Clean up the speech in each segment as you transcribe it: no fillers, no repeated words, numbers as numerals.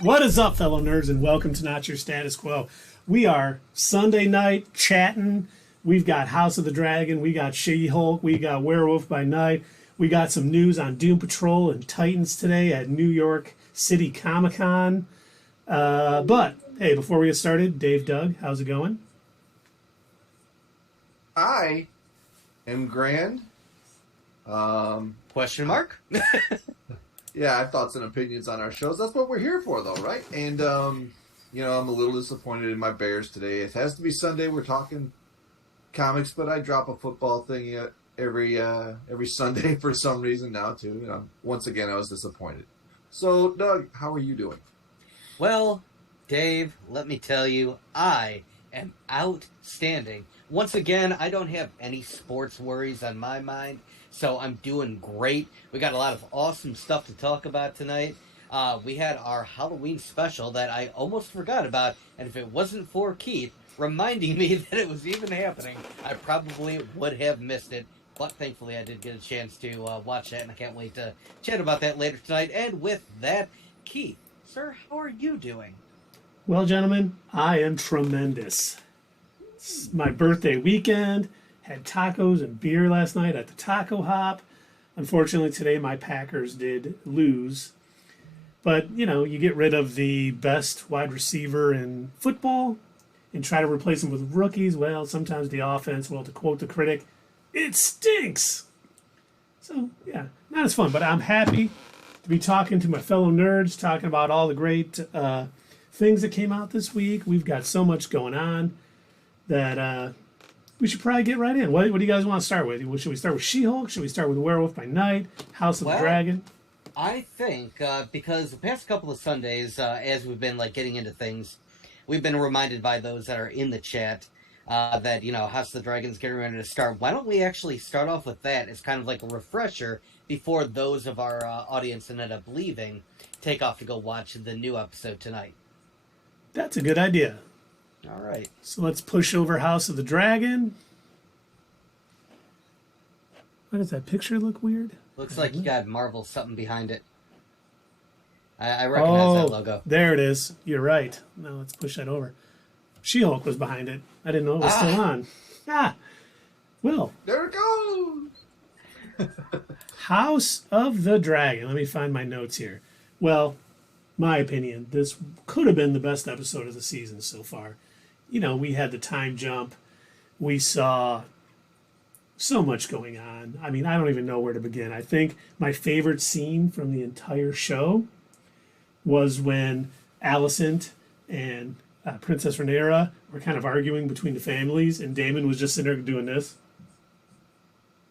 What is up, fellow nerds, and welcome to Not Your Status Quo. We are Sunday night chatting. We've got House of the Dragon, we got She-Hulk, we got Werewolf by Night. We got some news on Doom Patrol and Titans today at New York City Comic Con. But, hey, before we get started, Dave, Doug, how's it going? I am grand. Question mark? Yeah, I have thoughts and opinions on our shows. That's what we're here for, though, right? And, I'm a little disappointed in my Bears today. It has to be Sunday. We're talking comics, but I drop a football thing every Sunday for some reason now, too. Once again, I was disappointed. So, Doug, how are you doing? Well, Dave, let me tell you, I am outstanding. Once again, I don't have any sports worries on my mind, so I'm doing great. We got a lot of awesome stuff to talk about tonight. We had our Halloween special that I almost forgot about, and if it wasn't for Keith reminding me that it was even happening, I probably would have missed it. But thankfully, I did get a chance to watch that, and I can't wait to chat about that later tonight. And with that, Keith, sir, how are you doing? Well, gentlemen, I am tremendous. It's my birthday weekend. Had tacos and beer last night at the Taco Hop. Unfortunately, today my Packers did lose. But, you get rid of the best wide receiver in football and try to replace him with rookies. Well, sometimes the offense, to quote the critic, it stinks. So, yeah, not as fun. But I'm happy to be talking to my fellow nerds, talking about all the great things that came out this week. We've got so much going on that we should probably get right in. What do you guys want to start with? Should we start with She-Hulk? Should we start with Werewolf by Night? House of the Dragon? I think because the past couple of Sundays, as we've been getting into things, we've been reminded by those that are in the chat that House of the Dragon's getting ready to start. Why don't we actually start off with that as kind of like a refresher before those of our audience that end up leaving take off to go watch the new episode tonight? That's a good idea. All right. So let's push over House of the Dragon. Why does that picture look weird? Looks like you got Marvel something behind it. I recognize that logo. There it is. You're right. Now let's push that over. She-Hulk was behind it. I didn't know it was still on. Well. There it goes! House of the Dragon. Let me find my notes here. Well, my opinion, this could have been the best episode of the season so far. We had the time jump. We saw so much going on. I mean, I don't even know where to begin. I think my favorite scene from the entire show was when Alicent and Princess Rhaenyra were kind of arguing between the families, and Daemon was just sitting there doing this.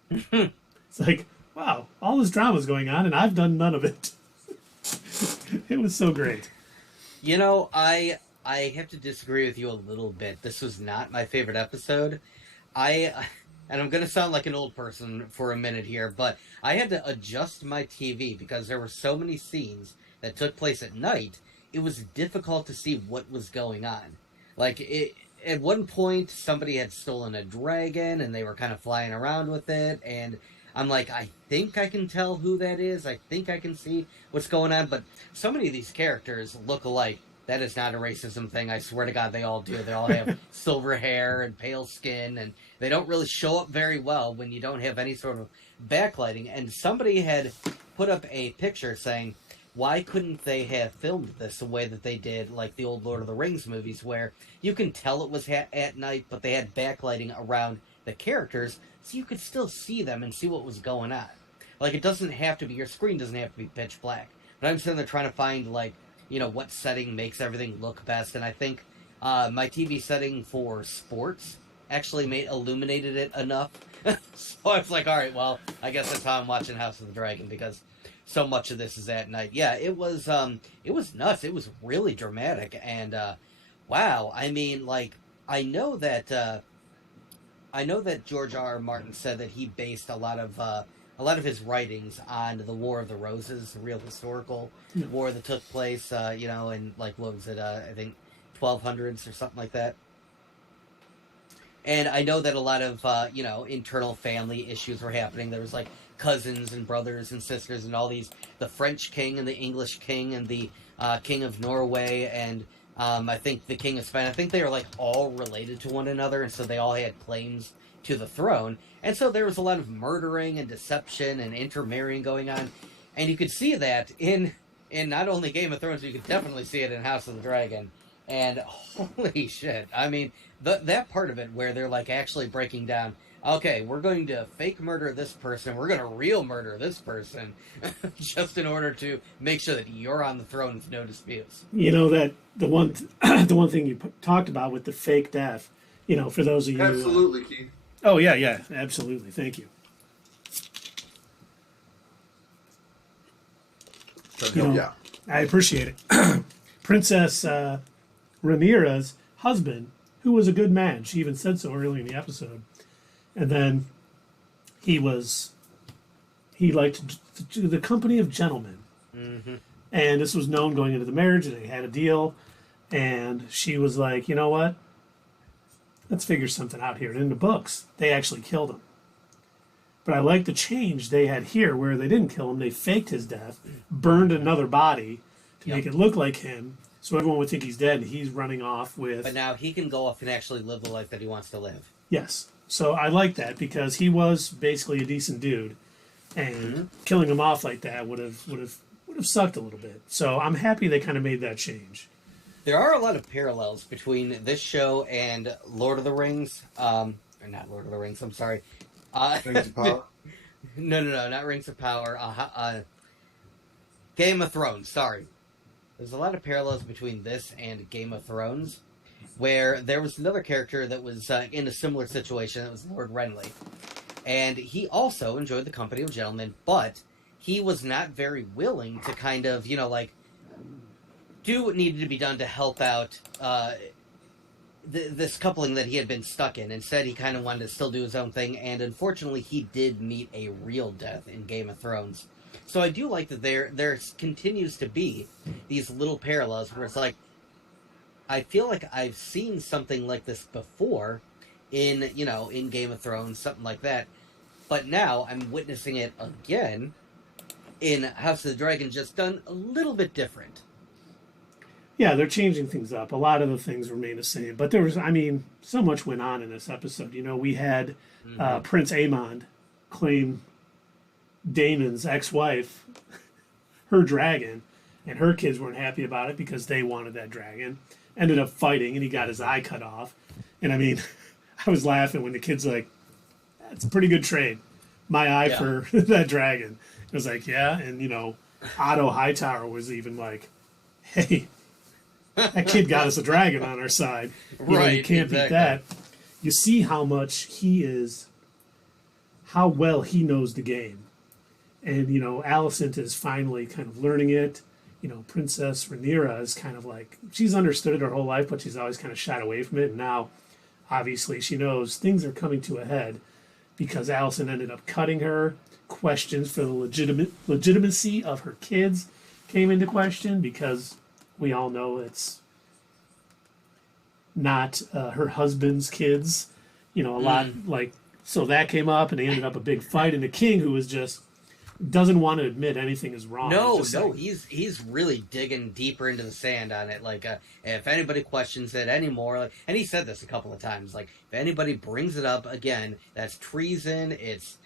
It's like, wow, all this drama's going on, and I've done none of it. It was so great. I have to disagree with you a little bit. This was not my favorite episode. And I'm going to sound like an old person for a minute here, but I had to adjust my TV because there were so many scenes that took place at night. It was difficult to see what was going on. At one point, somebody had stolen a dragon, and they were kind of flying around with it, and I'm like, I think I can tell who that is. I think I can see what's going on, but so many of these characters look alike. That is not a racism thing. I swear to God, they all do. They all have silver hair and pale skin, and they don't really show up very well when you don't have any sort of backlighting. And somebody had put up a picture saying, why couldn't they have filmed this the way that they did, like the old Lord of the Rings movies, where you can tell it was at night, but they had backlighting around the characters, so you could still see them and see what was going on. It doesn't have to be, your screen doesn't have to be pitch black. But I'm sitting there trying to find, what setting makes everything look best, and I think my TV setting for sports actually illuminated it enough. So I was like, all right, well, I guess that's how I'm watching House of the Dragon, because so much of this is at night. Yeah, it was nuts. It was really dramatic, and wow. I mean, I know that George R. R. Martin said that he based a lot of his writings on the War of the Roses, the real historical war that took place, in what was it? I think 1200s or something like that. And I know that a lot of internal family issues were happening. There was cousins and brothers and sisters and all these, the French king and the English king and the king of Norway and I think the king of Spain. I think they were like all related to one another, and so they all had claims to the throne. And so there was a lot of murdering and deception and intermarrying going on, and you could see that in not only Game of Thrones, you could definitely see it in House of the Dragon. And holy shit, I mean, that part of it where they're like actually breaking down, okay, we're going to fake murder this person, we're going to real murder this person, just in order to make sure that you're on the throne with no disputes. You know that the one the one thing you talked about with the fake death. You know, for those of you, Absolutely, Keith. Oh yeah, absolutely. Thank you. You know, Yeah. I appreciate it. Princess Rhaenyra's husband, who was a good man, she even said so early in the episode, and then he liked to do the company of gentlemen, and this was known going into the marriage, and they had a deal, and she was like, you know what? Let's figure something out here. And in the books, they actually killed him. But I like the change they had here where they didn't kill him. They faked his death, burned another body to make it look like him. So everyone would think he's dead and he's running off with... But now he can go off and actually live the life that he wants to live. Yes. So I like that because he was basically a decent dude. And killing him off like that would have sucked a little bit. So I'm happy they kind of made that change. There are a lot of parallels between this show and Lord of the Rings. Or not Lord of the Rings, I'm sorry. Rings of Power? No, not Rings of Power. Game of Thrones, sorry. There's a lot of parallels between this and Game of Thrones, where there was another character that was in a similar situation. That was Lord Renly. And he also enjoyed the company of gentlemen, but he was not very willing to kind of, do what needed to be done to help out this coupling that he had been stuck in. Instead, he kind of wanted to still do his own thing, and unfortunately, he did meet a real death in Game of Thrones. So I do like that there continues to be these little parallels where it's like, I feel like I've seen something like this before in Game of Thrones, something like that, but now I'm witnessing it again in House of the Dragon, just done a little bit different. Yeah, they're changing things up. A lot of the things remain the same. But there was, so much went on in this episode. We had Prince Aemond claim Daemon's ex-wife, her dragon, and her kids weren't happy about it because they wanted that dragon. Ended up fighting, and he got his eye cut off. And I was laughing when the kid's like, that's a pretty good trade. My eye for that dragon. It was like, yeah. And, Otto Hightower was even like, hey, that kid got us a dragon on our side. You can't beat that. You see how well he knows the game. And, Alicent is finally kind of learning it. Princess Rhaenyra is kind of like, she's understood it her whole life, but she's always kind of shied away from it. And now, obviously, she knows things are coming to a head because Alicent ended up cutting her. Questions for the legitimacy of her kids came into question because we all know it's not her husband's kids. A lot so that came up and they ended up a big fight. And the king, who was just doesn't want to admit anything is wrong. No, he's really digging deeper into the sand on it. Like, if anybody questions it anymore, and he said this a couple of times, like, if anybody brings it up again, that's treason. It's,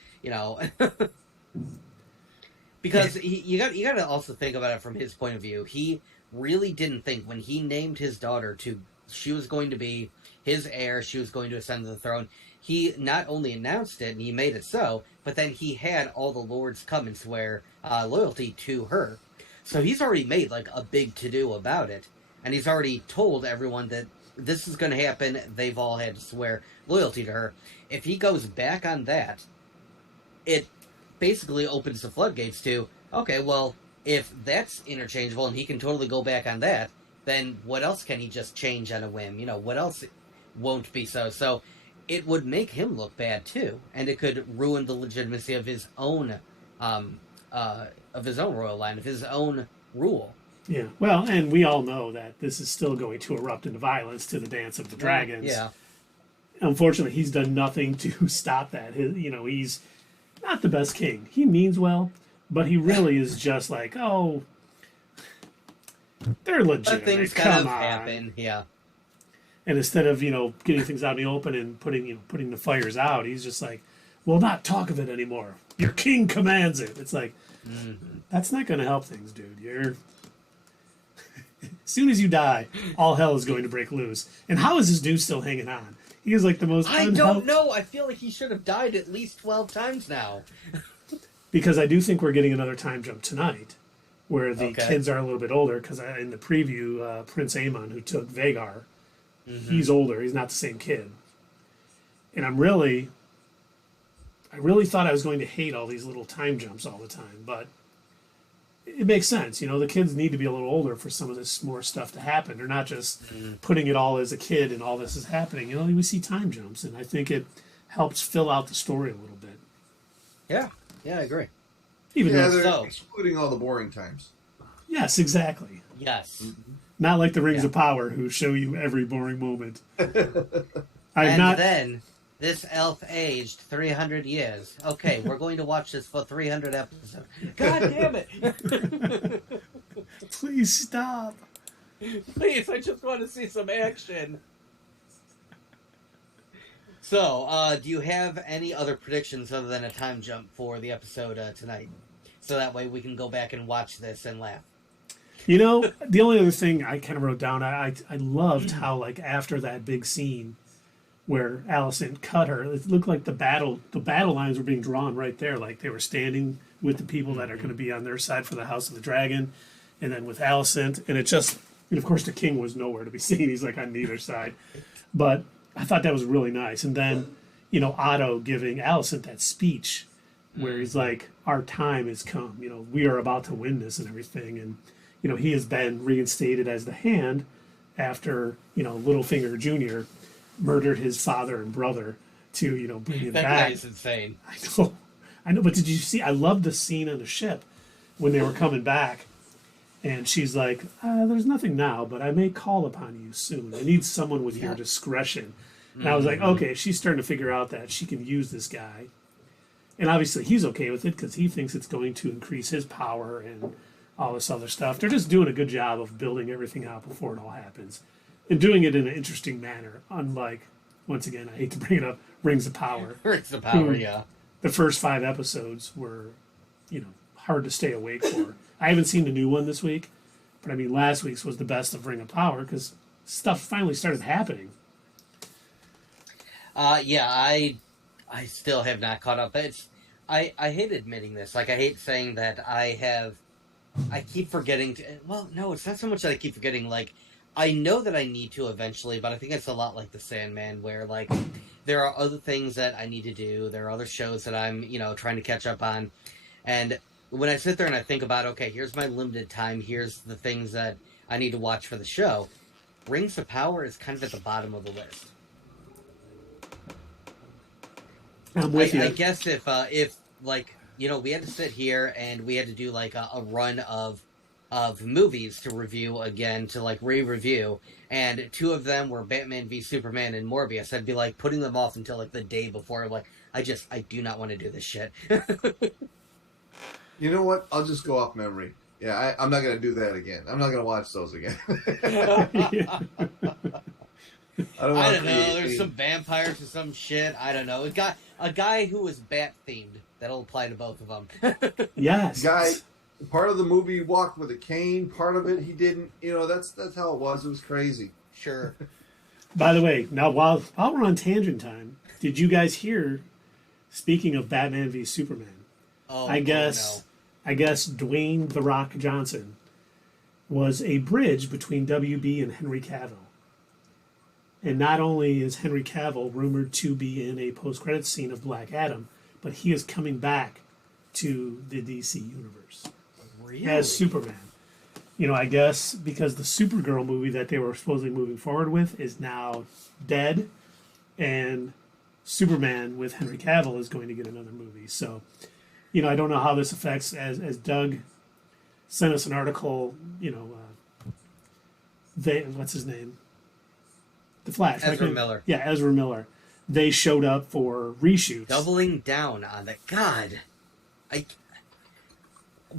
because you got to also think about it from his point of view. He really didn't think when he named his daughter she was going to be his heir, she was going to ascend to the throne. He not only announced it and he made it so, but then he had all the lords come and swear loyalty to her. So he's already made a big to-do about it. And he's already told everyone that this is going to happen. They've all had to swear loyalty to her. If he goes back on that, it basically opens the floodgates to, okay, well, if that's interchangeable and he can totally go back on that, then what else can he just change on a whim? What else won't be so? So it would make him look bad too, and it could ruin the legitimacy of his own royal line, of his own rule. Yeah, well, and we all know that this is still going to erupt into violence to the Dance of the Dragons. Yeah. Unfortunately, he's done nothing to stop that. He's not the best king. He means well, but he really is just like, oh, they're But legitimate. things Come kind of on. happen. Yeah. And instead of getting things out in the open and putting the fires out, he's just like, "We'll not talk of it anymore. Your king commands it." It's like that's not going to help things, dude. You're as soon as you die, all hell is going to break loose. And how is this dude still hanging on? He is like the most. I don't know. I feel like he should have died at least 12 times now. Because I do think we're getting another time jump tonight, where the Okay. kids are a little bit older. Because in the preview, Prince Aemon, who took Vagar. He's older. He's not the same kid. And I really thought I was going to hate all these little time jumps all the time, but it makes sense. The kids need to be a little older for some of this more stuff to happen. They're not just putting it all as a kid and all this is happening. We see time jumps, and I think it helps fill out the story a little bit. Yeah, I agree. Even Yeah, though, they're excluding all the boring times. yes, exactly. Yes. Not like the Rings of Power, who show you every boring moment. Then this elf aged 300 years. Okay, we're going to watch this for 300 episodes. God damn it! Please stop. Please, I just want to see some action. So, do you have any other predictions other than a time jump for the episode tonight? So that way we can go back and watch this and laugh. The only other thing I kind of wrote down, I loved how, like, after that big scene where Alicent cut her, it looked like the battle lines were being drawn right there. Like, they were standing with the people that are going to be on their side for the House of the Dragon, and then with Alicent, and of course, the king was nowhere to be seen. He's, like, on neither side. But I thought that was really nice. And then, Otto giving Alicent that speech where he's like, our time has come. We are about to win this and everything. And, he has been reinstated as the Hand after, Littlefinger Jr. murdered his father and brother to, bring him That back. guy is insane. I know, but did you see? I love the scene on the ship when they were coming back. And she's like, there's nothing now, but I may call upon you soon. I need someone with your discretion. And I was like, okay, she's starting to figure out that she can use this guy. And obviously he's okay with it because he thinks it's going to increase his power and all this other stuff. They're just doing a good job of building everything out before it all happens. And doing it in an interesting manner. Unlike, once again, I hate to bring it up, Rings of Power. Rings of Power, who yeah. The first 5 episodes were, hard to stay awake for. I haven't seen the new one this week, but I mean, last week's was the best of Ring of Power because stuff finally started happening. I still have not caught up. I hate admitting this. Like, I hate saying that I keep forgetting to, well, no, it's not so much that I keep forgetting. Like, I know that I need to eventually, but I think it's a lot like the Sandman, where, like, there are other things that I need to do. There are other shows that I'm, trying to catch up on. And when I sit there and I think about, okay, here's my limited time, here's the things that I need to watch for the show, Rings of Power is kind of at the bottom of the list. I'm with you. I guess if like, we had to sit here and we had to do like a run of movies to review again, to like re-review, and 2 of them were Batman v Superman and Morbius, I'd be like putting them off until like the day before. Like, I do not want to do this shit. You know what? I'll just go off memory. Yeah, I'm not going to do that again. I'm not going to watch those again. I don't know. There's some vampires or some shit. I don't know. A guy who was bat themed. That'll apply to both of them. Yes. Guy, part of the movie walked with a cane. Part of it he didn't. That's how it was. It was crazy. Sure. By the way, now while we're on tangent time, did you guys hear? Speaking of Batman v Superman, I guess Dwayne "The Rock" Johnson was a bridge between WB and Henry Cavill. And not only is Henry Cavill rumored to be in a post-credits scene of Black Adam, but he is coming back to the DC universe as Superman. I guess because the Supergirl movie that they were supposedly moving forward with is now dead, and Superman with Henry Cavill is going to get another movie. So, I don't know how this affects, as Doug sent us an article, what's his name? The Flash. Ezra Miller. Yeah, Ezra Miller. they showed up for reshoots. Doubling down on that. God,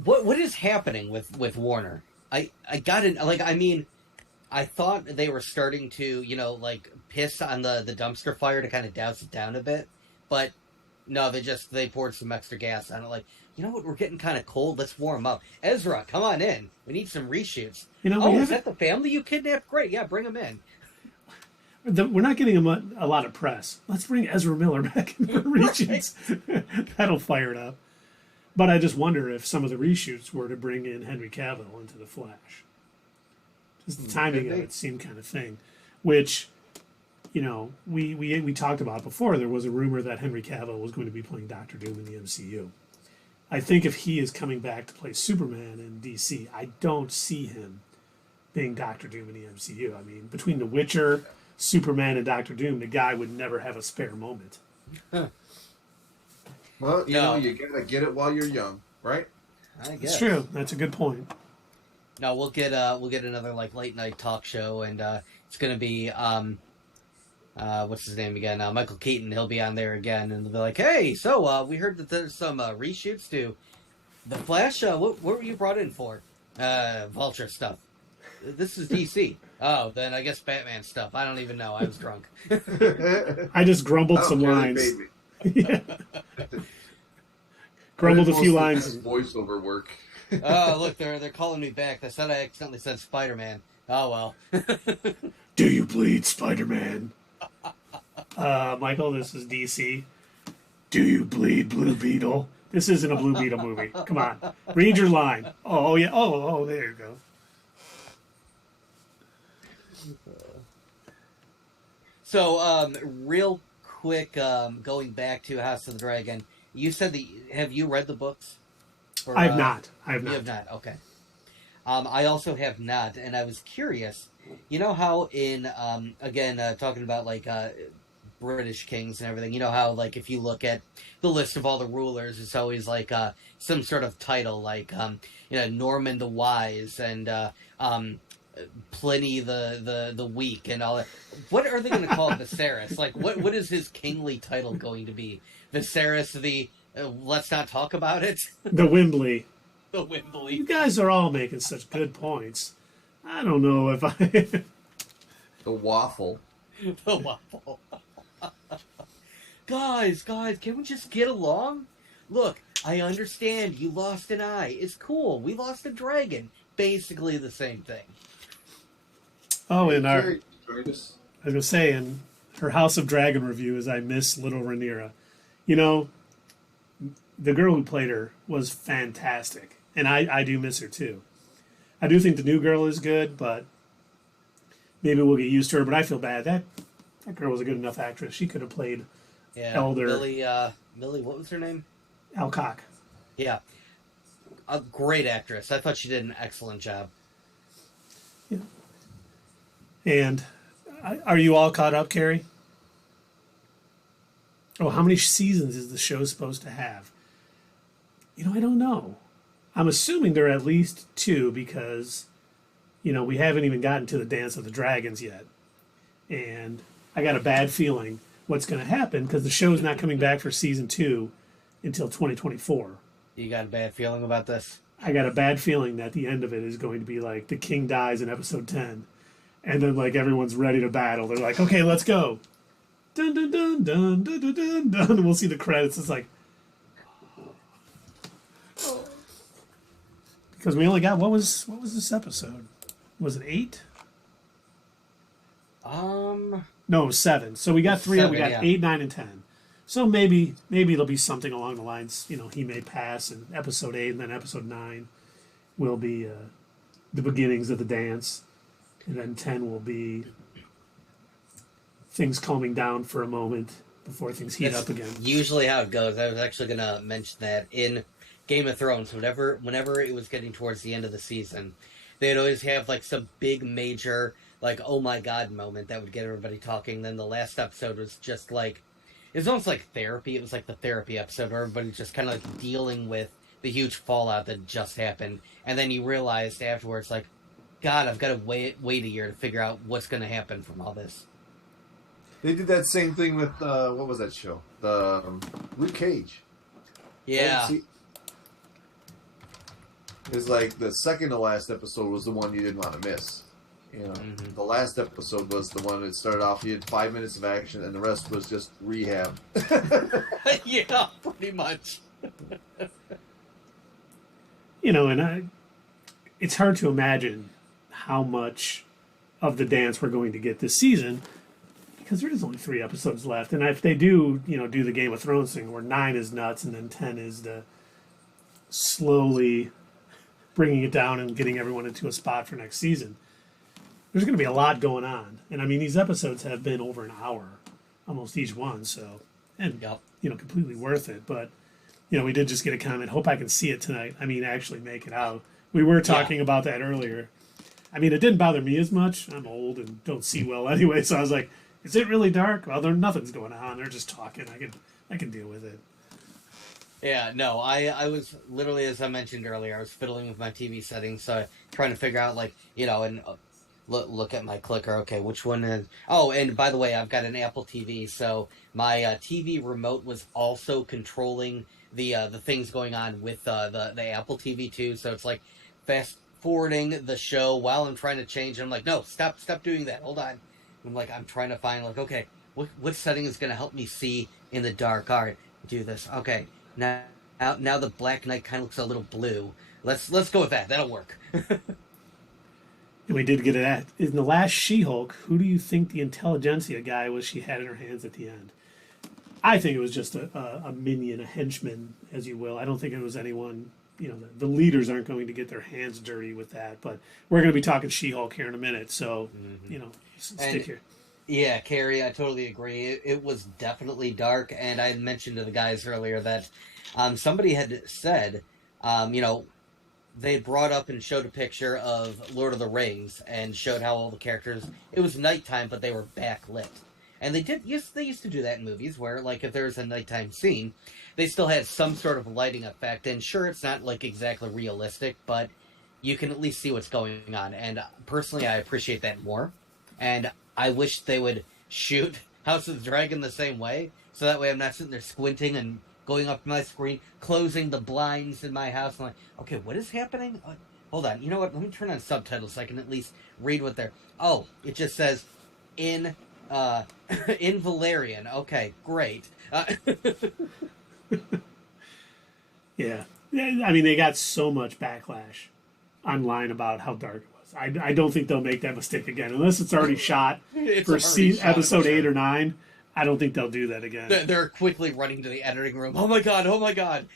what is happening with Warner? I got it. Like, I mean, I thought they were starting to, like piss on the dumpster fire to kind of douse it down a bit, but no, they poured some extra gas on it. Like, you know what? We're getting kind of cold. Let's warm up. Ezra, come on in. We need some reshoots. Is that the family you kidnapped? Great, yeah, bring them in. We're not getting a lot of press. Let's bring Ezra Miller back in for reshoots. That'll fire it up. But I just wonder if some of the reshoots were to bring in Henry Cavill into the Flash. Just the timing of it seemed kind of thing, which, we talked about before. There was a rumor that Henry Cavill was going to be playing Doctor Doom in the MCU. I think if he is coming back to play Superman in DC, I don't see him being Doctor Doom in the MCU. I mean, between The Witcher, Superman, and Doctor Doom, the guy would never have a spare moment. Well, you gotta get it while you're young, right? I guess. It's true. That's a good point. No, we'll get another like late night talk show, and it's gonna be what's his name again? Michael Keaton. He'll be on there again, and they'll be like, "Hey, so we heard that there's some reshoots to the Flash. What were you brought in for? Vulture stuff. This is DC. Oh, then I guess Batman stuff. I don't even know. I was drunk. I just grumbled some lines. Yeah. Grumbled a few lines. Voiceover work. Oh, look, they're calling me back. They said I accidentally said Spider-Man. Oh well. Do you bleed, Spider-Man? Michael, this is DC. Do you bleed, Blue Beetle? This isn't a Blue Beetle movie. Come on, read your line. Oh yeah. Oh, there you go. So, real quick, going back to House of the Dragon, you said that. Have you read the books? I have not. I have not. You have not. Okay. I also have not, and I was curious. You know how in again talking about like British kings and everything. You know how like if you look at the list of all the rulers, it's always like some sort of title like Norman the Wise and Pliny the Weak and all that. What are they going to call Viserys? Like what is his kingly title going to be? Viserys the let's not talk about it. The Wembley. The Wembley. You guys are all making such good points. I don't know if I. The waffle. The waffle. Guys, can we just get along? Look, I understand you lost an eye. It's cool. We lost a dragon. Basically the same thing. Oh, in our. I was going to say, in her House of Dragon review, is I miss Little Rhaenyra. The girl who played her was fantastic. And I do miss her too. I do think the new girl is good, but maybe we'll get used to her. But I feel bad. That girl was a good enough actress. She could have played Elder. Millie, what was her name? Alcock. Yeah. A great actress. I thought she did an excellent job. Yeah. And are you all caught up, Carrie? Oh, how many seasons is the show supposed to have? I don't know. I'm assuming there are at least 2 because, we haven't even gotten to the Dance of the Dragons yet. And I got a bad feeling what's going to happen because the show's not coming back for season 2 until 2024. You got a bad feeling about this? I got a bad feeling that the end of it is going to be like the king dies in episode 10. And then like everyone's ready to battle. They're like, okay, let's go. Dun, dun, dun, dun, dun, dun, dun, dun. And we'll see the credits. It's like, because we only got what was this episode? Was it 8? No, it was 7. So we got 3. 7, we got 8, 9, and 10. So maybe it'll be something along the lines. He may pass, and episode 8 and then episode 9 will be the beginnings of the dance, and then 10 will be things calming down for a moment before things heat up again. Usually how it goes. I was actually going to mention that in Game of Thrones, whenever it was getting towards the end of the season, they'd always have like some big major like oh my god moment that would get everybody talking. Then the last episode was just like it was almost like therapy. It was like the therapy episode where everybody's just kind of like dealing with the huge fallout that just happened, and then you realized afterwards like, God, I've got to wait a year to figure out what's going to happen from all this. They did that same thing with what was that show? The Luke Cage. Yeah. It's like the second to last episode was the one you didn't want to miss. You know, the last episode was the one that started off. You had 5 minutes of action, and the rest was just rehab. Yeah, pretty much. You know, and it's hard to imagine how much of the dance we're going to get this season because there's only 3 episodes left. And if they do, you know, do the Game of Thrones thing where 9 is nuts and then 10 is the slowly bringing it down and getting everyone into a spot for next season, there's going to be a lot going on. And I mean, these episodes have been over an hour, almost each one. So, and, you know, completely worth it. But, you know, we did just get a comment. Hope I can see it tonight. I mean, actually make it out. We were talking about that earlier. I mean, it didn't bother me as much. I'm old and don't see well anyway. So I was like, is it really dark? Well, nothing's going on. They're just talking. I can deal with it. Yeah, no, I was literally, as I mentioned earlier, I was fiddling with my TV settings, so trying to figure out, like, you know, and look at my clicker. Okay, which one is... Oh, and by the way, I've got an Apple TV, so my TV remote was also controlling the things going on with the Apple TV too. So it's like fast forwarding the show while I'm trying to change. I'm like, no, stop doing that. Hold on. I'm like, I'm trying to find, like, okay, what setting is going to help me see in the dark? All right, do this. Okay. Now the Black Knight kind of looks a little blue. Let's go with that. That'll work. And we did get it at in the last She-Hulk. Who do you think the intelligentsia guy was she had in her hands at the end? I think it was just a minion, a henchman, as you will. I don't think it was anyone. You know, the leaders aren't going to get their hands dirty with that. But we're going to be talking She-Hulk here in a minute, so you know, stick here. Yeah, Carrie, I totally agree. It was definitely dark, and I mentioned to the guys earlier that somebody had said, you know, they brought up and showed a picture of Lord of the Rings and showed how all the characters, it was nighttime, but they were backlit. And they used to do that in movies where, like, if there was a nighttime scene, they still had some sort of lighting effect. And sure, it's not, like, exactly realistic, but you can at least see what's going on. And personally, I appreciate that more. And I wish they would shoot House of the Dragon the same way, so that way I'm not sitting there squinting and going up to my screen, closing the blinds in my house. I'm like, okay, what is happening? Hold on, you know what? Let me turn on subtitles so I can at least read what they're... Oh, it just says, in Valerian. Okay, great. Yeah. I mean, they got so much backlash online about how dark it was. I don't think they'll make that mistake again. Unless it's already shot for episode 8 or 9, I don't think they'll do that again. They're quickly running to the editing room. Oh my god, oh my god.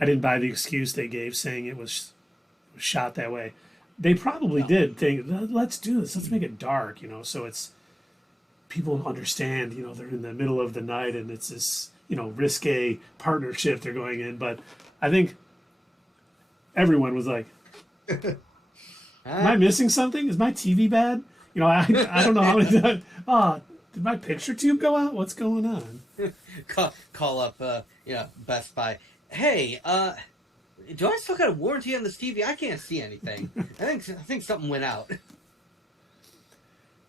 I didn't buy the excuse they gave saying it was shot that way. They probably did think, let's do this. Let's make it dark, you know, so it's people understand, you know, they're in the middle of the night and it's this, you know, risque partnership they're going in. But I think everyone was like, am I missing something? Is my TV bad? You know, I don't know how many times. Oh, did my picture tube go out? What's going on? Call up, you know, Best Buy. Hey, do I still got a warranty on this TV? I can't see anything. I think something went out.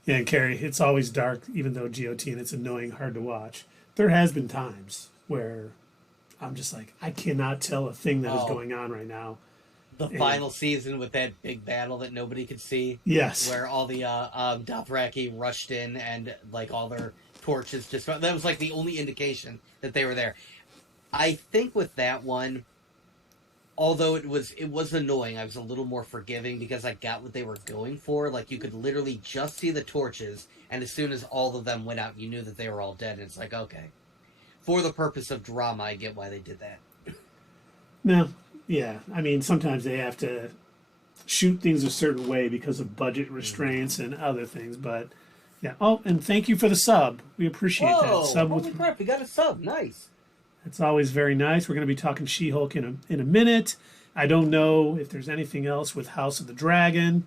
Yeah, and Carrie, it's always dark, even though GOT and it's annoying, hard to watch. There has been times where I'm just like, I cannot tell a thing that is going on right now. The final season with that big battle that nobody could see. Yes. Where all the Dothraki rushed in and, like, all their torches just... That was, like, the only indication that they were there. I think with that one, although it was annoying, I was a little more forgiving because I got what they were going for. Like, you could literally just see the torches, and as soon as all of them went out, you knew that they were all dead. And it's like, okay. For the purpose of drama, I get why they did that. No. Yeah, I mean, sometimes they have to shoot things a certain way because of budget restraints and other things, but yeah. Oh, and thank you for the sub. We appreciate that. Sub holy crap, we got a sub. Nice. That's always very nice. We're going to be talking She-Hulk in a minute. I don't know if there's anything else with House of the Dragon.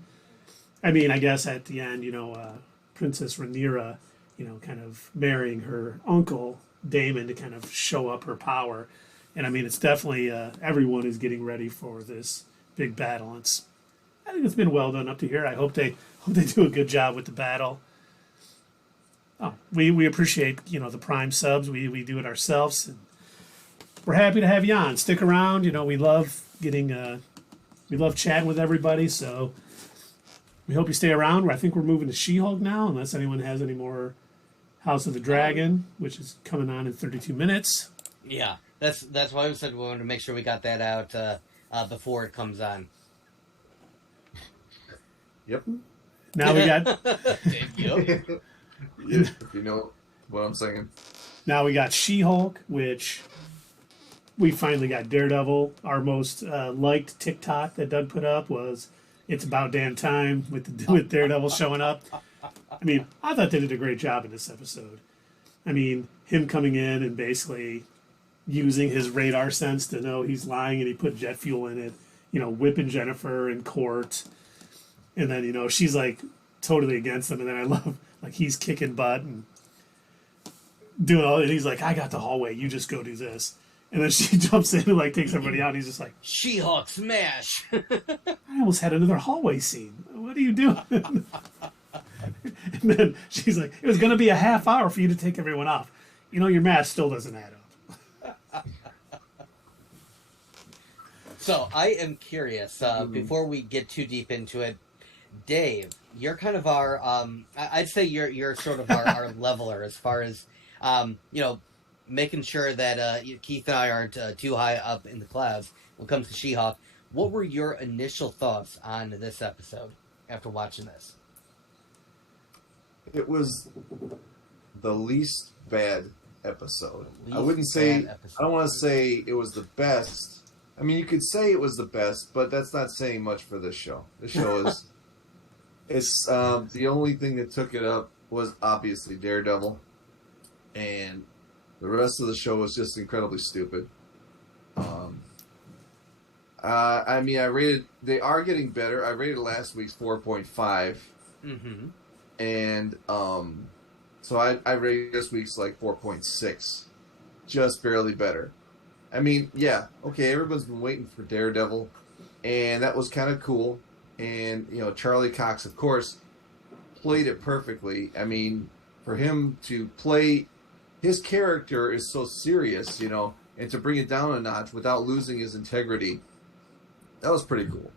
I mean, I guess at the end, you know, Princess Rhaenyra, you know, kind of marrying her uncle, Daemon, to kind of show up her power. And I mean, it's definitely everyone is getting ready for this big battle. I think it's been well done up to here. I hope they do a good job with the battle. Oh, we appreciate, you know, the Prime subs. We do it ourselves. And we're happy to have you on. Stick around. You know, we love we love chatting with everybody. So we hope you stay around. I think we're moving to She-Hulk now, unless anyone has any more House of the Dragon, which is coming on in 32 minutes. Yeah, that's why we said we wanted to make sure we got that out before it comes on. Yep. Now we got Yep. If you know what I'm saying. now we got She-Hulk, which we finally got Daredevil. Our most liked TikTok that Doug put up was "It's about damn time" with Daredevil showing up. I mean, I thought they did a great job in this episode. I mean, him coming in and basically using his radar sense to know he's lying, and he put jet fuel in it. You know, whipping Jennifer in court, and then, you know, she's like totally against him, and then I love, like, he's kicking butt and doing all, and he's like, "I got the hallway, you just go do this." And then she jumps in and, like, takes everybody out, and he's just like, She-Hulk smash. "I almost had another hallway scene. What are you doing?" And then she's like, "It was going to be a half hour for you to take everyone off. You know, your math still doesn't add up." So I am curious, before we get too deep into it, Dave, you're kind of our, I'd say you're sort of our leveler as far as, you know, making sure that Keith and I aren't too high up in the clouds when it comes to She-Hulk. What were your initial thoughts on this episode after watching this? It was the least bad episode. Least I wouldn't say, bad episode. I don't want to say it was the best. I mean, you could say it was the best, but that's not saying much for this show. This show is, it's the only thing that took it up was obviously Daredevil, and the rest of the show was just incredibly stupid. I mean, they are getting better. I rated last week's 4.5. Mm-hmm. And so I rated this week's like 4.6, just barely better. I mean, yeah, okay, everyone's been waiting for Daredevil, and that was kind of cool. And, you know, Charlie Cox, of course, played it perfectly. I mean, for him to play, his character is so serious, you know, and to bring it down a notch without losing his integrity, that was pretty cool.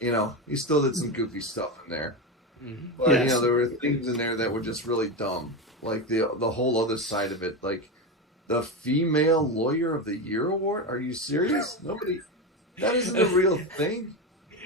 You know, he still did some goofy stuff in there. Mm-hmm. But, Yes. you know, there were things in there that were just really dumb. Like the whole other side of it. Like, the Female Lawyer of the Year award? Are you serious? Nobody... That isn't a real thing.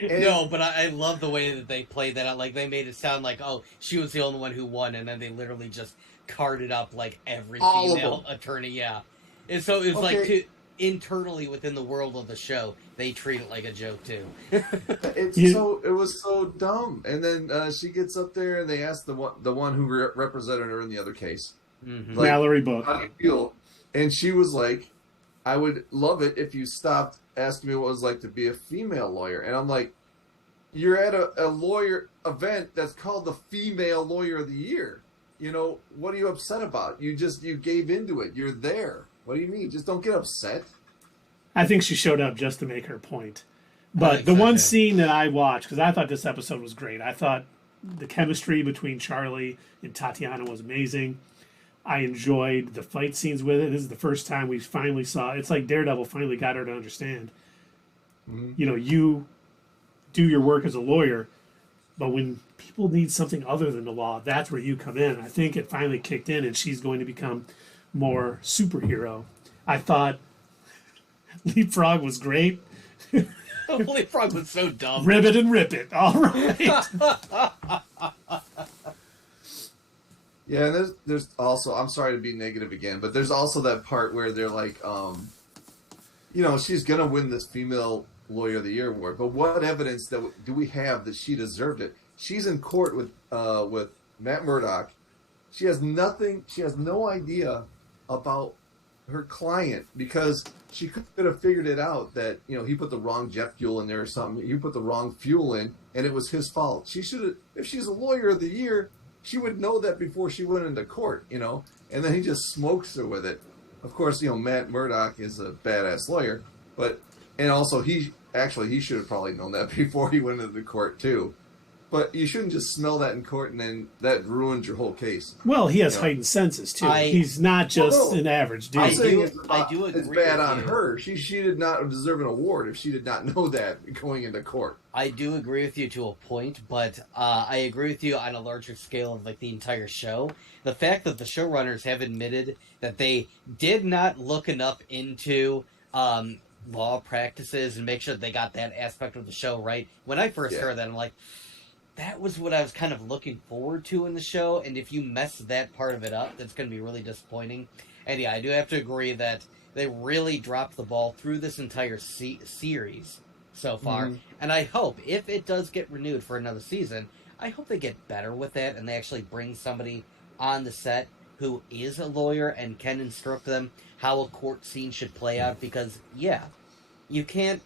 And, No, but I love the way that they played that out. Like, they made it sound like, oh, she was the only one who won, and then they literally just carted up, like, every All of female them. attorney, yeah. And so it was like, Okay. internally within the world of the show, they treat it like a joke, too. It was so dumb. And then she gets up there and they ask the one who represented her in the other case, Mm-hmm. like, Mallory Book. how do you feel? And she was like, I would love it if you stopped asking me what it was like to be a female lawyer. And I'm like, you're at a lawyer event that's called the Female Lawyer of the Year. You know, what are you upset about? You gave into it. You're there. What do you mean? Just don't get upset. I think she showed up just to make her point. But think the so, one too. scene that I watched, because I thought this episode was great, I thought the chemistry between Charlie and Tatiana was amazing. I enjoyed the fight scenes with it. This is the first time we finally saw, it's like Daredevil finally got her to understand. Mm-hmm. You know, you do your work as a lawyer, but when people need something other than the law, that's where you come in. I think it finally kicked in, and she's going to become more superhero. I thought Leapfrog was great. Holy Frog was so dumb. Ribbit and rip it. All right. Yeah, and there's also, I'm sorry to be negative again, but there's also that part where they're like, you know, she's gonna win this Female Lawyer of the Year award, but what evidence do we have that she deserved it? She's in court with Matt Murdock. She has nothing. She has no idea about her client because she could have figured it out that, you know, he put the wrong jet fuel in there or something. You put the wrong fuel in, and it was his fault. She should have. If she's a Lawyer of the Year, she would know that before she went into court, you know. And then he just smokes her with it. Of course, you know, Matt Murdock is a badass lawyer, and also he should have probably known that before he went into the court too. But you shouldn't just smell that in court and then that ruins your whole case. Well, he has You know? heightened senses too. He's not just an average dude. I'm saying I do it's agree bad with on you. her. She did not deserve an award if she did not know that going into court. I do agree with you to a point, but I agree with you on a larger scale of like the entire show. The fact that the showrunners have admitted that they did not look enough into law practices and make sure they got that aspect of the show right. When I first heard that, I'm like, that was what I was kind of looking forward to in the show, and if you mess that part of it up, that's going to be really disappointing. And yeah, I do have to agree that they really dropped the ball through this entire series so far. Mm-hmm. And I hope, if it does get renewed for another season, I hope they get better with that and they actually bring somebody on the set who is a lawyer and can instruct them how a court scene should play out. Because, yeah, you can't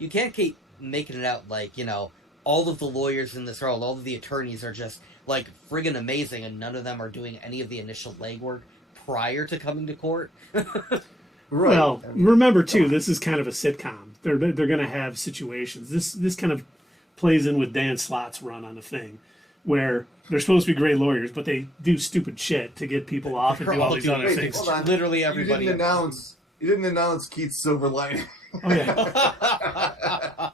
keep making it out like, you know, all of the lawyers in this role, all of the attorneys are just, like, friggin' amazing, and none of them are doing any of the initial legwork prior to coming to court. Right. Well, remember, too, this is kind of a sitcom. They're going to have situations. This kind of plays in with Dan Slott's run on the thing, where they're supposed to be great lawyers, but they do stupid shit to get people off and do all these other things. Literally everybody. You didn't announce Keith's silver lining. Oh, yeah.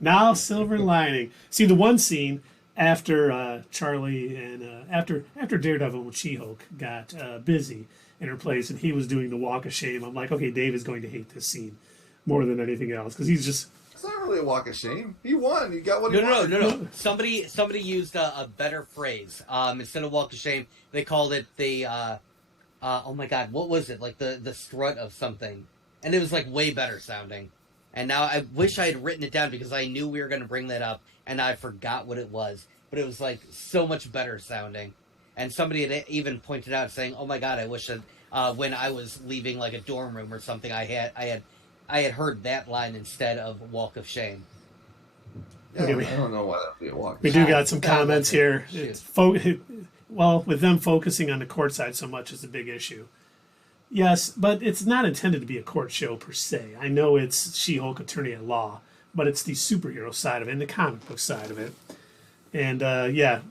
Now, silver lining. See, the one scene after Charlie and after Daredevil and She-Hulk got busy in her place and he was doing the walk of shame, I'm like, okay, Dave is going to hate this scene more than anything else because he's just... It's not really a walk of shame. He won. He got what he wanted. No. Somebody used a better phrase. Instead of walk of shame, they called it the... oh my god, what was it? Like the strut of something. And it was like way better sounding. And now I wish I had written it down because I knew we were going to bring that up and I forgot what it was. But it was like so much better sounding. And somebody had even pointed out saying, oh my god, I wish that when I was leaving like a dorm room or something, I had heard that line instead of walk of shame. Yeah, I don't know why that would be a walk. We do got some comments here. Well, with them focusing on the court side so much is a big issue. Yes, but it's not intended to be a court show per se. I know it's She-Hulk Attorney at Law, but it's the superhero side of it and the comic book side of it. And yeah,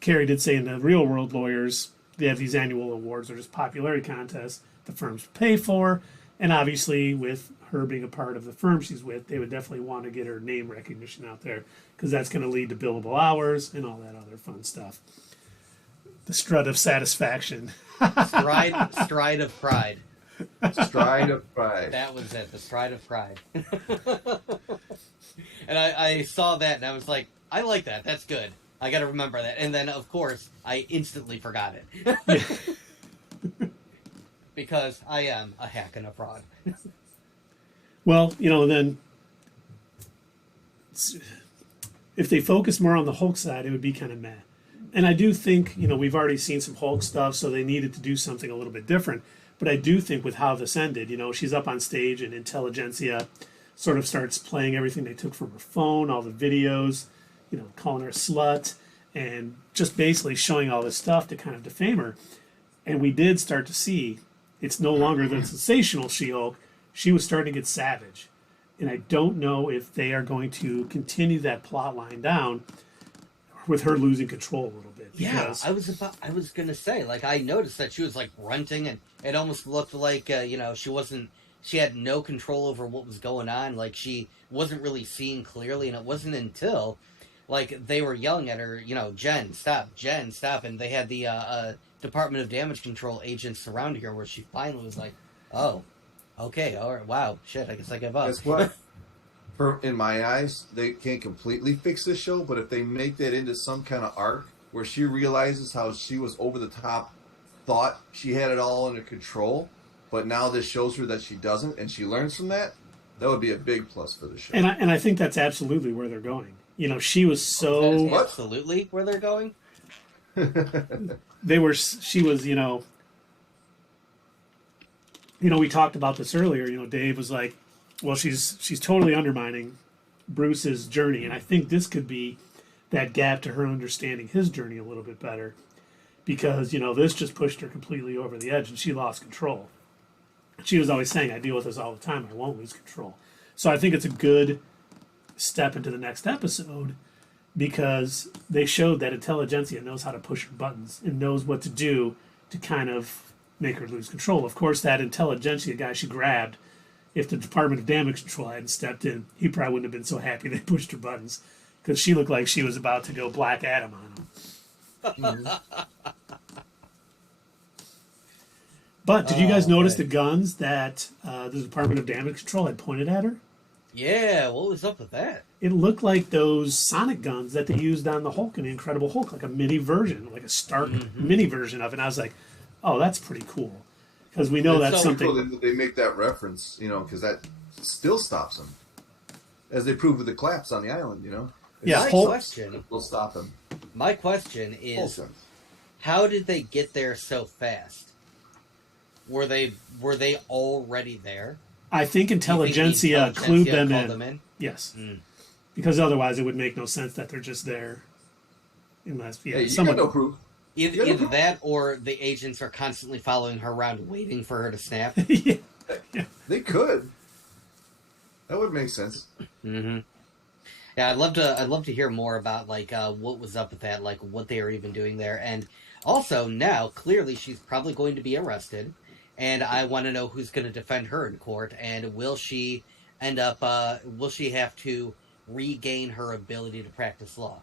Carrie did say in the real world lawyers, they have these annual awards or just popularity contests the firms pay for. And obviously with her being a part of the firm she's with, they would definitely want to get her name recognition out there because that's going to lead to billable hours and all that other fun stuff. The strut of satisfaction. Stride of pride. Stride of pride. That was it. The stride of pride. And I saw that and I was like, I like that. That's good. I got to remember that. And then, of course, I instantly forgot it. Because I am a hack and a fraud. Well, you know, then if they focus more on the Hulk side, it would be kind of meh. And I do think, you know, we've already seen some Hulk stuff, so they needed to do something a little bit different. But I do think with how this ended, you know, she's up on stage and Intelligentsia sort of starts playing everything they took from her phone, all the videos, you know, calling her a slut, and just basically showing all this stuff to kind of defame her. And we did start to see it's no longer the sensational She-Hulk. She was starting to get savage. And I don't know if they are going to continue that plot line down with her losing control a little bit. Yeah, I was gonna say, like, I noticed that she was like grunting, and it almost looked like you know, she had no control over what was going on. Like, she wasn't really seeing clearly, and it wasn't until like they were yelling at her, you know, Jen, stop, and they had the Department of Damage Control agents surrounding her, where she finally was like, oh, okay, all right, wow, shit, I guess I give up. Guess what? In my eyes, they can't completely fix this show, but if they make that into some kind of arc where she realizes how she was over the top, thought she had it all under control, but now this shows her that she doesn't, and she learns from that, that would be a big plus for the show. And I think that's absolutely where they're going. You know, she was so... Absolutely where they're going? She was, you know, we talked about this earlier, you know, Dave was like, well, she's totally undermining Bruce's journey, and I think this could be that gap to her understanding his journey a little bit better, because, you know, this just pushed her completely over the edge, and she lost control. She was always saying, I deal with this all the time, I won't lose control. So I think it's a good step into the next episode, because they showed that intelligentsia knows how to push her buttons and knows what to do to kind of make her lose control. Of course, that intelligentsia guy she grabbed, if the Department of Damage Control hadn't stepped in, he probably wouldn't have been so happy they pushed her buttons, because she looked like she was about to go Black Adam on him. But did you guys notice the guns that the Department of Damage Control had pointed at her? Yeah, what was up with that? It looked like those sonic guns that they used on the Hulk in the Incredible Hulk, like a mini version, like a stark mini version of it. And I was like, oh, that's pretty cool. Because we know that's so something. cool that they make that reference, because that still stops them. As they proved with the collapse on the island, Yeah, My Hulk, question. will stop them. My question is, how did they get there so fast? Were they already there? I think Do you think the intelligentsia clued them called in. them in? Yes. Mm. Because otherwise it would make no sense that they're just there. Unless, Hey, you someone. got no proof. Either that, or the agents are constantly following her around, waiting for her to snap. Yeah. They could. That would make sense. Mm-hmm. Yeah, I'd love to hear more about what was up with that, like what they were even doing there, and also now clearly she's probably going to be arrested, and I want to know who's going to defend her in court, and will she have to regain her ability to practice law?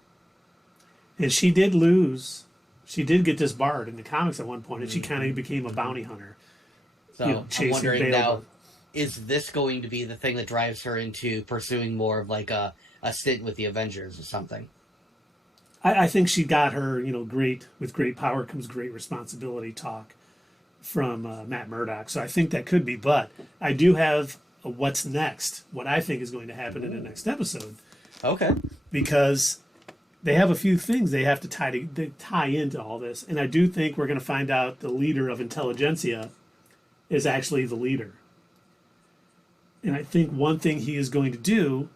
And she did lose. She did get disbarred in the comics at one point, and she kind of became a bounty hunter. So I'm chasing wondering Bale. now, is this going to be the thing that drives her into pursuing more of like a stint with the Avengers or something? I think she got her, with great power comes great responsibility talk from Matt Murdock. So I think that could be. But I do have a what's next, what I think is going to happen in the next episode. Okay. Because they have a few things they have to tie into all this. And I do think we're going to find out the leader of intelligentsia is actually the leader. And I think one thing he is going to do,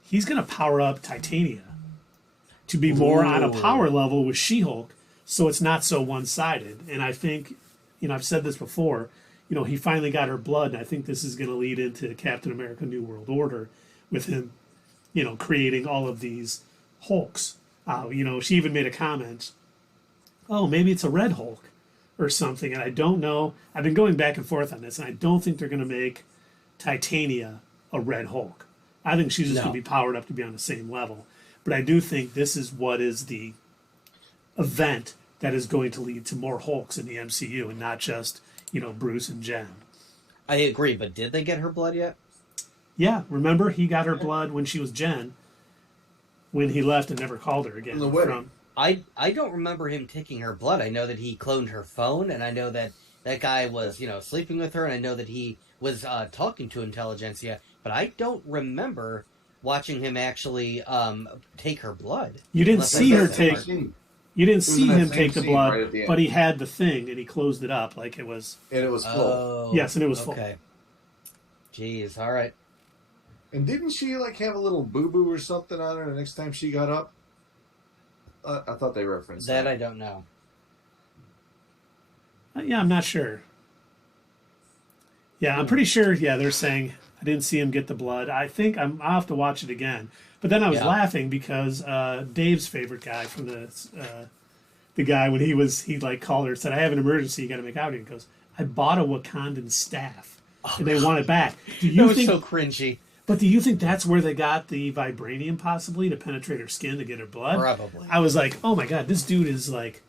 he's going to power up Titania to be more on a power level with She-Hulk, so it's not so one-sided. And I think, I've said this before, he finally got her blood, and I think this is going to lead into Captain America New World Order with him, creating all of these Hulks. She even made a comment, oh, maybe it's a Red Hulk or something, and I don't know. I've been going back and forth on this, and I don't think they're going to make Titania a Red Hulk. I think she's just going to be powered up to be on the same level. But I do think this is what is the event that is going to lead to more Hulks in the MCU and not just, Bruce and Jen. I agree, but did they get her blood yet? Yeah, remember he got her blood when she was Jen, when he left and never called her again. On the wedding. I don't remember him taking her blood. I know that he cloned her phone, and I know that that guy was, sleeping with her, and I know that he was talking to Intelligentsia, but I don't remember watching him actually take her blood. You didn't Unless see I her missed that take. part. You didn't was see in that him same take the scene blood, right at the end. but he had the thing and he closed it up like it was. And it was full. Oh, Yes, and it was full. okay. Jeez, all right. And didn't she have a little boo-boo or something on her the next time she got up? I thought they referenced That that. I don't know. Yeah, I'm not sure. Yeah, I'm pretty sure. Yeah, they're saying I didn't see him get the blood. I think I'll have to watch it again. But then I was laughing because Dave's favorite guy from the guy when he called her and said, "I have an emergency. You got to make out." And he goes, "I bought a Wakandan staff, and they want it back." Do you That was think? so cringy. But do you think that's where they got the vibranium possibly to penetrate her skin to get her blood? Probably. I was like, oh my god, this dude is like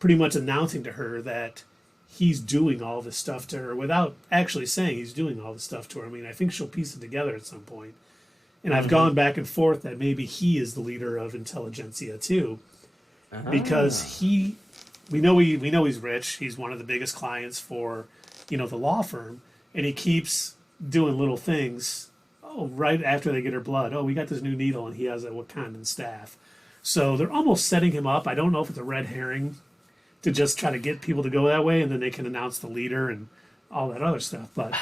pretty much announcing to her that he's doing all this stuff to her without actually saying he's doing all this stuff to her. I mean, I think she'll piece it together at some point. And I've gone back and forth that maybe he is the leader of Intelligentsia too, because we know he's rich. He's one of the biggest clients for the law firm, and he keeps doing little things. Oh, right after they get her blood. Oh, we got this new needle, and he has a Wakandan staff. So they're almost setting him up. I don't know if it's a red herring to just try to get people to go that way, and then they can announce the leader and all that other stuff. But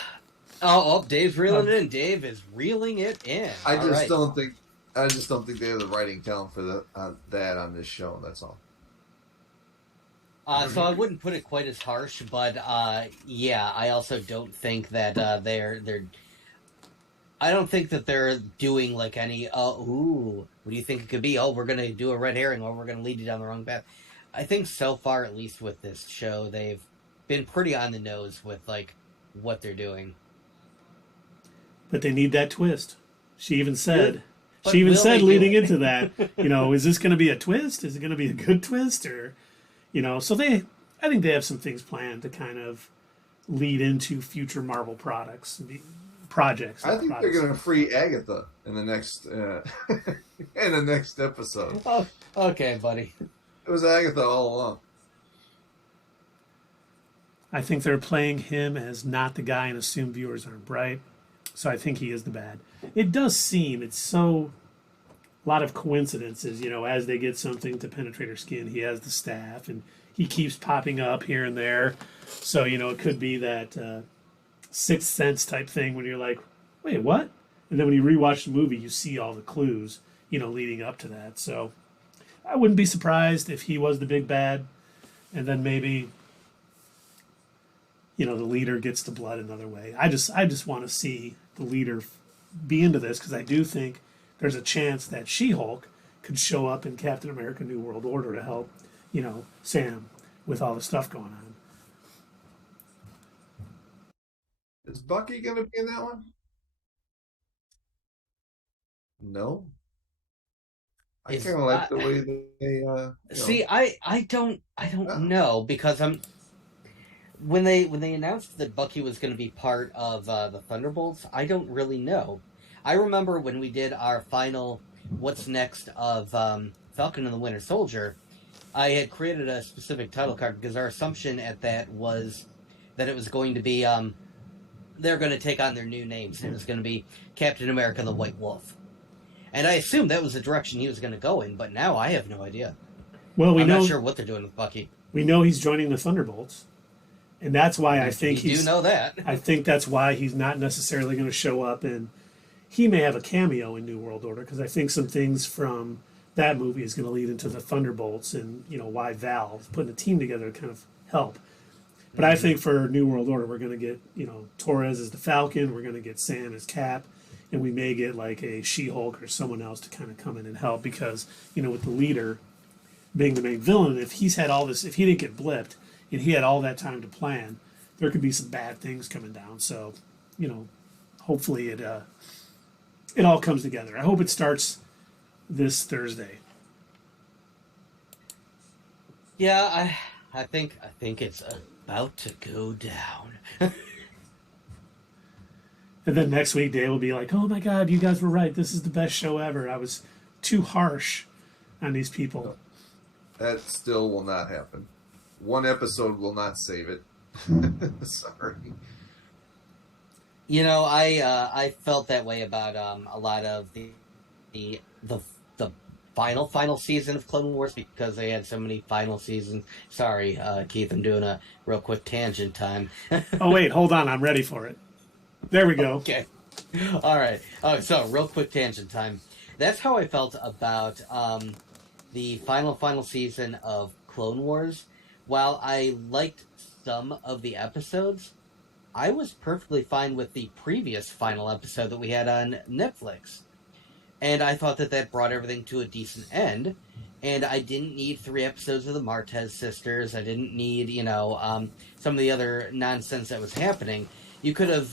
Dave's reeling it in. Dave is reeling it in. I just don't think they have the writing talent for that on this show. That's all. So I wouldn't put it quite as harsh, but yeah, I also don't think that they're I don't think that they're doing like any, what do you think it could be? Oh, we're going to do a red herring or we're going to lead you down the wrong path. I think so far, at least with this show, they've been pretty on the nose with like what they're doing. But they need that twist. She even said, But will they do leading it? into that, is this going to be a twist? Is it going to be a good twist? Or, so I think they have some things planned to kind of lead into future Marvel projects. I think they're going to free Agatha in the next in the next episode. Oh, okay, buddy. It was Agatha all along. I think they're playing him as not the guy and assume viewers aren't bright. So I think he is the bad. It does seem it's so a lot of coincidences, as they get something to penetrate her skin, he has the staff and he keeps popping up here and there. So, it could be that Sixth Sense type thing when you're like, wait, what? And then when you rewatch the movie, you see all the clues, leading up to that. So I wouldn't be surprised if he was the big bad. And then maybe, the leader gets the blood another way. I just want to see the leader be into this because I do think there's a chance that She-Hulk could show up in Captain America New World Order to help, Sam with all the stuff going on. Is Bucky going to be in that one? No. I kind of like the way they. See, I don't know because when they announced that Bucky was going to be part of the Thunderbolts, I don't really know. I remember when we did our final "What's Next" of Falcon and the Winter Soldier, I had created a specific title card because our assumption at that was that it was going to be they're going to take on their new names. It was going to be Captain America and the White Wolf. And I assumed that was the direction he was going to go in, but now I have no idea. Well, I'm not sure what they're doing with Bucky. We know he's joining the Thunderbolts, and that's why I think you do know that. I think that's why he's not necessarily going to show up, and he may have a cameo in New World Order because I think some things from that movie is going to lead into the Thunderbolts and why Val is putting a team together to kind of help. But I think for New World Order, we're going to get Torres as the Falcon, we're going to get Sam as Cap. And we may get like a She-Hulk or someone else to kind of come in and help because, with the leader being the main villain, if he's had all this, if he didn't get blipped and he had all that time to plan, there could be some bad things coming down. So, hopefully it all comes together. I hope it starts this Thursday. Yeah, I think it's about to go down. And then next week, Dave will be like, oh my God, you guys were right. This is the best show ever. I was too harsh on these people. That still will not happen. One episode will not save it. Sorry. I felt that way about a lot of the final season of Clone Wars because they had so many final seasons. Sorry, Keith, I'm doing a real quick tangent time. Oh, wait, hold on. I'm ready for it. There we go. Okay. All right. Oh, so real quick tangent time. That's how I felt about the final season of Clone Wars. While I liked some of the episodes, I was perfectly fine with the previous final episode that we had on Netflix. And I thought that brought everything to a decent end. And I didn't need 3 episodes of the Martez sisters. I didn't need, some of the other nonsense that was happening. You could have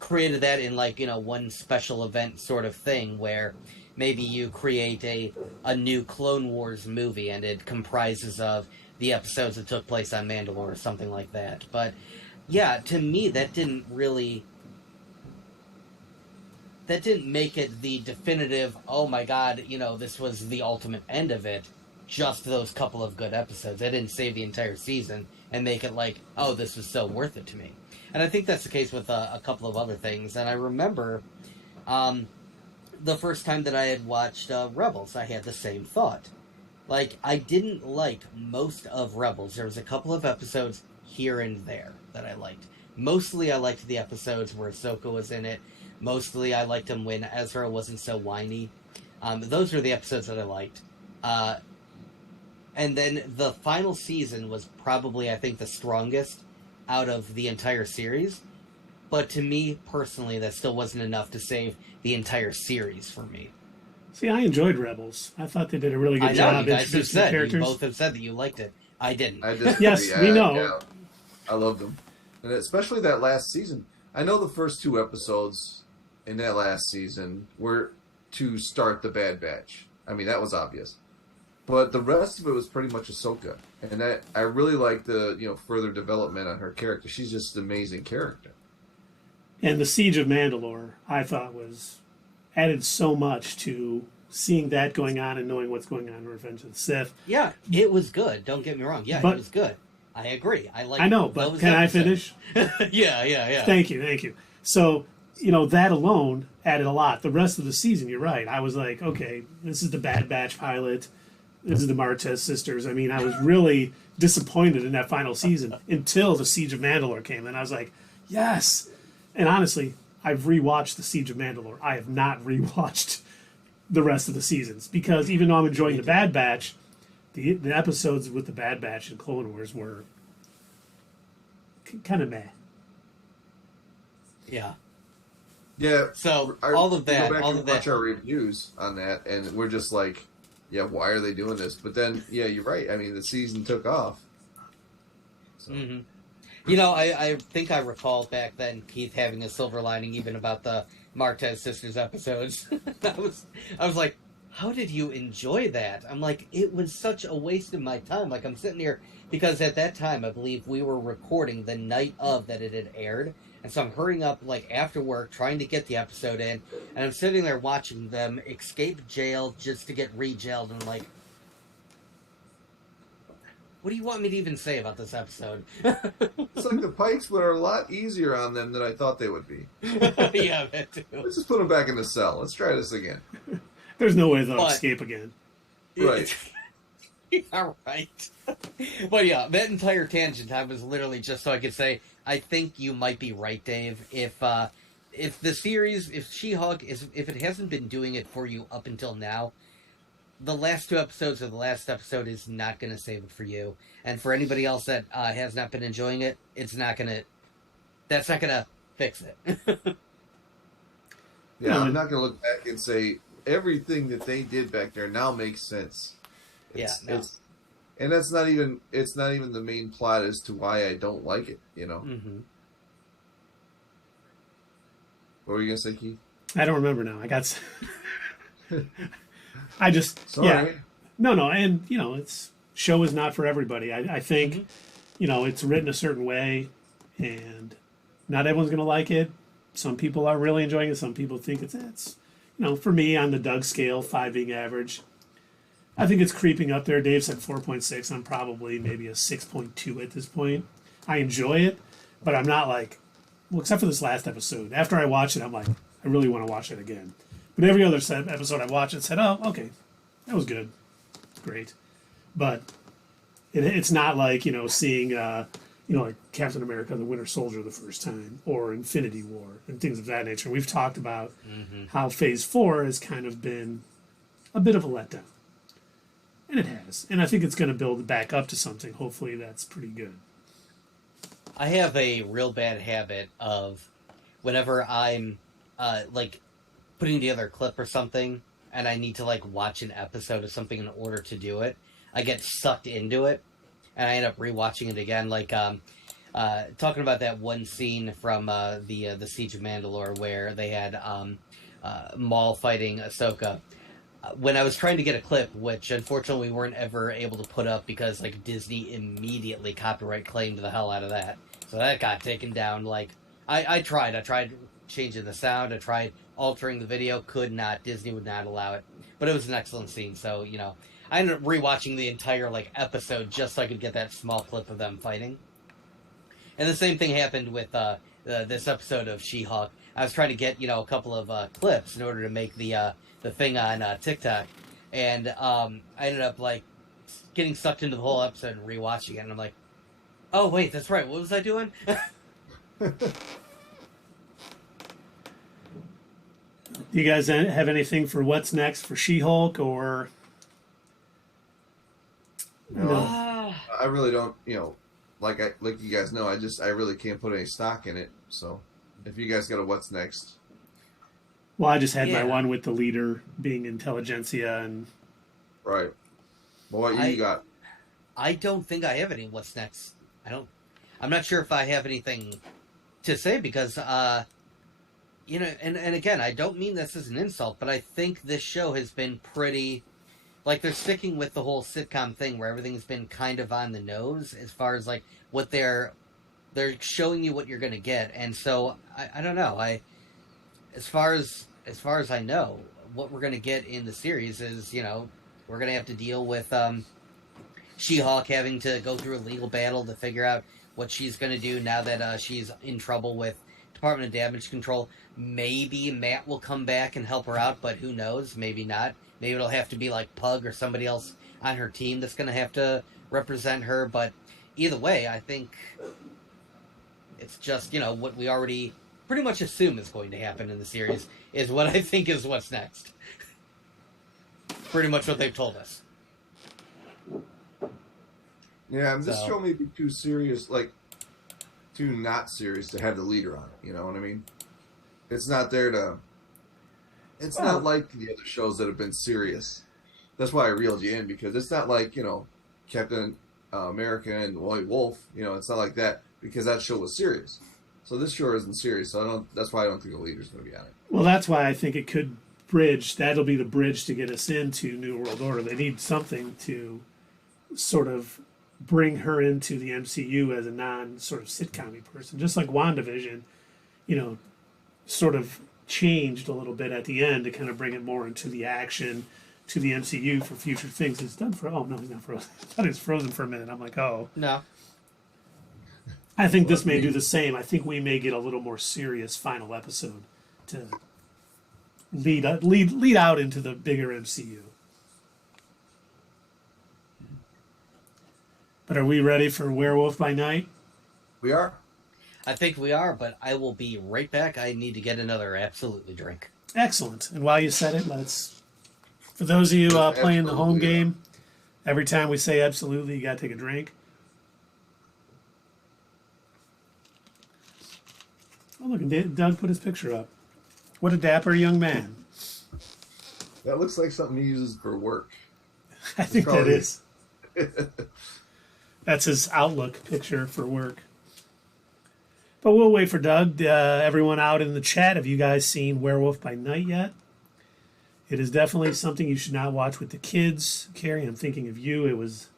created that in one special event sort of thing where maybe you create a new Clone Wars movie and it comprises of the episodes that took place on Mandalore or something like that. But yeah, to me that didn't make it the definitive, oh my God, this was the ultimate end of it. Just those couple of good episodes. That didn't save the entire season and make it like, oh, this was so worth it to me. And I think that's the case with a couple of other things. And I remember the first time that I had watched Rebels, I had the same thought. Like, I didn't like most of Rebels. There was a couple of episodes here and there that I liked. Mostly I liked the episodes where Ahsoka was in it. Mostly I liked them when Ezra wasn't so whiny. Those were the episodes that I liked. And then the final season was probably, I think, the strongest out of the entire series. But to me, personally, that still wasn't enough to save the entire series for me. See, I enjoyed Rebels. I thought they did a really I good know, job you guys have introducing the said, you characters. both have said that you liked it. I didn't. I disagree. Yes, we know. Yeah, I loved them, and especially that last season. I know the first 2 episodes in that last season were to start the Bad Batch. I mean, that was obvious, but the rest of it was pretty much Ahsoka, and I really liked the further development on her character. She's just an amazing character. And the Siege of Mandalore, I thought, was added so much to seeing that going on and knowing what's going on in Revenge of the Sith. Yeah, it was good. Don't get me wrong. Yeah, But- it was good. I agree. I know, but can I finish? Yeah. Thank you. So, that alone added a lot. The rest of the season, you're right. I was like, okay, this is the Bad Batch pilot. This is the Martez sisters. I mean, I was really disappointed in that final season until the Siege of Mandalore came. And I was like, yes. And honestly, I've rewatched the Siege of Mandalore. I have not rewatched the rest of the seasons because even though I'm enjoying the Bad Batch, the episodes with the Bad Batch and Clone Wars were kind of meh. Yeah. Yeah. So all of that, Go back all and of that. watch our reviews on that, and we're just like, yeah, why are they doing this? But then, yeah, you're right. I mean, the season took off. So. Mm-hmm. I think I recall back then Keith having a silver lining even about the Martez sisters episodes. I was like, how did you enjoy that? I'm like, it was such a waste of my time. Like, I'm sitting here because at that time I believe we were recording the night of that it had aired, and so I'm hurrying up like after work trying to get the episode in, and I'm sitting there watching them escape jail just to get re-jailed, and I'm like, what do you want me to even say about this episode? It's like the Pikes were a lot easier on them than I thought they would be. Yeah, that too. Let's just put them back in the cell. Let's try this again. There's no way they'll escape again. Right. Yeah, right. But yeah, that entire tangent I was literally just so I could say, I think you might be right, Dave. If the series, if She-Hulk, if it hasn't been doing it for you up until now, the last 2 episodes of the last episode is not going to save it for you. And for anybody else that has not been enjoying it, that's not going to fix it. Yeah, I'm not going to look back and say everything that they did back there now makes sense. And that's not even the main plot as to why I don't like it, Mm-hmm. What were you going to say, Keith? I don't remember now. I just, Sorry. yeah. No, and, it's show is not for everybody. I think, it's written a certain way, and not everyone's going to like it. Some people are really enjoying it. Some people think it's for me, on the Doug scale, 5 being average. I think it's creeping up there. Dave said 4.6. I'm probably maybe a 6.2 at this point. I enjoy it, but I'm not like, well, except for this last episode. After I watch it, I'm like, I really want to watch it again. But every other episode I watched, it said, oh, okay, that was good. Great. But it's not like, seeing, like Captain America, the Winter Soldier the first time, or Infinity War, and things of that nature. We've talked about how Phase 4 has kind of been a bit of a letdown. And it has. And I think it's going to build back up to something. Hopefully that's pretty good. I have a real bad habit of whenever I'm, putting together a clip or something, and I need to, watch an episode of something in order to do it, I get sucked into it, and I end up rewatching it again. Talking about that one scene from the Siege of Mandalore where they had Maul fighting Ahsoka. When I was trying to get a clip, which unfortunately we weren't ever able to put up because Disney immediately copyright claimed the hell out of that, so that got taken down. I tried changing the sound, I tried altering the video, could not. Disney would not allow it, but it was an excellent scene. So I ended up rewatching the entire episode just so I could get that small clip of them fighting. And the same thing happened with this episode of She-Hulk. I was trying to get a couple of clips in order to make the thing on TikTok, and I ended up getting sucked into the whole episode and rewatching it, and I'm like, oh wait, that's right, what was I doing? Do you guys have anything for what's next for She-Hulk, or No, I really don't. Like you guys know, I really can't put any stock in it. So if you guys got a what's next. Well, I just had my Yeah. one with the leader being intelligentsia, and Right. Well, what you I got? I don't think I have any. What's next? I don't. I'm not sure if I have anything to say because and again, I don't mean this as an insult, but I think this show has been pretty like they're sticking with the whole sitcom thing where everything's been kind of on the nose as far as like what they're showing you what you're going to get, and so I don't know. As far as I know, what we're going to get in the series is we're going to have to deal with She-Hulk having to go through a legal battle to figure out what she's going to do now that she's in trouble with Department of Damage Control. Maybe Matt will come back and help her out, but who knows? Maybe not. Maybe it'll have to be like Pug or somebody else on her team that's going to have to represent her. But either way, I think it's just, what we already pretty much assume is going to happen in the series is what I think is what's next. Pretty much what they've told us. Yeah, this So- show may be too serious, like too not serious to have the leader on it. You know what I mean? It's not there to. It's not like the other shows that have been serious. That's why I reeled you in, because it's not like Captain America and White Wolf. It's not like that, because that show was serious. So this show isn't serious. So I don't. That's why I don't think the leader's going to be on it. well, that's why I think it could bridge. That'll be the bridge to get us into New World Order. They need something to sort of bring her into the MCU as a non sort of sitcom person, just like WandaVision, sort of changed a little bit at the end to kind of bring it more into the action to the MCU for future things. It's done for. Oh no, he's not frozen. I thought he was frozen for a minute. I'm like, oh. No. I think this may do the same. I think we may get a little more serious final episode to lead out into the bigger MCU. But are we ready for Werewolf by Night? We are. I think we are, but I will be right back. I need to get another absolutely drink. Excellent. And while you said it, for those of you playing the home Absolutely, yeah. game, every time we say absolutely, you got to take a drink. Oh, look, and Doug put his picture up. What a dapper young man. That looks like something he uses for work. I think that Probably. is. That's his Outlook picture for work. But we'll wait for Doug. Everyone out in the chat, have you guys seen Werewolf by Night yet? It is definitely something you should not watch with the kids. Carrie, I'm thinking of you. It was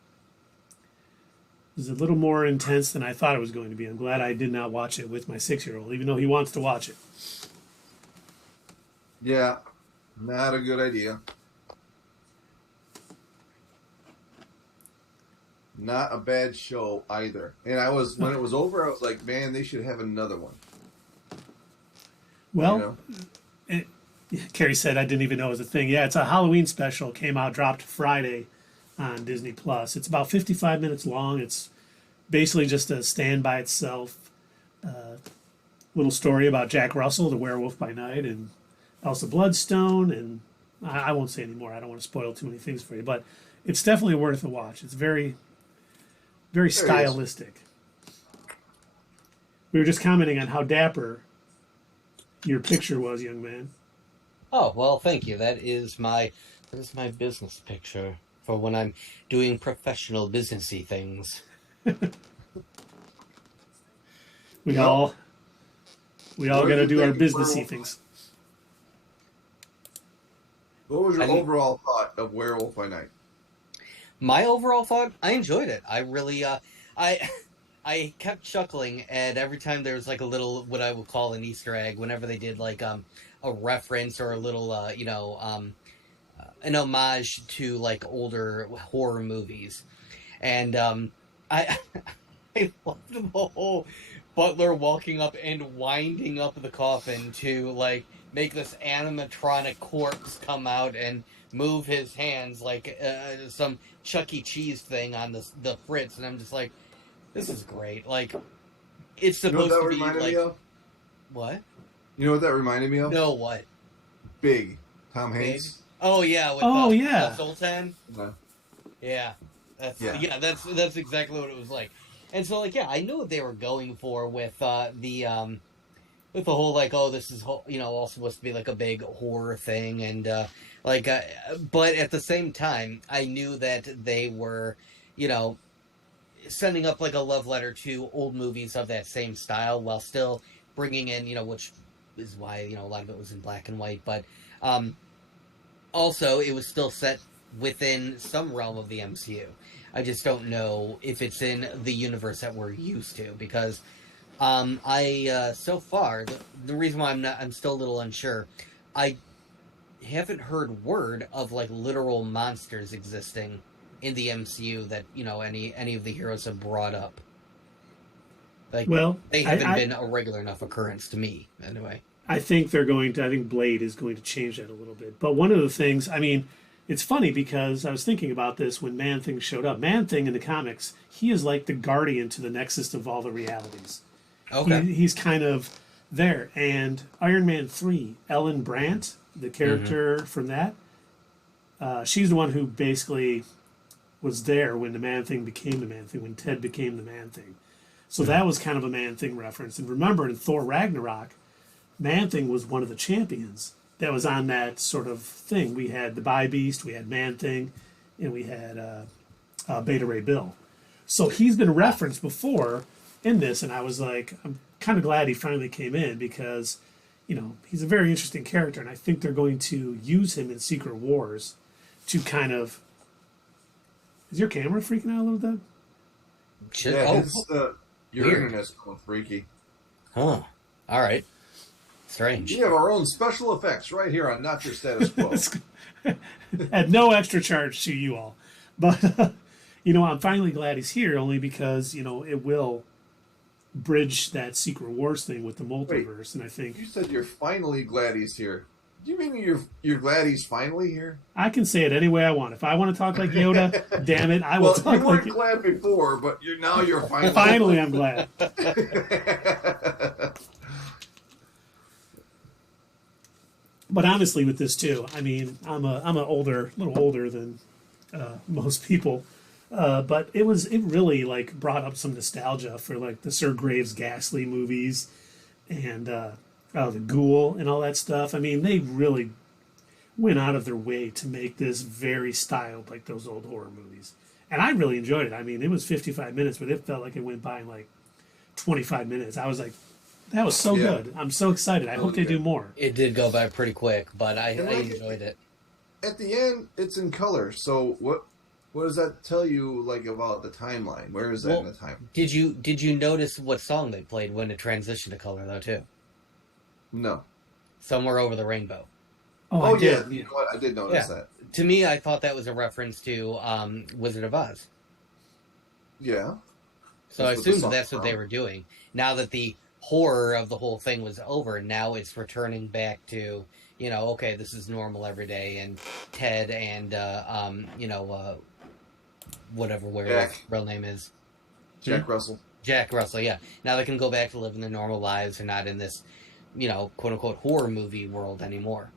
a little more intense than I thought it was going to be. I'm glad I did not watch it with my 6-year-old, even though he wants to watch it. Yeah, not a good idea. Not a bad show either. And when it was over, I was like, man, they should have another one. Well, Carrie said I didn't even know it was a thing. Yeah, it's a Halloween special. Came out, dropped Friday on Disney Plus. It's about 55 minutes long. It's basically just a stand by itself little story about Jack Russell, the werewolf by night, and Elsa Bloodstone. And I won't say any more. I don't want to spoil too many things for you, but it's definitely worth a watch. It's very, very stylistic. We were just commenting on how dapper your picture was, young man. Oh, well, thank you. That is my business picture for when I'm doing professional businessy things. We all got to do our businessy Werewolf? things. What was your I mean- overall thought of Werewolf by Night? My overall thought, I enjoyed it. I really, I kept chuckling, and every time there was like a little, what I would call an Easter egg, whenever they did like a reference or a little, an homage to like older horror movies, and I I loved the whole Butler walking up and winding up the coffin to like make this animatronic corpse come out and move his hands like some Chuck E. Cheese thing on the Fritz, and I'm just like, this is great. Like, it's You know what supposed that to be reminded like me of? what? You know what that reminded me of? No, what? Big. Tom Big? Hanks. Oh yeah, with yeah. Sultan. Yeah. Yeah, that's exactly what it was like. And so like I knew what they were going for with the with the whole like, oh, this is all supposed to be like a big horror thing, and like, but at the same time, I knew that they were, you know, sending up like a love letter to old movies of that same style while still bringing in, which is why a lot of it was in black and white, but um, also it was still set within some realm of the MCU. I just don't know if it's in the universe that we're used to because I so far the reason why I'm still a little unsure. I haven't heard word of like literal monsters existing in the MCU that any of the heroes have brought up. Like Well, they I, haven't I been a regular enough occurrence to me anyway. I think they're going to. I think Blade is going to change that a little bit. But one of the things, I mean, it's funny because I was thinking about this when Man Thing showed up. Man Thing in the comics, he is like the guardian to the nexus of all the realities. Okay. He's kind of there. And Iron Man 3, Ellen Brandt, the character from that, she's the one who basically was there when the Man Thing became the Man Thing, when Ted became the Man Thing. So that was kind of a Man Thing reference. And remember, in Thor Ragnarok, Man Thing was one of the champions that was on that sort of thing. We had the Bi Beast, we had Man Thing, and we had Beta Ray Bill. So he's been referenced before in this, and I was like, I'm kind of glad he finally came in because, he's a very interesting character, and I think they're going to use him in Secret Wars to kind of. Is your camera freaking out a little bit? Yeah, your weird. internet's going freaky. Huh. All right. Strange. We have our own special effects right here on Not Your Status Quo. At no extra charge to you all. But, I'm finally glad he's here only because, it will bridge that Secret Wars thing with the multiverse. And I think. You said you're finally glad he's here. Do you mean you're glad he's finally here? I can say it any way I want. If I want to talk like Yoda, damn it, I will talk you weren't like. glad before, but you're finally. Finally, I'm glad. But honestly, with this too, I mean, I'm a little older than most people, but it really like brought up some nostalgia for like the Sir Graves Ghastly movies, and the Ghoul and all that stuff. I mean, they really went out of their way to make this very styled like those old horror movies, and I really enjoyed it. I mean, it was 55 minutes, but it felt like it went by in like 25 minutes. I was like, that was so good. I'm so excited. I hope they do more. It did go by pretty quick, but I enjoyed it. At the end, it's in color. So what does that tell you like about the timeline? Where is that in the time? Did you notice what song they played when it transitioned to color though too? No. Somewhere Over the Rainbow. Oh yeah. You know what? I did notice that. To me, I thought that was a reference to Wizard of Oz. Yeah. So I assumed that's what they were doing. Now that the horror of the whole thing was over, now it's returning back to, okay, this is normal every day, and Ted and whatever Werewolf's real name is. Jack Russell. Jack Russell, yeah. Now they can go back to living their normal lives. They're not in this, quote unquote horror movie world anymore.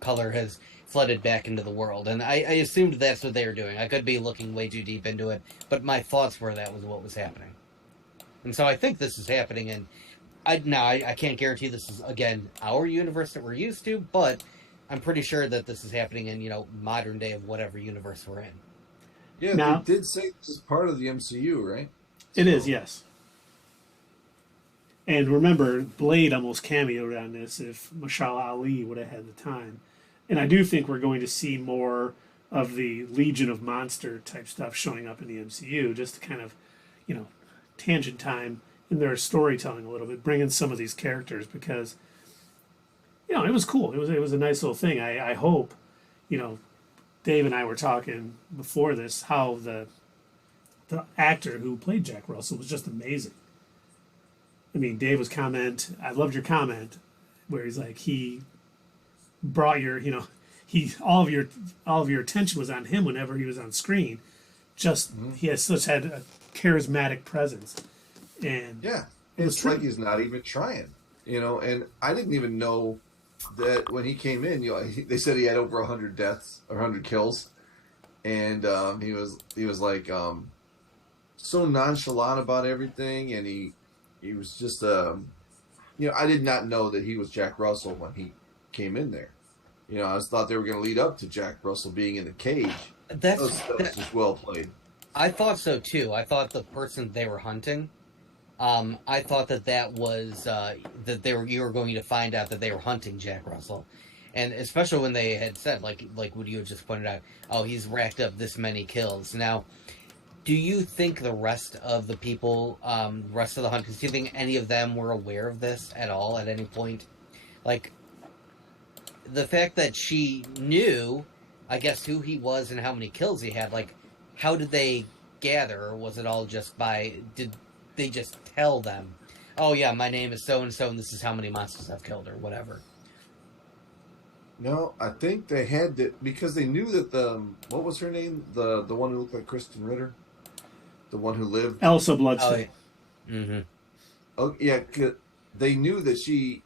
Color has flooded back into the world, and I assumed that's what they were doing. I could be looking way too deep into it, but my thoughts were that was what was happening. And so I think this is happening, and I can't guarantee this is, again, our universe that we're used to, but I'm pretty sure that this is happening in, modern day of whatever universe we're in. Yeah, they did say this is part of the MCU, right? It is, yes. And remember, Blade almost cameoed on this if Mashallah Ali would have had the time. And I do think we're going to see more of the Legion of Monster type stuff showing up in the MCU, just to kind of, tangent time in their storytelling a little bit, bring in some of these characters because, it was cool. It was a nice little thing. I hope, Dave and I were talking before this how the actor who played Jack Russell was just amazing. I mean, Dave was I loved your comment where he's like, he brought your, all of your attention was on him whenever he was on screen. Just he had a charismatic presence, and it's like he's not even trying, And I didn't even know that when he came in. They said he had over 100 deaths or 100 kills, and he was like so nonchalant about everything, and he was just I did not know that he was Jack Russell when he came in there. I just thought they were going to lead up to Jack Russell being in the cage. That was just well played. I thought so too. I thought the person they were hunting, I thought that was you were going to find out that they were hunting Jack Russell, and especially when they had said like what you had just pointed out, oh, he's racked up this many kills. Now, do you think the rest of the people, rest of the hunters, do you think any of them were aware of this at all at any point? Like, the fact that she knew, I guess, who he was and how many kills he had, like, how did they gather? Or was it all just did they just tell them, oh yeah, my name is so-and-so and this is how many monsters I've killed or whatever? No, I think they had to, because they knew that what was her name? The one who looked like Kristen Ritter? The one who lived? Elsa Bloodstone. Oh, yeah. Mm-hmm. Oh, yeah, they knew that she,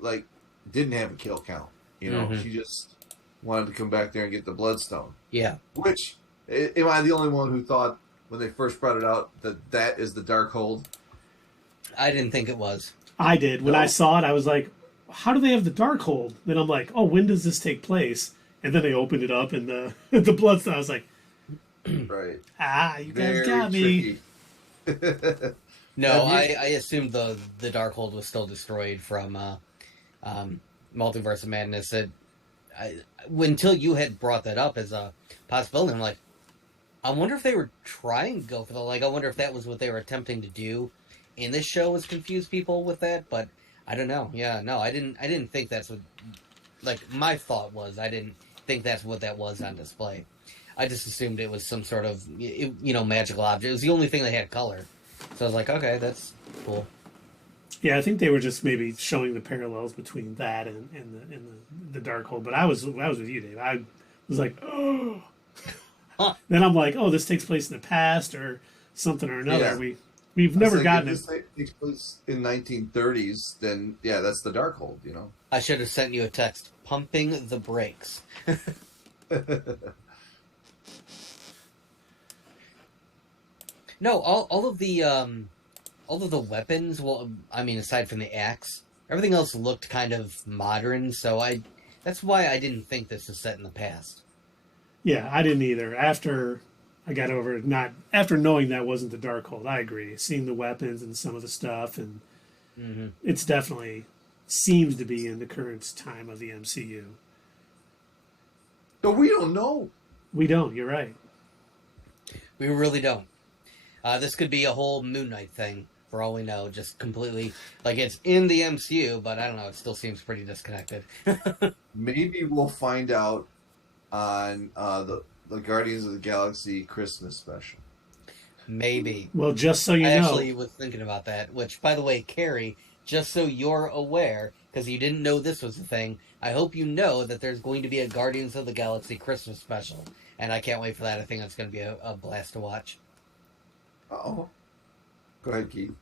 didn't have a kill count. Mm-hmm. She just wanted to come back there and get the Bloodstone. Yeah. Which, am I the only one who thought, when they first brought it out, that is the Darkhold? I didn't think it was. I did. When I saw it, I was like, how do they have the Darkhold? Then I'm like, oh, when does this take place? And then they opened it up, and the Bloodstone, I was like, right. You guys got me. No, I assumed the Darkhold was still destroyed from Multiverse of Madness. Until you had brought that up as a possibility, I'm like, I wonder if they were trying to go for I wonder if that was what they were attempting to do in this show, was confuse people with that, but I don't know. Yeah, no, I didn't think that's what, my thought was, I didn't think that's what that was on display. I just assumed it was some sort of, magical object. It was the only thing that had color. So I was like, okay, that's cool. Yeah, I think they were just maybe showing the parallels between that and the Darkhold. But I was with you, Dave. I was like, oh. Huh. Then I'm like, oh, this takes place in the past or something or another. Yeah. We've never gotten it. If this takes place in 1930s, then yeah, that's the Darkhold. I should have sent you a text. Pumping the brakes. No, all of the weapons. Well, I mean, aside from the axe, everything else looked kind of modern. So that's why I didn't think this was set in the past. Yeah, I didn't either. After I got over after knowing that wasn't the Darkhold, I agree. Seeing the weapons and some of the stuff, and it's definitely seems to be in the current time of the MCU. But we don't know. We don't. You're right. We really don't. This could be a whole Moon Knight thing, for all we know. Just completely, it's in the MCU, but I don't know. It still seems pretty disconnected. Maybe we'll find out on the Guardians of the Galaxy Christmas special. Maybe. Well, just so you know. I actually was thinking about that, which, by the way, Carrie, just so you're aware, because you didn't know this was a thing, I hope you know that there's going to be a Guardians of the Galaxy Christmas special. And I can't wait for that. I think that's going to be a blast to watch. Uh-oh. Go ahead, Keith.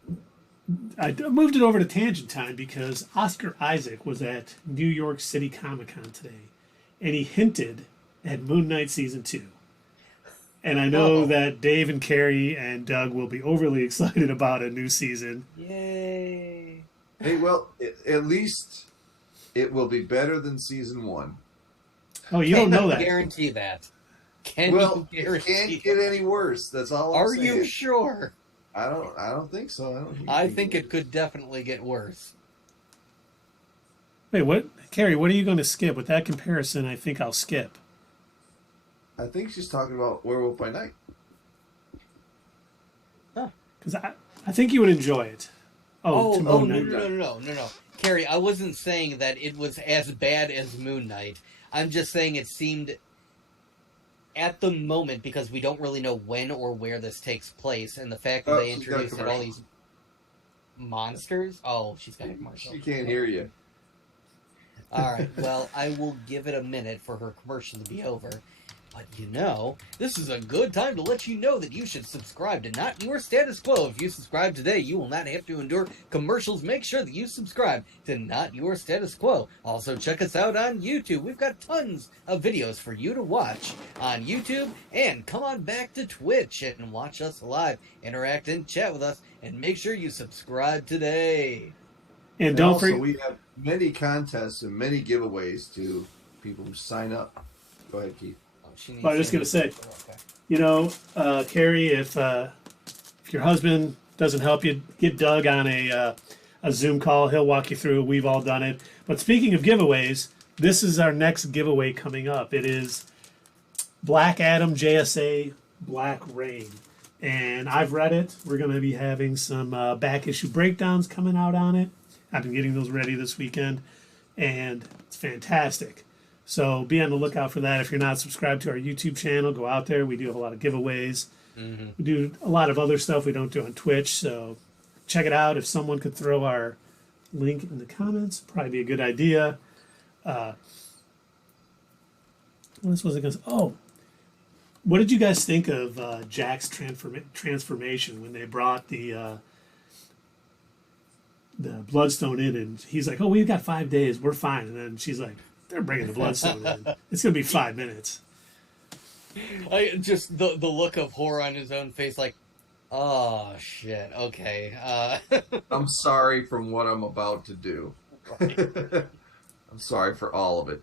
I moved it over to Tangent Time because Oscar Isaac was at New York City Comic Con today, and he hinted at Moon Knight Season 2. And I know that Dave and Carrie and Doug will be overly excited about a new season. Yay! Hey, well, at least it will be better than Season 1. Oh, you don't know that. I guarantee that. It can't get any worse. That's all I'm saying. Are you sure? I don't think so. I think it could definitely get worse. Wait, what? Carrie, what are you going to skip? With that comparison, I think I'll skip. I think she's talking about Werewolf by Night. Huh. Because I think you would enjoy it. No. Carrie, I wasn't saying that it was as bad as Moon Knight. I'm just saying it seemed, at the moment, because we don't really know when or where this takes place, and the fact that they introduced all these monsters. Oh, she's got a commercial. She can't hear you. All right, well, I will give it a minute for her commercial to be over. But this is a good time to let you know that you should subscribe to Not Your Status Quo. If you subscribe today, you will not have to endure commercials. Make sure that you subscribe to Not Your Status Quo. Also, check us out on YouTube. We've got tons of videos for you to watch on YouTube. And come on back to Twitch and watch us live, interact and chat with us. And make sure you subscribe today. And And don't also, forget. we have many contests and many giveaways to people who sign up. Go ahead, Keith. Oh, she needs Well, I was just to gonna say, okay. you know, Carrie, if your husband doesn't help you get Doug on a Zoom call, he'll walk you through. We've all done it. But speaking of giveaways, this is our next giveaway coming up. It is Black Adam JSA Black Rain. And I've read it. We're going to be having some back issue breakdowns coming out on it. I've been getting those ready this weekend, and it's fantastic. So be on the lookout for that. If you're not subscribed to our YouTube channel, go out there. We do have a lot of giveaways. Mm-hmm. We do a lot of other stuff we don't do on Twitch. So check it out. If someone could throw our link in the comments, probably be a good idea. What else was I going to say? Oh, what did you guys think of Jack's transformation when they brought the Bloodstone in, and he's like, "Oh, we've got 5 days. We're fine." And then she's like, "They're bringing the Bloodstone in. It's gonna be 5 minutes." I just the look of horror on his own face, like, oh shit. Okay. I'm sorry from what I'm about to do. I'm sorry for all of it.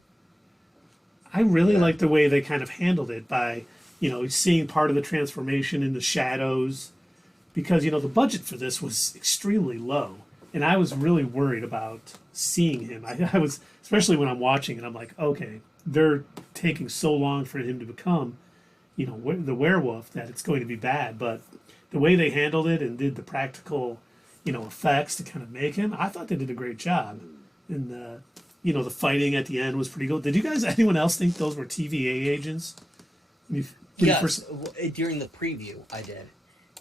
I really like the way they kind of handled it by, seeing part of the transformation in the shadows, because the budget for this was extremely low, and I was really worried about seeing him. I was, especially when I'm watching it, I'm like, okay, they're taking so long for him to become, the werewolf, that it's going to be bad. But the way they handled it and did the practical, effects to kind of make him, I thought they did a great job. And the fighting at the end was pretty good. Did you guys, anyone else think those were TVA agents? Yes, during the preview, I did.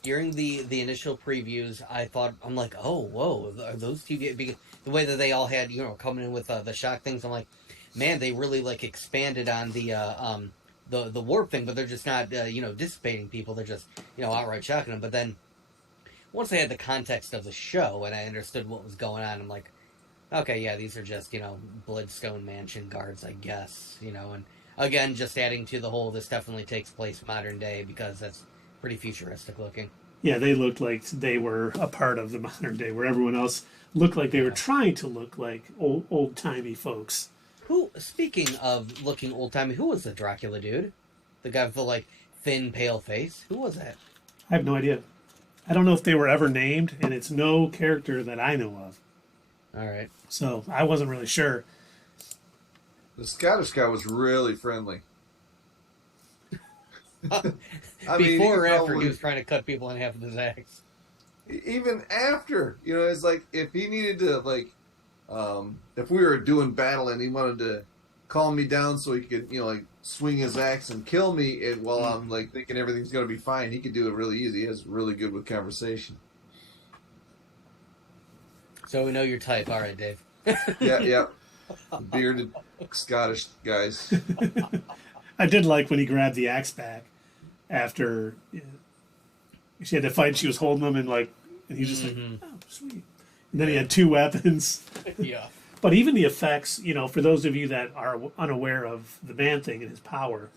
During the initial previews, I'm like, oh, whoa, are those TVA? The way that they all had, coming in with the shock things, I'm like, man, they really like expanded on the warp thing, but they're just not, dissipating people. They're just, outright shocking them. But then once I had the context of the show and I understood what was going on, I'm like, okay, yeah, these are just, Bloodstone Mansion guards, I guess, and again, just adding to the whole, this definitely takes place modern day because that's pretty futuristic looking. Yeah, they looked like they were a part of the modern day, where everyone else looked like they were trying to look like old timey folks. Who, speaking of looking old timey, who was the Dracula dude? The guy with the like thin, pale face. Who was that? I have no idea. I don't know if they were ever named, and it's no character that I know of. All right. So I wasn't really sure. The Scottish guy was really friendly. Before or after he was trying to cut people in half with his axe? Even after, it's like if he needed to, like, if we were doing battle and he wanted to calm me down so he could, like swing his axe and kill me, and while I'm like thinking everything's gonna be fine, he could do it really easy. He was really good with conversation. So we know your type. All right, Dave. Yeah. The bearded Scottish guys. I did like when he grabbed the axe back after she had to fight. She was holding him, and he's just like, oh, sweet. And then he had two weapons. Yeah. But even the effects, for those of you that are unaware of the Man Thing and his power,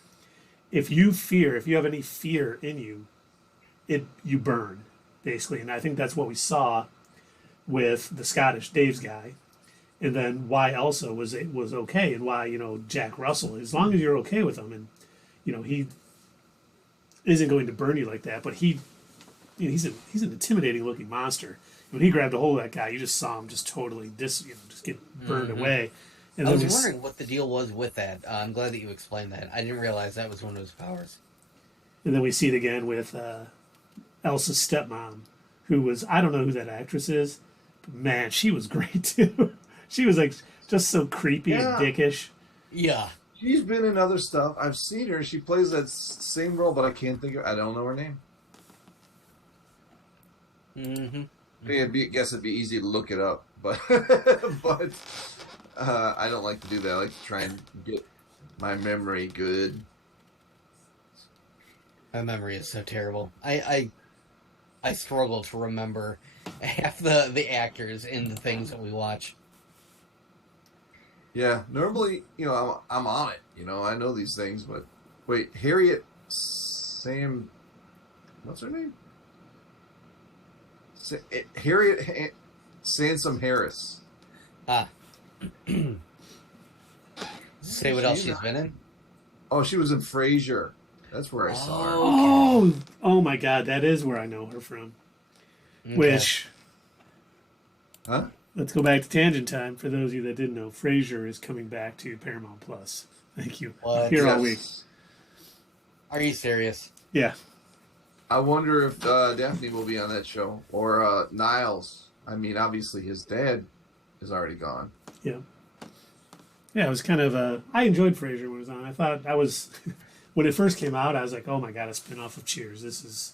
if you have any fear in you, you burn, basically. And I think that's what we saw with the Scottish Dave's guy. And then why Elsa was okay, and why, Jack Russell, as long as you're okay with him, and, he isn't going to burn you like that, but he's an intimidating looking monster. When he grabbed a hold of that guy, you just saw him just totally just get burned away. And I was wondering what the deal was with that. I'm glad that you explained that. I didn't realize that was one of his powers. And then we see it again with Elsa's stepmom, who was, I don't know who that actress is, but man, she was great too. She was like just so creepy and dickish. Yeah. She's been in other stuff. I've seen her. She plays that same role, but I don't know her name. Mm-hmm. I guess it'd be easy to look it up, but I don't like to do that. I like to try and get my memory good. My memory is so terrible. I struggle to remember half the actors in the things that we watch. Yeah, normally, I'm on it. I know these things, but wait, Harriet Sam, what's her name? Harriet Sansom Harris. Ah, say what else She in she's that? been in. Oh, she was in Frasier. That's where I saw her. Okay. Oh my God, that is where I know her from. Okay. Which, Huh? let's go back to Tangent Time. For those of you that didn't know, Frasier is coming back to Paramount Plus. Thank you. I'm What? here all week. Yes. Are you serious? Yeah, I wonder if Daphne will be on that show or Niles. I mean, obviously his dad is already gone. yeah. Yeah, it was kind of I enjoyed Frasier when it was on. I thought I was when it first came out, I was like, "Oh my God, a spinoff of Cheers! This is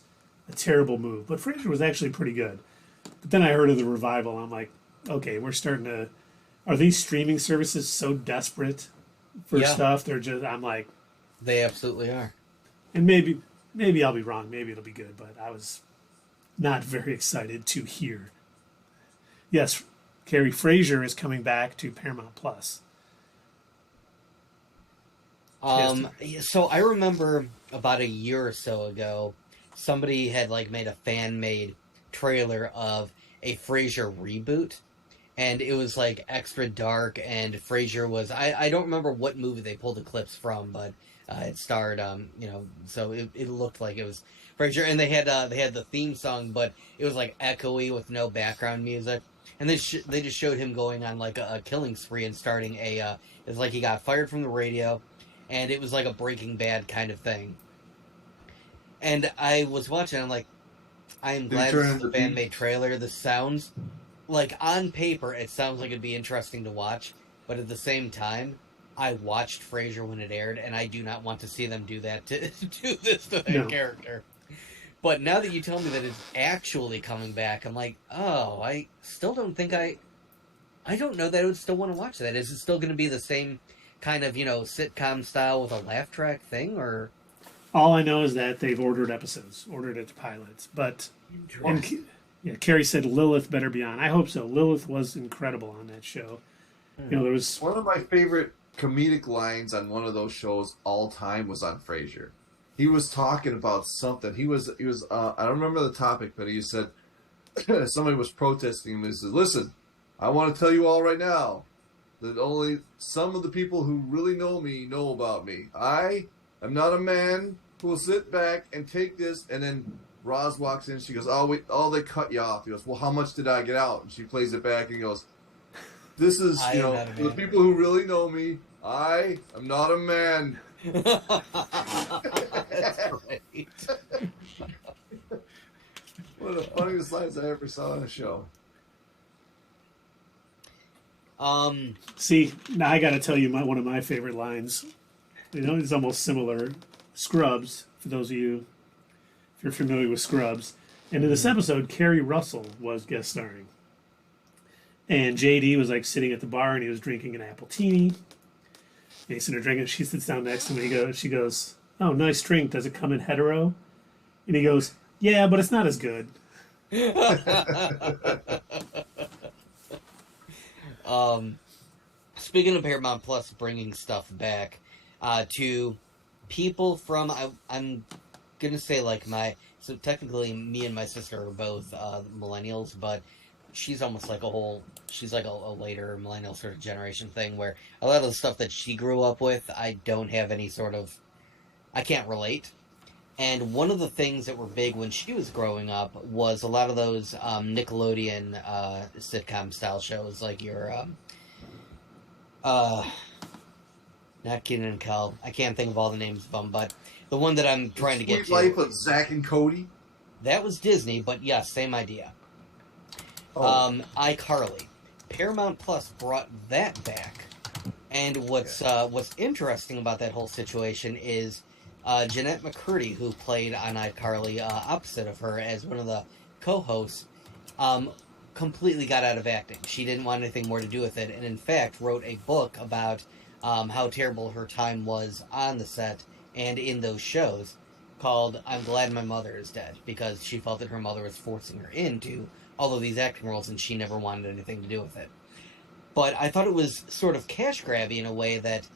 a terrible move." But Frasier was actually pretty good. But then I heard of the revival. I'm like, "Okay, we're starting to." Are these streaming services so desperate for Yeah, stuff? They're just. I'm like, they absolutely are. and maybe I'll be wrong. Maybe it'll be good. But I was not very excited to hear. Yes, Carrie Frasier is coming back to Paramount Plus. She has to. So I remember about a year or so ago, somebody had like made a fan made trailer of a Frasier reboot, and it was like extra dark, and Frasier was I don't remember what movie they pulled the clips from, but it starred so it looked like it was Frasier, and they had the theme song, but it was like echoey with no background music. And they just showed him going on like a killing spree and starting it's like he got fired from the radio, and it was like a Breaking Bad kind of thing. And I was watching, I'm like, I am Did he glad turn this is into a fan beef? made trailer. This sounds like on paper, it sounds like it'd be interesting to watch, but at the same time, I watched Frasier when it aired, and I do not want to see them do that to do this to that No. character. But now that you tell me that it's actually coming back, I'm like, oh, I still don't think I don't know that I would still want to watch that. Is it still going to be the same kind of sitcom style with a laugh track thing, or All I know is that they've ordered episodes, ordered it to pilots. But and interesting? yeah, Carrie said Lilith better be on. I hope so. Lilith was incredible on that show. Hmm. There was One of my favorite comedic lines on one of those shows all time was on Frasier. He was talking about something. He was I don't remember the topic, but he said somebody was protesting him. He said, "Listen, I want to tell you all right now that only some of the people who really know me know about me. I am not a man who will sit back and take this." And then Roz walks in. She goes, "Oh wait, oh they cut you off." He goes, "Well, how much did I get out?" And she plays it back and he goes, "This is, I am not a for the man. people who really know me, I am not a man." That's great. One of the funniest lines I ever saw on a show. see now. I got to tell you one of my favorite lines. It's almost similar. Scrubs. For those of you if you're familiar with Scrubs, and in this episode, Carrie Russell was guest starring, and JD was like sitting at the bar and he was drinking an appletini. And he's sitting there drinking. She sits down next to him. She goes, "Oh, nice drink. Does it come in hetero?" And he goes, "Yeah, but it's not as good." um, Speaking of Paramount Plus bringing stuff back, to people from I'm gonna say like so technically me and my sister are both millennials, but she's almost like she's like a later millennial sort of generation thing where a lot of the stuff that she grew up with I don't have any sort of I can't relate. And one of the things that were big when she was growing up was a lot of those Nickelodeon sitcom style shows, like your uh, not Kenan and Kel. I can't think of all the names of them, but the one that I'm The trying to get Sweet Life to, of Zach and Cody. that was Disney, but yes, same idea. Oh, iCarly. Paramount Plus brought that back, and what's interesting about that whole situation is Jeanette McCurdy, who played on iCarly opposite of her as one of the co-hosts, um, completely got out of acting. She didn't want anything more to do with it, and in fact wrote a book about how terrible her time was on the set and in those shows, called "I'm Glad My Mother Is Dead," because she felt that her mother was forcing her into all of these acting roles, and she never wanted anything to do with it. But I thought it was sort of cash grabby in a way that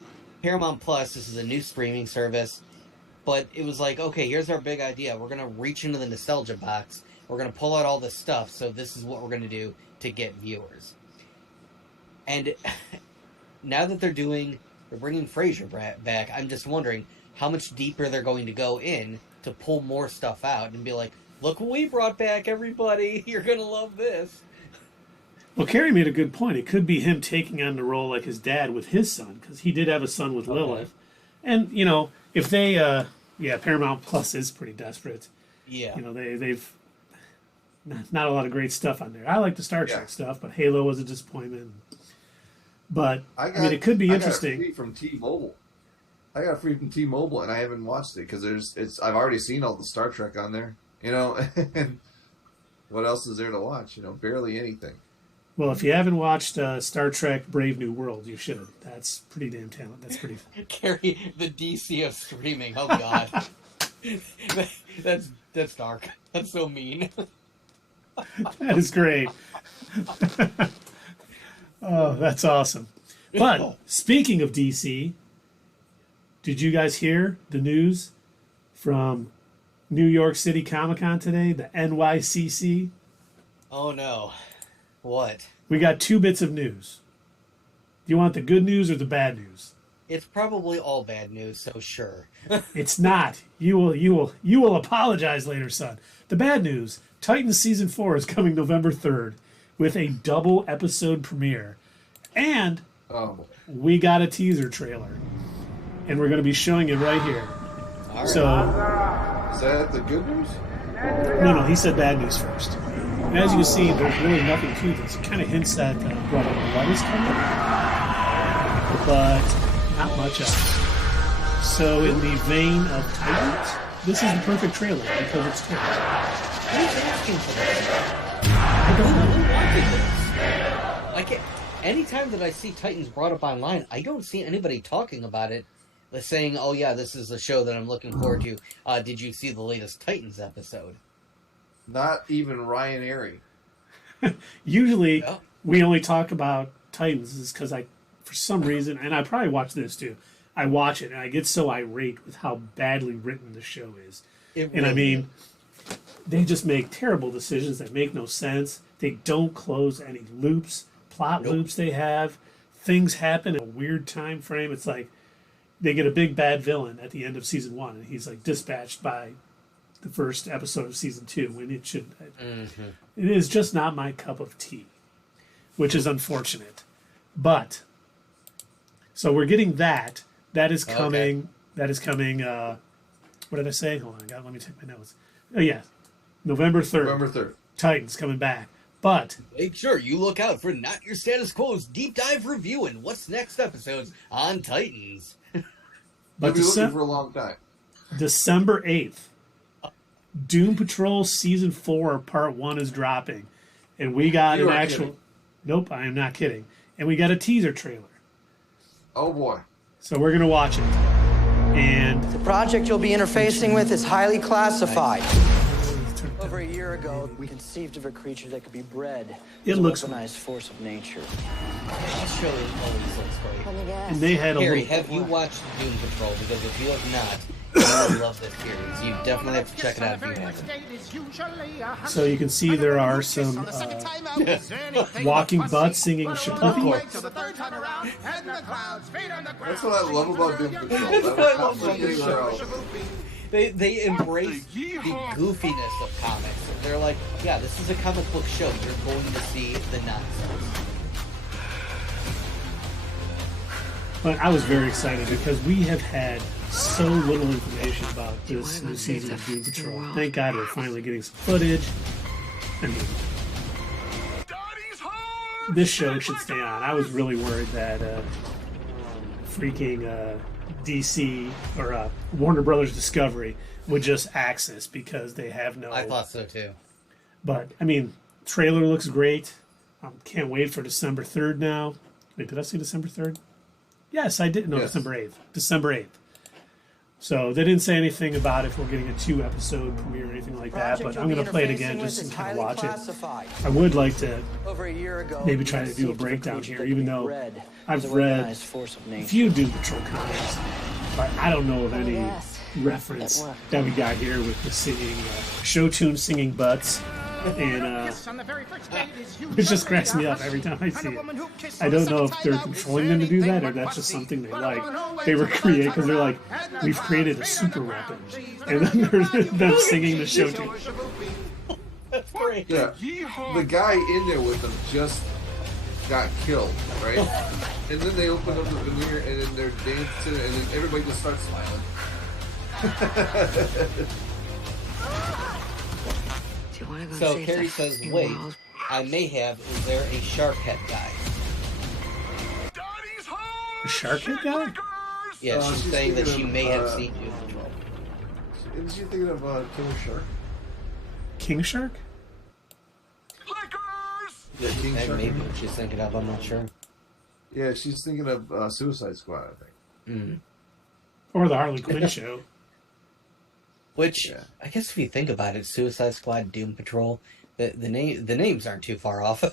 Paramount Plus, this is a new streaming service, but it was like, okay, here's our big idea. We're going to reach into the nostalgia box. We're going to pull out all this stuff, so this is what we're going to do to get viewers. And now that they're bringing Frasier back, I'm just wondering how much deeper they're going to go in to pull more stuff out and be like, look what we brought back, everybody. You're going to love this. Well, Carrie made a good point. It could be him taking on the role like his dad with his son, because he did have a son with Lilith. And, you know, if they, Paramount Plus is pretty desperate. Yeah. You know, they've not a lot of great stuff on there. I like the Star Trek stuff, but Halo was a disappointment. But, I mean, it could be interesting. I got free from T-Mobile, and I haven't watched it, because I've already seen all the Star Trek on there, you know, and what else is there to watch? You know, barely anything. Well, if you haven't watched Star Trek Brave New World, you should. That's pretty damn talented. That's pretty fun. Carrie, the DC of streaming. Oh, God. That's dark. That's so mean. That is great. Oh, that's awesome. But speaking of DC, did you guys hear the news from New York City Comic Con today, the NYSC? Oh, no. What? We got 2 bits of news. Do you want the good news or the bad news? It's probably all bad news, so sure. It's not. You will apologize later, son. The bad news: Titans season 4 is coming November 3rd with a double episode premiere, and we got a teaser trailer, and we're going to be showing it right here. All right. So, is that the good news? No, he said bad news first. And as you can see, there's really nothing to this. It kind of hints at what is coming, but not much else. So in the vein of Titans, this is the perfect trailer because it's Titans. Who's asking for this? I don't know. Who wanted this? Anytime that I see Titans brought up online, I don't see anybody talking about it, saying, oh yeah, this is a show that I'm looking forward to. Did you see the latest Titans episode? Not even Ryan Airy. Usually, we only talk about Titans is because for some reason, and I probably watch this too, I watch it and I get so irate with how badly written the show is. They just make terrible decisions that make no sense. They don't close any plot loops they have. Things happen in a weird time frame. It's like they get a big bad villain at the end of season 1, and he's like dispatched by the first episode of season 2 when it should. Mm-hmm. It is just not my cup of tea, which is unfortunate. But so we're getting that. That is coming. Okay. That is coming. What did I say? Hold on, let me check my notes. Oh yeah, November 3rd. November 3rd. Titans coming back. But make sure you look out for Not Your Status Quo's deep dive review and what's next episodes on Titans. But you'll be looking for a long time. December 8th. Doom Patrol Season 4 Part 1 is dropping. And we got an actual... Kidding. Nope, I am not kidding. And we got a teaser trailer. Oh, boy. So we're going to watch it. And... The project you'll be interfacing with is highly classified. Over a year ago, we conceived of a creature that could be bred. It looks... a weaponized force of nature. This show always looks great. And they had Harry, have you watched Doom Patrol? Because if you have not... I love this series. You definitely have to check it out if you haven't. So you can see there are some walking butts singing Shapuppy. That's what I love about Doom Patrol. They embrace the goofiness of comics. They're like, yeah, this is a comic book show. You're going to see the nonsense. But I was very excited because we have had so little information about this new season of Doom Patrol. Thank God we're finally getting some footage. I mean, this show should stay on. I was really worried that DC or Warner Brothers Discovery would just axe this because they have no... I thought so too. But, I mean, trailer looks great. Can't wait for December 3rd now. Wait, did I say December 3rd? Yes, I did. No, yes. December 8th. December 8th. So they didn't say anything about if we're getting a 2-episode premiere or anything like that, but I'm going to play it again just to kind of watch it. I would like to maybe try to do a breakdown here, even though I've read a few Doom Patrol comics, but I don't know of any reference that we got here with the singing, show tune singing butts. And it just cracks me up every time I see it. I don't know if they're controlling them to do that or that's just something they like. They were created because they're like, we've created a super weapon. And then there's them singing the show tune. That's great. Yeah, the guy in there with them just got killed, right? And then they open up the veneer, and then they're dancing, and then everybody just starts smiling. So Carrie says, wait, I may have, is there a shark head guy? A shark head guy? Yeah, she's saying that she may have seen you. Isn't she thinking of Killer Shark? King Shark? Yeah, King That Shark. may be what she's thinking of, I'm not sure. Yeah, she's thinking of Suicide Squad, I think. Mm. Or the Harley Quinn show. Which, Yeah. I guess if you think about it, Suicide Squad, Doom Patrol, the names aren't too far off.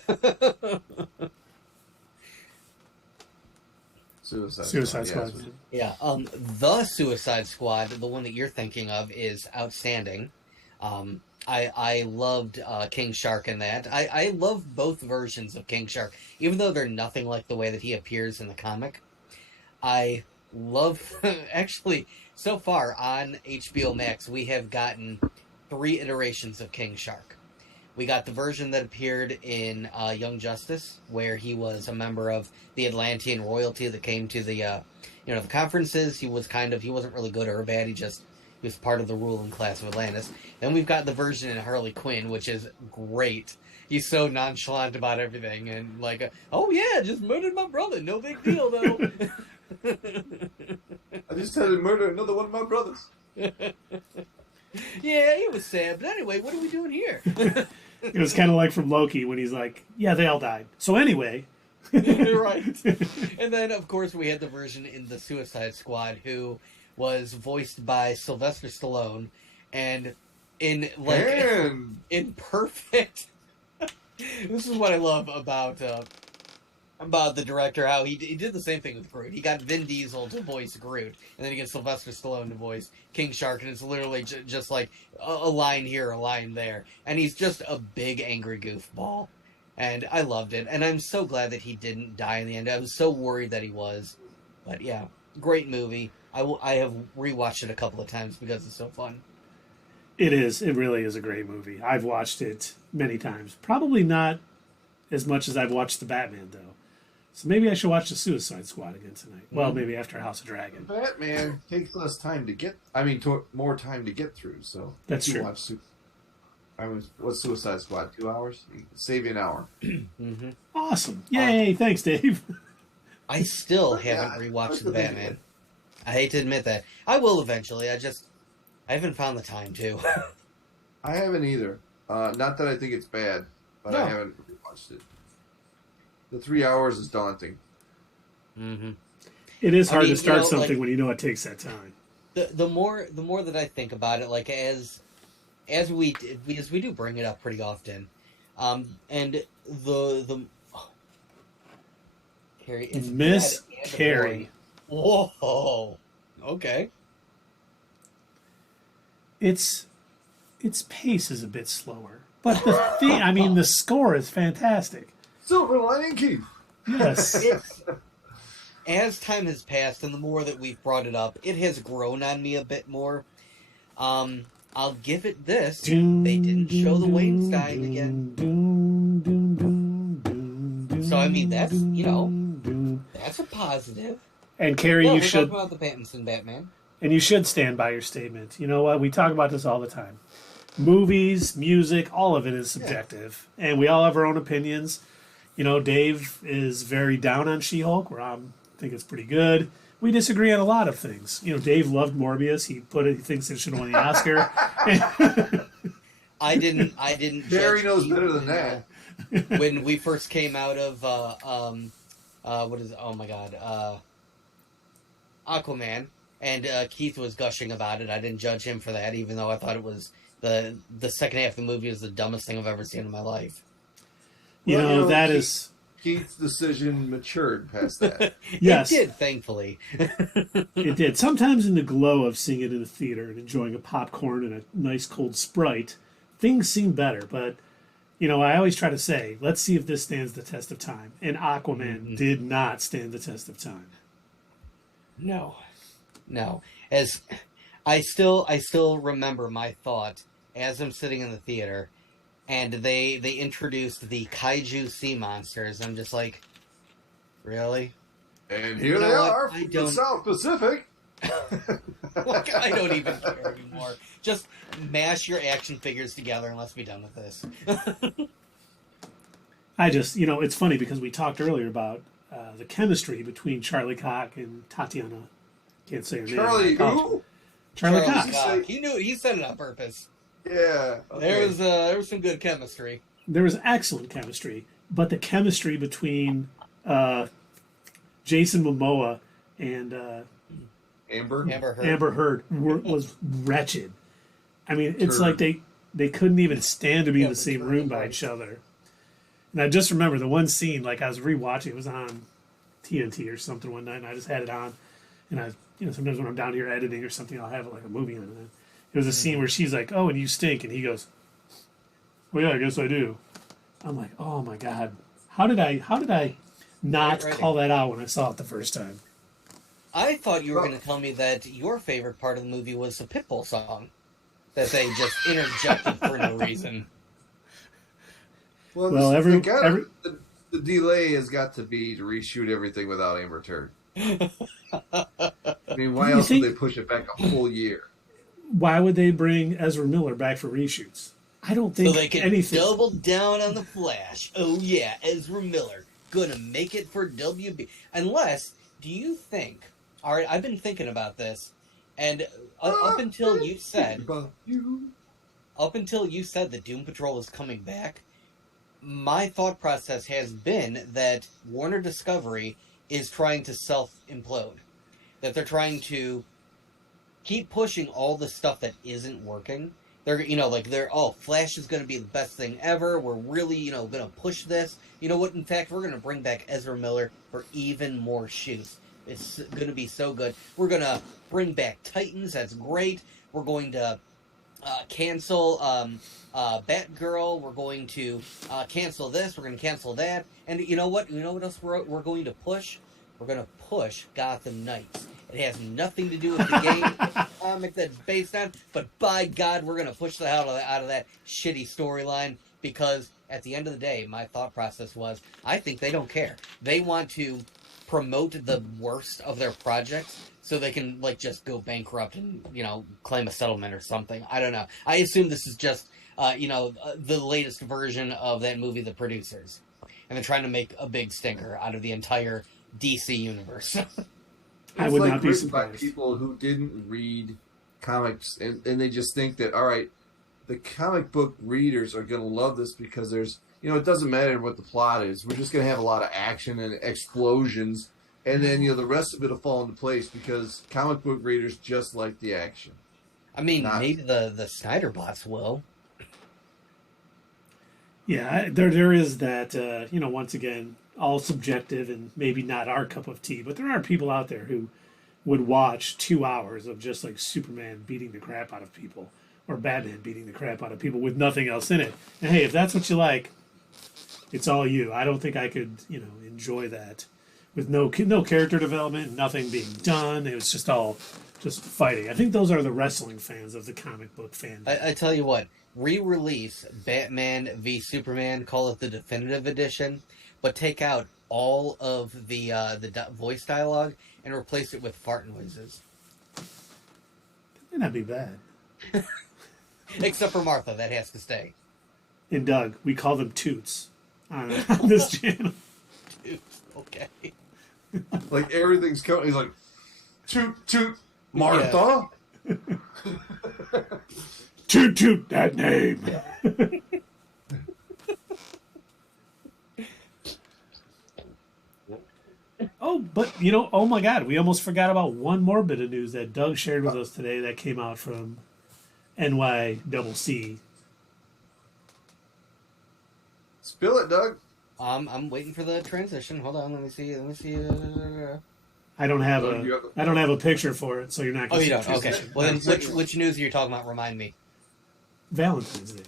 Suicide Squad. Yeah, Yeah, the Suicide Squad, the one that you're thinking of, is outstanding. I loved King Shark in that. I love both versions of King Shark, even though they're nothing like the way that he appears in the comic. I love, actually, so far on HBO Max, we have gotten 3 iterations of King Shark. We got the version that appeared in Young Justice, where he was a member of the Atlantean royalty that came to the the conferences. He wasn't really good or bad. He was part of the ruling class of Atlantis. Then we've got the version in Harley Quinn, which is great. He's so nonchalant about everything and like, oh yeah, just murdered my brother, no big deal though. I just had to murder another one of my brothers. Yeah, he was sad, but anyway, what are we doing here? It was kind of like from Loki when he's like, yeah, they all died. So anyway. Right. And then, of course, we had the version in the Suicide Squad who was voiced by Sylvester Stallone, and in perfect. This is what I love about the director, how he did the same thing with Groot. He got Vin Diesel to voice Groot, and then he gets Sylvester Stallone to voice King Shark, and it's literally just like a line here, a line there, and he's just a big angry goofball. And I loved it, and I'm so glad that he didn't die in the end. I was so worried that he was, but yeah, great movie. I have rewatched it a couple of times because it's so fun. It is. It really is a great movie. I've watched it many times. Probably not as much as I've watched the Batman, though. So maybe I should watch the Suicide Squad again tonight. Well, maybe after House of Dragon. Batman takes less time to get. More time to get through. So That's if you true. watch what's Suicide Squad? 2 hours? Save you an hour. Mm-hmm. Awesome! Yay! Thanks, Dave. I still haven't Yeah, rewatched the thing. Batman. I hate to admit that. I will eventually. I haven't found the time to. I haven't either. Not that I think it's bad, but I No. haven't watched it. The 3 hours is daunting. Mm-hmm. It is hard to mean, start something like, when you know it takes that time. The more that I think about it, like as we do bring it up pretty often, and the Carrie, it's Miss bad and Carrie. boring. Whoa, okay. Its pace is a bit slower, but the score is fantastic. Silver Lining Keith. Yes. As time has passed, and the more that we've brought it up, it has grown on me a bit more. I'll give it this: they didn't show the Waynes dying again. So I mean, that's that's a positive. And Carrie, Well, you we're should. talking about the Pattinson Batman. And you should stand by your statement. You know what? We talk about this all the time. Movies, music, all of it is subjective. And we all have our own opinions. You know, Dave is very down on She-Hulk, where I think it's pretty good. We disagree on a lot of things. You know, Dave loved Morbius. He thinks it should win the Oscar. I didn't. Barry judge knows Keith better than that. When we first came out of what is it? Oh my God, Aquaman, and Keith was gushing about it. I didn't judge him for that, even though I thought it was the second half of the movie is the dumbest thing I've ever seen in my life. Keith's decision matured past that. Yes. It did, thankfully. It did. Sometimes in the glow of seeing it in the theater and enjoying a popcorn and a nice cold Sprite, things seem better. But You know, I always try to say, let's see if this stands the test of time. And Aquaman did not stand the test of time. No. As I still remember my thought as I'm sitting in the theater, and they introduced the kaiju sea monsters. I'm just like, really? And here You know they what? are I from the don't- South Pacific. Like, I don't even care anymore. Just mash your action figures together and let's be done with this. I just, you know, it's funny because we talked earlier about the chemistry between Charlie Cox and Tatiana. Can't say her name. Charlie I apologize. who? Charlie Charlie Cox. Cox. He said it on purpose. Yeah. Okay. There was some good chemistry. There was excellent chemistry, but the chemistry between Jason Momoa and Amber. Amber Heard. was wretched. I mean, it's Turd. like they couldn't even stand to be in the but same turd room is by right. each other. And I just remember the one scene, like I was rewatching, it was on TNT or something one night, and I just had it on. And I, you know, sometimes when I'm down here editing or something, I'll have like a movie on it. It was a scene where she's like, "Oh, and you stink," and he goes, "Well, yeah, I guess I do." I'm like, "Oh my god, how did I not Right. call that out when I saw it the first time?" I thought you were going to tell me that your favorite part of the movie was the Pitbull song that they just interjected for no reason. Well, Well, the delay has got to be to reshoot everything without Amber Turd. I mean, why You else would think- they push it back a whole year? Why would they bring Ezra Miller back for reshoots? I don't think So they can anything. double down on the Flash. Oh yeah, Ezra Miller gonna make it for WB. Unless, do you think? All right, I've been thinking about this, and up until you said that Doom Patrol is coming back, my thought process has been that Warner Discovery is trying to self-implode. That they're trying to keep pushing all the stuff that isn't working. Flash is going to be the best thing ever. We're really, going to push this. You know what? In fact, we're going to bring back Ezra Miller for even more shoots. It's going to be so good. We're going to bring back Titans. That's great. We're going to cancel Batgirl. We're going to cancel this. We're going to cancel that. And you know what? You know what else we're going to push? We're going to push Gotham Knights. It has nothing to do with the game comic that's based on, but by God, we're going to push the hell out of that shitty storyline because at the end of the day, my thought process was, I think they don't care. They want to promote the worst of their projects so they can, just go bankrupt and, claim a settlement or something. I don't know. I assume this is just, the latest version of that movie, The Producers. And they're trying to make a big stinker out of the entire DC universe. I It's would like not be written by surprised. people who didn't read comics, and they just think that, all right, the comic book readers are going to love this because there's, it doesn't matter what the plot is. We're just going to have a lot of action and explosions, and then, the rest of it will fall into place because comic book readers just like the action. I mean, maybe the Snyder bots will. Yeah, there is that, once again, all subjective and maybe not our cup of tea, but there are people out there who would watch 2 hours of just like Superman beating the crap out of people or Batman beating the crap out of people with nothing else in it. And hey, if that's what you like, it's all you. I don't think I could, enjoy that with no character development, nothing being done. It was just all just fighting. I think those are the wrestling fans of the comic book fan. I tell you what, re-release Batman v Superman, call it the definitive edition, but take out all of the voice dialogue and replace it with fart noises. That'd not be bad. Except for Martha, that has to stay. And Doug, we call them toots on this channel. Dude, okay. Like, everything's coming. He's like, toot, Martha. Toot toot that name. Oh, but oh my God, we almost forgot about one more bit of news that Doug shared with us today that came out from NYSQ. Spill it, Doug. I'm waiting for the transition. Hold on, let me see. I don't have Oh, you have I don't have a picture for it, so you're not. Oh, Gonna you see don't? the Okay. transition. Well, then which news are you talking about? Remind me. Valentine's Day.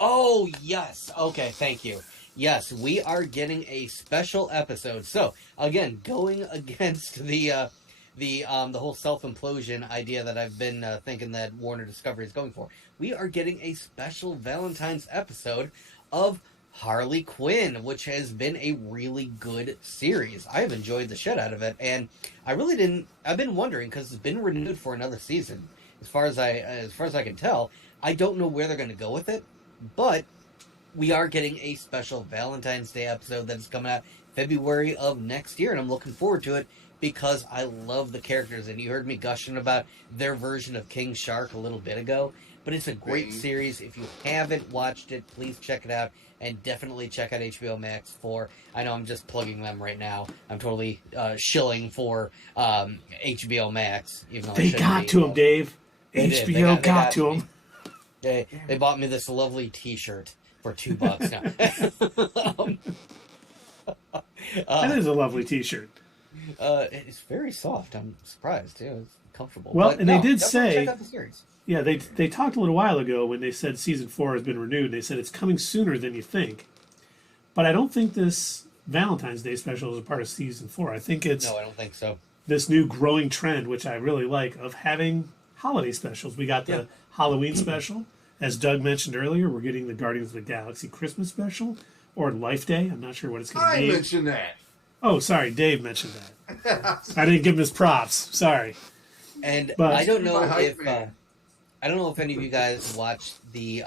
Oh, yes. Okay, thank you. Yes, we are getting a special episode. So, again, going against the whole self-implosion idea that I've been thinking that Warner Discovery is going for. We are getting a special Valentine's episode of Harley Quinn, which has been a really good series. I have enjoyed the shit out of it, and I really didn't. I've been wondering because it's been renewed for another season. As far as I can tell, I don't know where they're going to go with it, but we are getting a special Valentine's Day episode that's coming out February of next year, and I'm looking forward to it because I love the characters. And you heard me gushing about their version of King Shark a little bit ago, but it's a great series. If you haven't watched it, please check it out, and definitely check out HBO Max for. I know I'm just plugging them right now. I'm totally shilling for HBO Max, even though They got to him, Dave. HBO got to him. They bought me this lovely T-shirt for $2 now. That is a lovely T-shirt. It's very soft. I'm surprised too. It's comfortable. Well, but and no, they did definitely say, check out the series. yeah, they talked a little while ago when they said season 4 has been renewed. They said it's coming sooner than you think, but I don't think this Valentine's Day special is a part of season 4. I think it's No, I don't think so. this new growing trend, which I really like, of having holiday specials. We got the Halloween special. As Doug mentioned earlier, we're getting the Guardians of the Galaxy Christmas special, or Life Day. I'm not sure what it's going to be. I mentioned that. Oh, sorry, Dave mentioned that. I didn't give him his props. Sorry. And But- I don't know My hype if man. I don't know if any of you guys watched the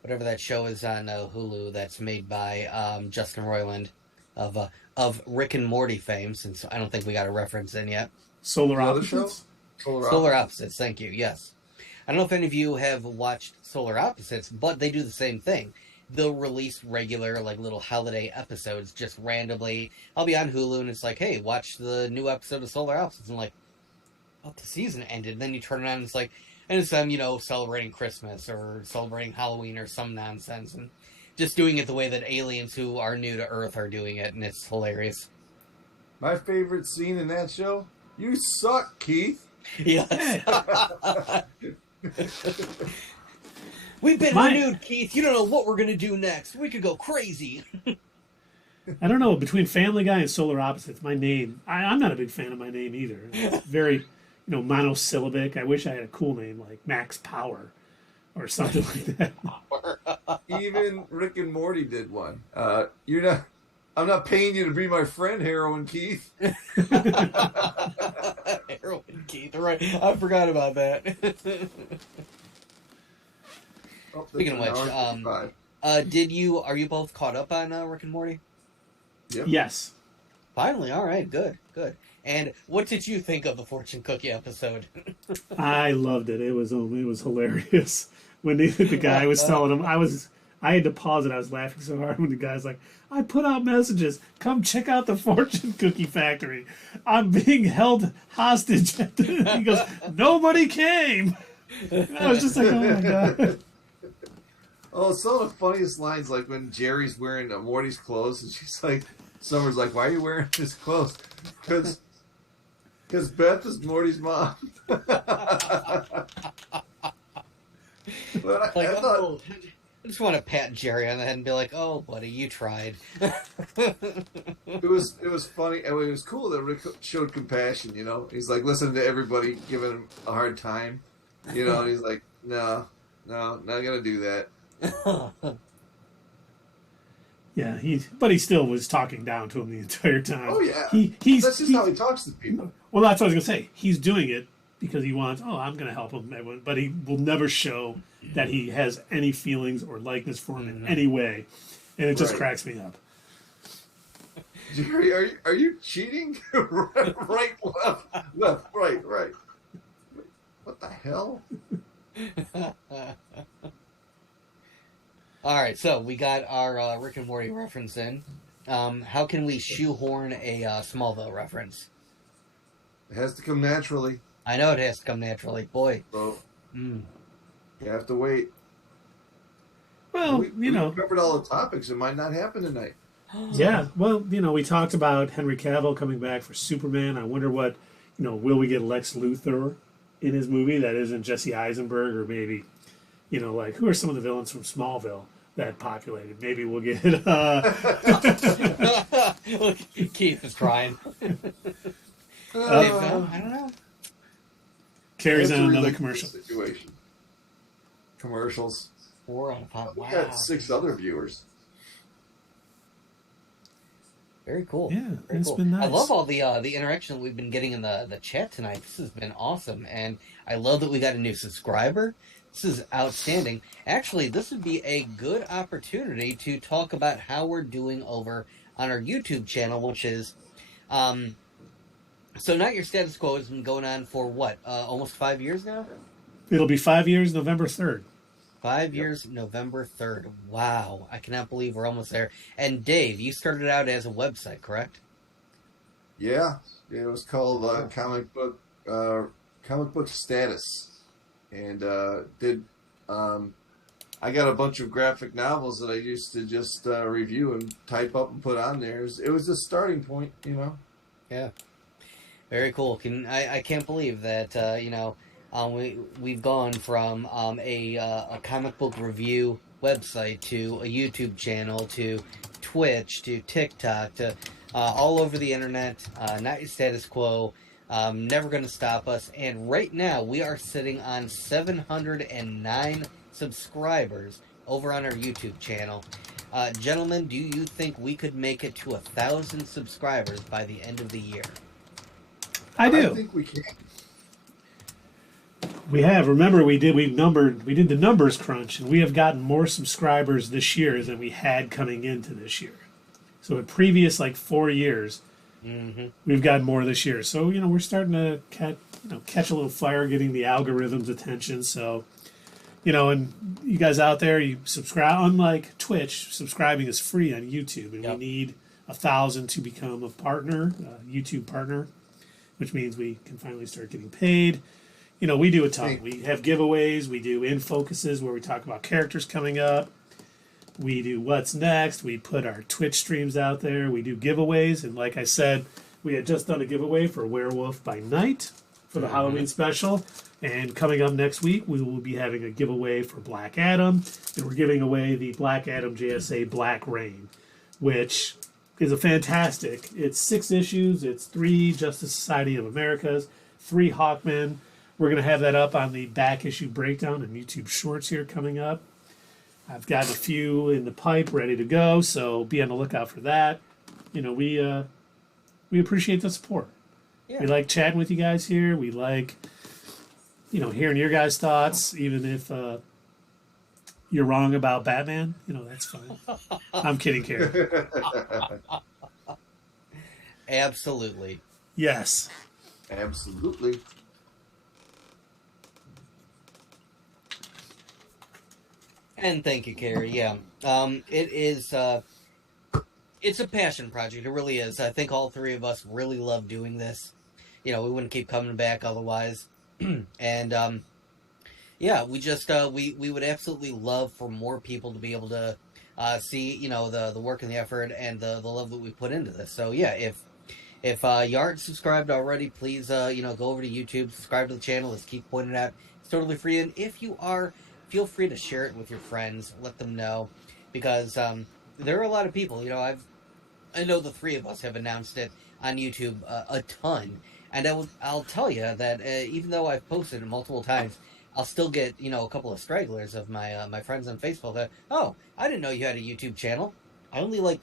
whatever that show is on Hulu that's made by Justin Roiland of Rick and Morty fame. Since I don't think we got a reference in yet. Solar Another show? Opposites? Solar Opposites, thank you, yes. I don't know if any of you have watched Solar Opposites, but they do the same thing. They'll release regular, like, little holiday episodes just randomly. I'll be on Hulu, and it's like, hey, watch the new episode of Solar Opposites. And I'm like, oh, the season ended. And then you turn it on, and it's like, and it's them, celebrating Christmas or celebrating Halloween or some nonsense. And just doing it the way that aliens who are new to Earth are doing it, and it's hilarious. My favorite scene in that show? You suck, Keith. Yes. We've been My- renewed, Keith. You don't know what we're going to do next. We could go crazy. I don't know. Between Family Guy and Solar Opposites, my name, I'm not a big fan of my name either. It's very, monosyllabic. I wish I had a cool name like Max Power or something like that. Even Rick and Morty did one. I'm not paying you to be my friend, Heroin Keith. Heroin, Keith. Right. I forgot about that. Oh, Speaking of that's which, an hour and 55. are you both caught up on Rick and Morty? Yep. Yes. Finally. All right. Good. And what did you think of the fortune cookie episode? I loved it. It was hilarious. When the guy was telling him, I had to pause it. I was laughing so hard when the guy's like, I put out messages. Come check out the fortune cookie factory. I'm being held hostage. He goes, nobody came. And I was just like, oh my God. Oh, some of the funniest lines, like when Jerry's wearing Morty's clothes, and she's like, Summer's like, why are you wearing his clothes? Because Beth is Morty's mom. But Like, I thought, oh, I just want to pat Jerry on the head and be like, "Oh, buddy, you tried." it was funny. I mean, it was cool that Rick showed compassion. He's like listening to everybody giving him a hard time. And he's like, no, not gonna do that. Yeah, but he still was talking down to him the entire time. Oh yeah, That's just how he talks to people. Well, that's what I was gonna say. He's doing it because he wants. Oh, I'm gonna help him, everyone. But he will never show that he has any feelings or likeness for him in any way, and it just cracks me up. Jerry, are you cheating? Right, left, right. What the hell? All right, so we got our Rick and Morty reference in. How can we shoehorn a Smallville reference? It has to come naturally. I know it has to come naturally. Boy. So you have to wait. Well, we covered all the topics. It might not happen tonight. Yeah, well, we talked about Henry Cavill coming back for Superman. I wonder what, will we get Lex Luthor in his movie that isn't Jesse Eisenberg, or maybe, You know, like who are some of the villains from Smallville that populated? Maybe we'll get Look, Keith is crying. I don't know. carries That's on a another ridiculous commercial. situation. Commercials. 4 out of 5. We Wow. got 6 other viewers. Very cool. Yeah, Very it's cool. been nice. I love all the interaction we've been getting in the chat tonight. This has been awesome, and I love that we got a new subscriber. This is outstanding. Actually, this would be a good opportunity to talk about how we're doing over on our YouTube channel, which is, so Not Your Status Quo has been going on for what, almost 5 years now? It'll be 5 years, November 3rd. 5 years, November 3rd. Wow, I cannot believe we're almost there. And Dave, you started out as a website, correct? Yeah, it was called comic book status, and I got a bunch of graphic novels that I used to just review and type up and put on there. It was a starting point, you know. Yeah, very cool. I can't believe that we've gone from a comic book review website to a YouTube channel to Twitch to TikTok to all over the internet. Not Your Status Quo. Never going to stop us. And right now we are sitting on 709 subscribers over on our YouTube channel. Gentlemen, do you think we could make it to 1,000 subscribers by the end of the year? I do. I think we can. We have. Remember, we did the numbers crunch, and we have gotten more subscribers this year than we had coming into this year. So in previous 4 years, we've gotten more this year. So we're starting to catch a little fire, getting the algorithm's attention. So and you guys out there, you subscribe. Unlike Twitch, subscribing is free on YouTube, and we need 1,000 to become a partner, YouTube partner, which means we can finally start getting paid. We do a ton. We have giveaways. We do in focuses where we talk about characters coming up. We do what's next. We put our Twitch streams out there. We do giveaways. And like I said, we had just done a giveaway for Werewolf by Night for the Halloween special. And coming up next week, we will be having a giveaway for Black Adam. And we're giving away the Black Adam JSA Black Rain, which is a fantastic. It's 6 issues. It's 3 Justice Society of Americas, 3 Hawkmen. We're going to have that up on the back issue breakdown and YouTube Shorts here coming up. I've got a few in the pipe ready to go, so be on the lookout for that. We appreciate the support. Yeah. We like chatting with you guys here. We like, hearing your guys' thoughts, even if you're wrong about Batman. That's fine. I'm kidding, Karen. Absolutely. Yes. Absolutely. And thank you, Carrie. Yeah, it is. It's a passion project. It really is. I think all 3 of us really love doing this. We wouldn't keep coming back otherwise. And we just we would absolutely love for more people to be able to see the work and the effort and the love that we put into this. So yeah, if you aren't subscribed already, please go over to YouTube, subscribe to the channel. As Keith pointed out, it's totally free. And if you are, feel free to share it with your friends. Let them know, because there are a lot of people. I know the 3 of us have announced it on YouTube a ton, and I'll tell you that even though I've posted it multiple times, I'll still get a couple of stragglers of my friends on Facebook that, oh, I didn't know you had a YouTube channel. I only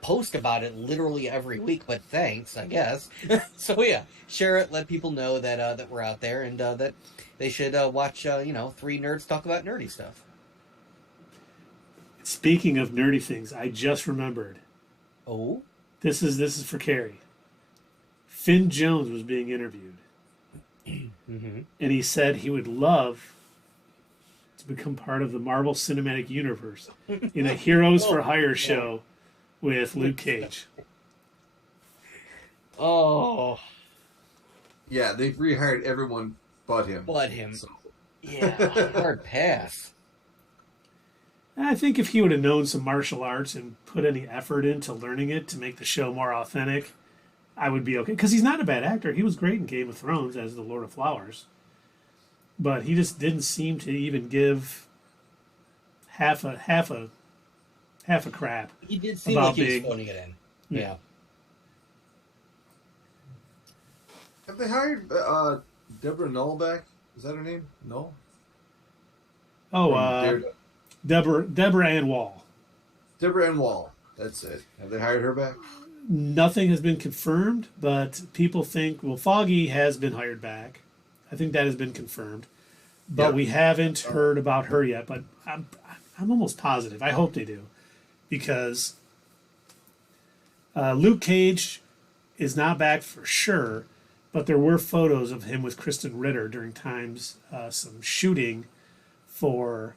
post about it literally every week, but thanks, I guess. So yeah, share it. Let people know that that we're out there, and that they should watch 3 nerds talk about nerdy stuff. Speaking of nerdy things, I just remembered. Oh, this is for Carrie. Finn Jones was being interviewed, and he said he would love to become part of the Marvel Cinematic Universe in a Heroes for Hire show with Luke Cage. Oh, yeah, they've rehired everyone but him. So. Yeah, hard pass. I think if he would have known some martial arts and put any effort into learning it to make the show more authentic, I would be okay. Because he's not a bad actor. He was great in Game of Thrones as the Lord of Flowers. But he just didn't seem to even give half a crap. He did seem about like he was being- phoning it in. Yeah. Yeah. Have they hired Deborah Null back? Is that her name? Null? Oh, From Deborah Ann Wall. Deborah Ann Wall. That's it. Have they hired her back? Nothing has been confirmed, but people think, well, Foggy has been hired back. I think that has been confirmed. But Yeah. we haven't heard about her yet, but I'm almost positive. I hope they do. Because Luke Cage is not back for sure, but there were photos of him with Kristen Ritter during times, some shooting for...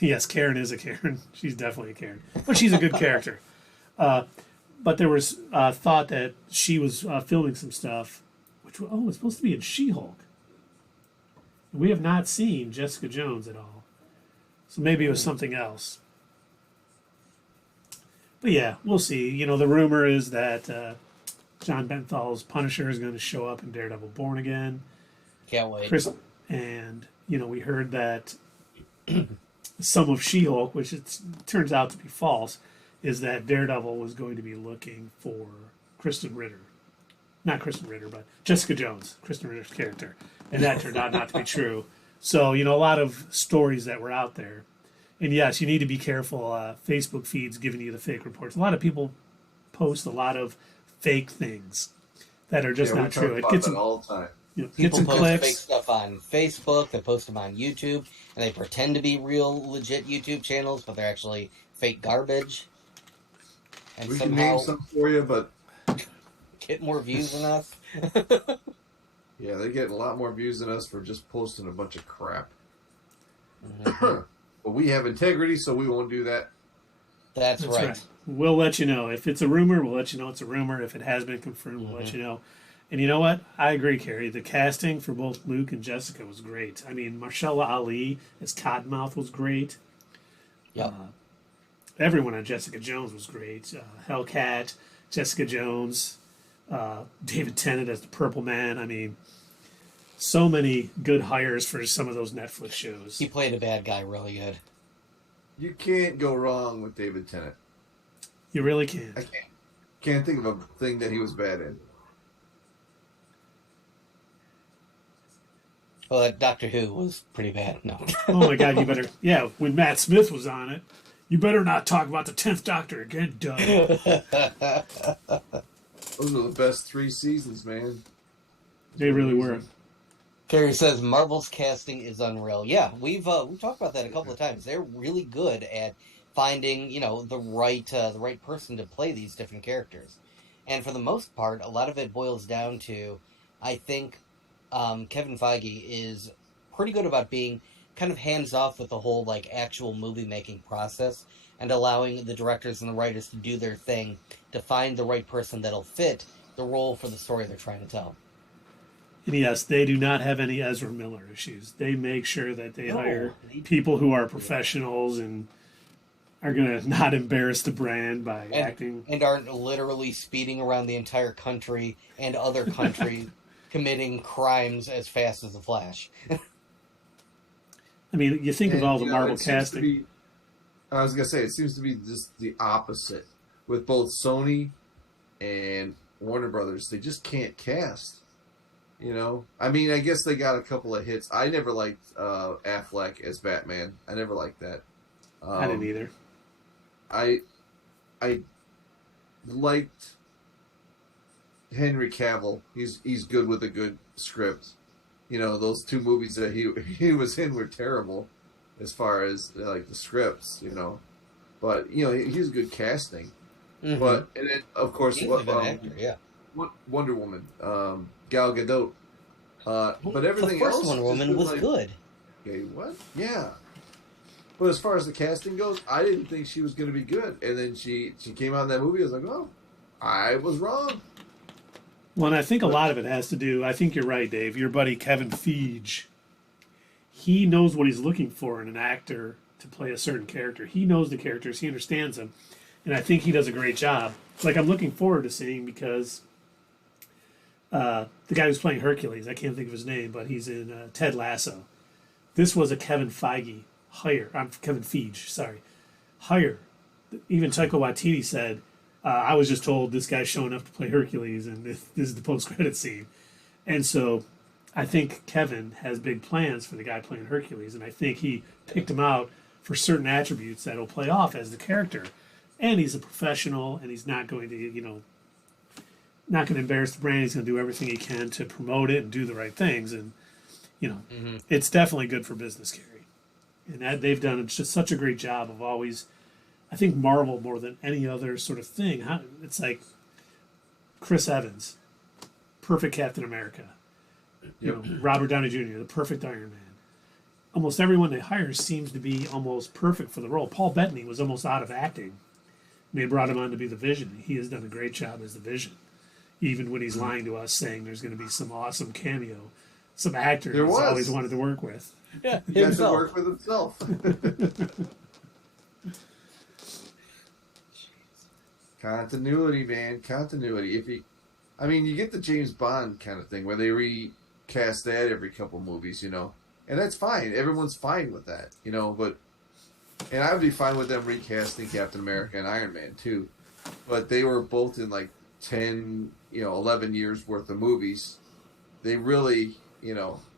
Yes, Karen is a Karen. She's definitely a Karen. But she's a good character. But there was thought that she was filming some stuff, which was supposed to be in She-Hulk. We have not seen Jessica Jones at all. So maybe it was something else. But yeah, we'll see. You know, the rumor is that John Benthal's Punisher is going to show up in Daredevil Born Again. Can't wait. And, you know, we heard that some of She-Hulk, which it turns out to be false, is that Daredevil was going to be looking for Kristen Ritter. Not Kristen Ritter, but Jessica Jones, Kristen Ritter's character. And that turned out not to be true. So, you know, a lot of stories that were out there. And yes, you need to be careful. Facebook feeds giving you the fake reports. A lot of people post a lot of fake things that are just not true. It gets them all the time. You know, People gets some post clicks. fake stuff on Facebook, they post them on YouTube, and they pretend to be real, legit YouTube channels, but they're actually fake garbage. And We can somehow name some for you, but get more views than us. yeah, they get a lot more views than us for just posting a bunch of crap. Mm-hmm. But we have integrity, so we won't do that. That's right. We'll let you know. If it's a rumor, we'll let you know it's a rumor. If it has been confirmed, we'll let you know. And you know what? I agree, Carrie. The casting for both Luke and Jessica was great. I mean, Mahershala Ali as Cottonmouth was great. Yep. Everyone on Jessica Jones was great. Hellcat, Jessica Jones, David Tennant as the Purple Man. I mean, so many good hires for some of those Netflix shows. He played a bad guy really good. You can't go wrong with David Tennant. You really can. I can't think of a thing that he was bad in. Well, that Doctor Who was pretty bad. No. Oh my God, you better. Yeah, when Matt Smith was on it, you better not talk about the 10th Doctor again, Doug. Those are the best 3 seasons, man. They really were. Carrie says Marvel's casting is unreal. Yeah, we've talked about that a couple of times. They're really good at finding, you know, the right person to play these different characters. And for the most part, a lot of it boils down to, I think, Kevin Feige is pretty good about being kind of hands off with the whole like actual movie making process and allowing the directors and the writers to do their thing to find the right person that'll fit the role for the story they're trying to tell. And yes, they do not have any Ezra Miller issues. They make sure that they hire people who are professionals and are going to not embarrass the brand by acting. And aren't literally speeding around the entire country and other countries committing crimes as fast as the Flash. I mean, you think of all the Marvel casting. I was going to say, it seems to be just the opposite with both Sony and Warner Brothers. They just can't cast. You know? I mean, I guess they got a couple of hits. I never liked Affleck as Batman. I never liked that. I didn't either. I liked Henry Cavill. He's good with a good script. You know, those 2 movies that he was in were terrible as far as like the scripts, you know. But you know, he's good casting. Mm-hmm. But and then of course He's a good actor, yeah. Wonder Woman, Gal Gadot. But everything the first else Wonder Woman was like, good. Okay, what? Yeah. But as far as the casting goes, I didn't think she was going to be good. And then she came out in that movie. I was like, oh, I was wrong. Well, and I think a lot of it has to do, I think you're right, Dave. Your buddy Kevin Feige, he knows what he's looking for in an actor to play a certain character. He knows the characters. He understands them. And I think he does a great job. Like, I'm looking forward to seeing because the guy who's playing Hercules, I can't think of his name, but he's in Ted Lasso. This was a Kevin Feige hire. I'm Kevin Feige, sorry. Hire. Even Taika Waititi said, I was just told this guy's showing up to play Hercules, and this is the post-credit scene. And so I think Kevin has big plans for the guy playing Hercules, and I think he picked him out for certain attributes that'll play off as the character. And he's a professional, and he's not going to, not going to embarrass the brand. He's going to do everything he can to promote it and do the right things. And, it's definitely good for business, Carrie. And that they've done just such a great job of always, I think Marvel more than any other sort of thing. It's like Chris Evans, perfect Captain America. Robert Downey Jr., the perfect Iron Man. Almost everyone they hire seems to be almost perfect for the role. Paul Bettany was almost out of acting. They brought him on to be the Vision. He has done a great job as the Vision. Even when he's lying to us saying there's going to be some awesome cameo, some actor he's always wanted to work with. Yeah, he has to work with himself. Continuity, man. Continuity. You get the James Bond kind of thing where they recast that every couple movies, and that's fine. Everyone's fine with that, and I would be fine with them recasting Captain America and Iron Man too. But they were both in like 10, 11 years worth of movies. They really,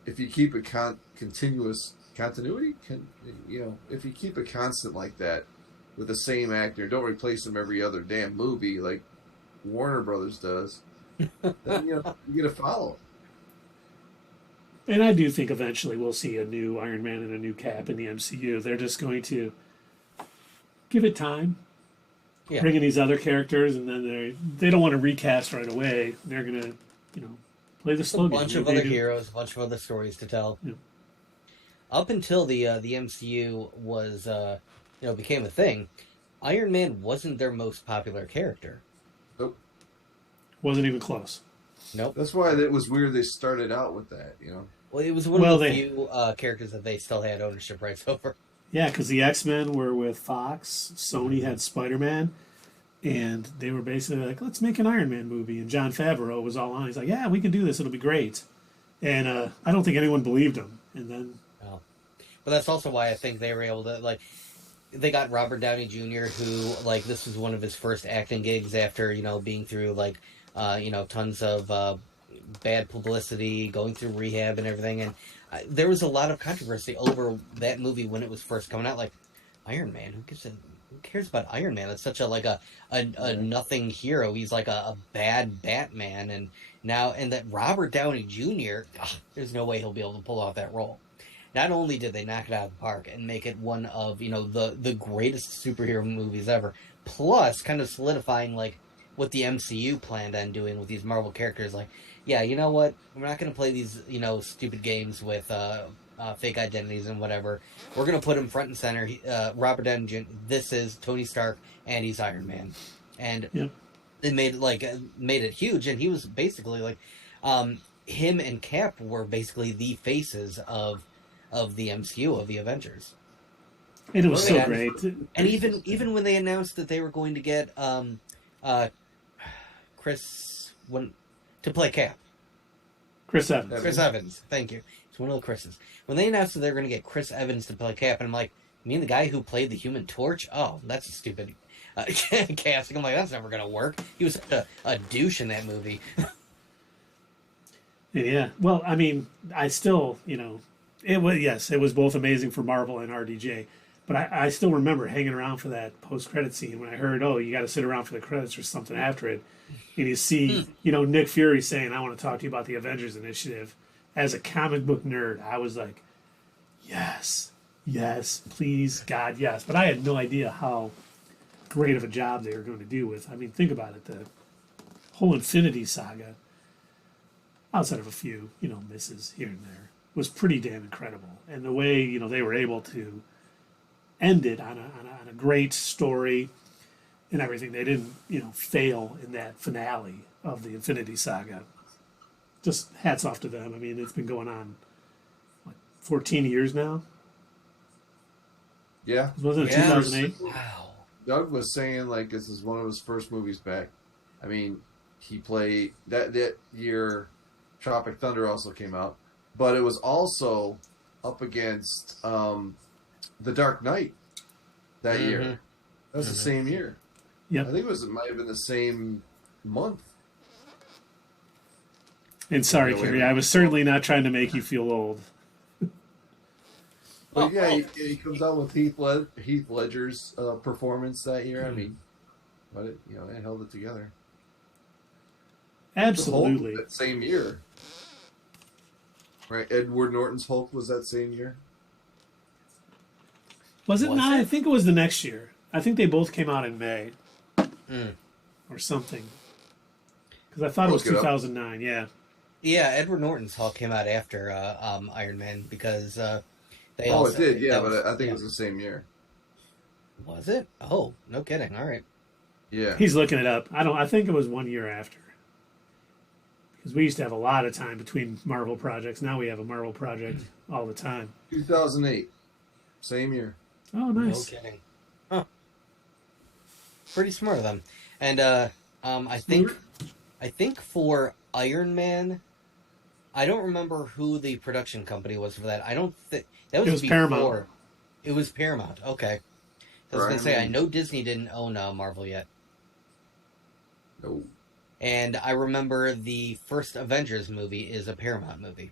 if you keep a continuous continuity, if you keep it constant like that with the same actor, don't replace them every other damn movie like Warner Brothers does, then you get to follow. And I do think eventually we'll see a new Iron Man and a new Cap in the MCU. They're just going to give it time. Yeah. Bring in these other characters, and then they don't want to recast right away. They're going to, play the slow game. A bunch of other heroes, a bunch of other stories to tell. Yeah. Up until the MCU was, became a thing, Iron Man wasn't their most popular character. Nope. Wasn't even close. Nope. That's why it was weird they started out with that, Well, it was one of the few characters that they still had ownership rights over. Yeah, because the X-Men were with Fox, Sony had Spider-Man, and they were basically like, let's make an Iron Man movie. And Jon Favreau was all on. He's like, yeah, we can do this. It'll be great. And I don't think anyone believed him. And then... Oh. But that's also why I think they were able to, they got Robert Downey Jr., who, this was one of his first acting gigs after, being through, tons of bad publicity, going through rehab and everything. And there was a lot of controversy over that movie when it was first coming out. Like, Iron Man, who cares about Iron Man? It's such a nothing hero. He's like a bad Batman. And that Robert Downey Jr., there's no way he'll be able to pull off that role. Not only did they knock it out of the park and make it one of, the greatest superhero movies ever, plus kind of solidifying, what the MCU planned on doing with these Marvel characters. Yeah, you know what? We're not going to play these, stupid games with fake identities and whatever. We're going to put him front and center. Robert Downey Jr., this is Tony Stark, and he's Iron Man. And it made it huge, and he was basically, him and Cap were basically the faces of the MCU, of the Avengers. And it was so great. And even when they announced that they were going to get Chris to play Cap. Chris Evans. Chris Evans. Thank you. It's one of the Chris's. When they announced that they were going to get Chris Evans to play Cap, and I'm like, you mean the guy who played the Human Torch? Oh, that's a stupid casting. I'm like, that's never going to work. He was such a douche in that movie. Yeah. Well, I still, it was both amazing for Marvel and RDJ. But I still remember hanging around for that post-credit scene when I heard, you got to sit around for the credits or something after it. And you see, Nick Fury saying, I want to talk to you about the Avengers Initiative. As a comic book nerd, I was like, yes, please, God, yes. But I had no idea how great of a job they were going to do with, think about it, the whole Infinity Saga, outside of a few, misses here and there, was pretty damn incredible. And the way, they were able to end it on a great story and everything. They didn't, fail in that finale of the Infinity Saga. Just hats off to them. It's been going on, 14 years now? Yeah. Wasn't it 2008? Wow. Doug was saying, this is one of his first movies back. He played, that year, Tropic Thunder also came out. But it was also up against The Dark Knight that Mm-hmm. year. That was the same year. Yep. I think it might have been the same month. And sorry, Carrie, I was certainly not trying to make you feel old. But yeah, he comes out with Heath Ledger's performance that year. I mean, but it held it together. Absolutely. That same year, right? Edward Norton's Hulk was that same year. Was it not? I think it was the next year. I think they both came out in May or something. Because I thought it was 2009. Yeah. Yeah, Edward Norton's Hulk came out after Iron Man because they Oh, also, it did. Yeah, but was, I think it was the same year. Was it? Oh, no kidding. All right. Yeah. He's looking it up. I think it was 1 year after. Because we used to have a lot of time between Marvel projects. Now we have a Marvel project all the time. 2008. Same year. Oh, nice. No kidding. Huh. Pretty smart of them. And I think for Iron Man, I don't remember who the production company was for that. I don't think that was before. Paramount. It was Paramount. Okay. I was going to say, I know Disney didn't own Marvel yet. No. And I remember the first Avengers movie is a Paramount movie.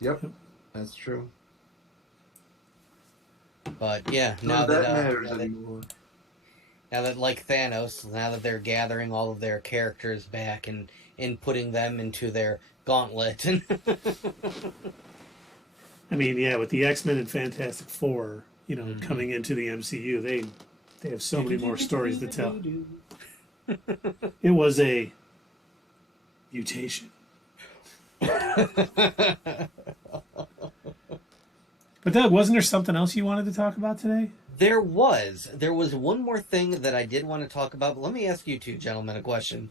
Yep, that's true. But yeah, now that matters anymore. Now that, like Thanos, now that they're gathering all of their characters back and putting them into their gauntlet. I mean, yeah, with the X-Men and Fantastic Four, coming into the MCU, they have so many more stories to tell. It was a mutation. But Doug, wasn't there something else you wanted to talk about today? There was one more thing that I did want to talk about, but let me ask you two gentlemen a question.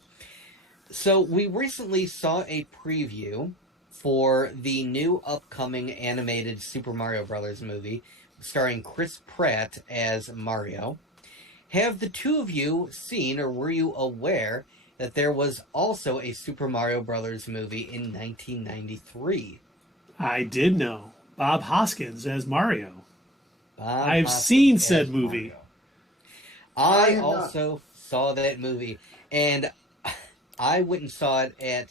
So we recently saw a preview for the new upcoming animated Super Mario Brothers movie starring Chris Pratt as Mario. Have the two of you seen, or were you aware that there was also a Super Mario Brothers movie in 1993? I did know. Bob Hoskins as Mario. I've seen said movie. I also saw that movie, and I went and saw it at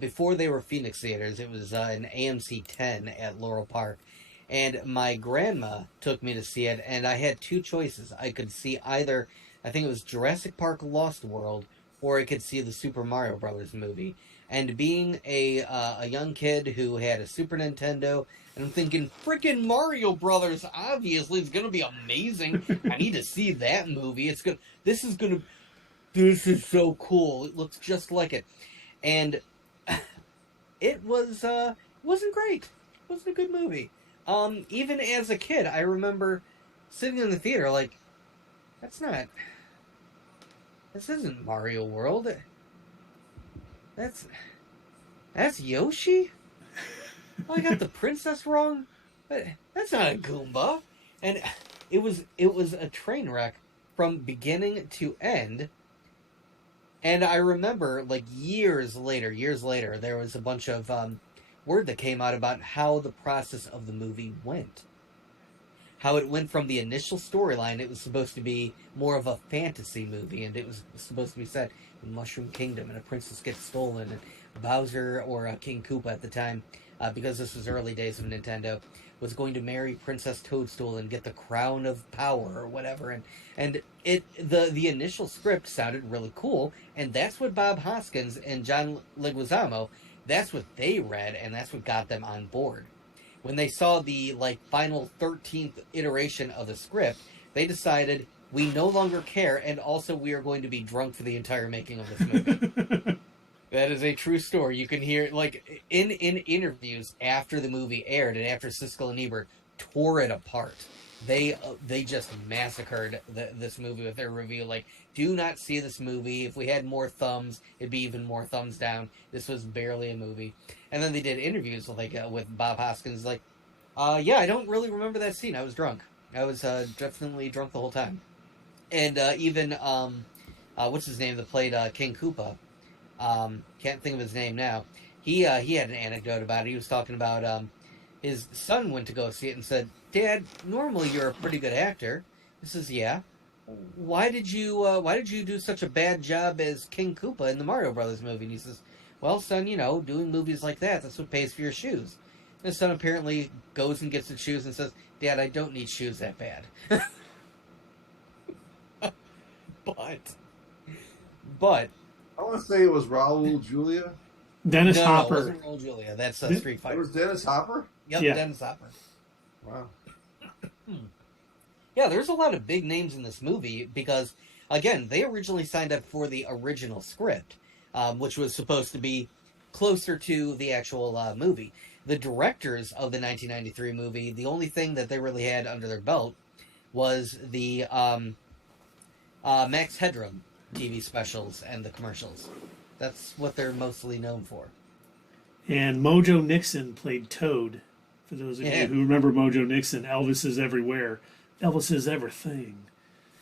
before they were Phoenix theaters. It was an AMC 10 at Laurel Park, and my grandma took me to see it. And I had two choices. I could see either, I think it was Jurassic Park: Lost World, or I could see the Super Mario Brothers movie. And being a young kid who had a Super Nintendo, and I'm thinking, freaking Mario Brothers, obviously, it's going to be amazing. I need to see that movie. This is so cool. It looks just like it. And it wasn't great. It wasn't a good movie. Even as a kid, I remember sitting in the theater like, this isn't Mario World. That's Yoshi? I got the princess wrong? That's not a Goomba. And it was a train wreck from beginning to end. And I remember, like, years later, there was a bunch of word that came out about how the process of the movie went. How it went from the initial storyline. It was supposed to be more of a fantasy movie, and it was supposed to be set in Mushroom Kingdom, and a princess gets stolen, and Bowser, or King Koopa at the time, because this was early days of Nintendo, was going to marry Princess Toadstool and get the crown of power or whatever. And the initial script sounded really cool, and that's what Bob Hoskins and John Leguizamo, that's what they read, and that's what got them on board. When they saw the final 13th iteration of the script, they decided, we no longer care, and also we are going to be drunk for the entire making of this movie. That is a true story. You can hear, in interviews after the movie aired and after Siskel and Ebert tore it apart, they just massacred this movie with their review. Do not see this movie. If we had more thumbs, it'd be even more thumbs down. This was barely a movie. And then they did interviews with Bob Hoskins. Yeah, I don't really remember that scene. I was drunk. I was definitely drunk the whole time. And even what's his name that played King Koopa? Can't think of his name now. He had an anecdote about it. He was talking about his son went to go see it and said, "Dad, normally you're a pretty good actor." He says, "Yeah. Why did you do such a bad job as King Koopa in the Mario Brothers movie?" And he says, "Well, son, doing movies like that's what pays for your shoes." And his son apparently goes and gets the shoes and says, "Dad, I don't need shoes that bad." But I want to say it was Raul Julia. Dennis no, Hopper. it wasn't Raul Julia. That's Street It Fighter. was Dennis Hopper. Yep, Yeah. Dennis Hopper. Wow. Yeah, there's a lot of big names in this movie because, again, they originally signed up for the original script, which was supposed to be closer to the actual movie. The directors of the 1993 movie, the only thing that they really had under their belt was the Max Headroom TV specials and the commercials. That's what they're mostly known for. And Mojo Nixon played Toad. For those of you who remember Mojo Nixon, Elvis is everywhere. Elvis is everything.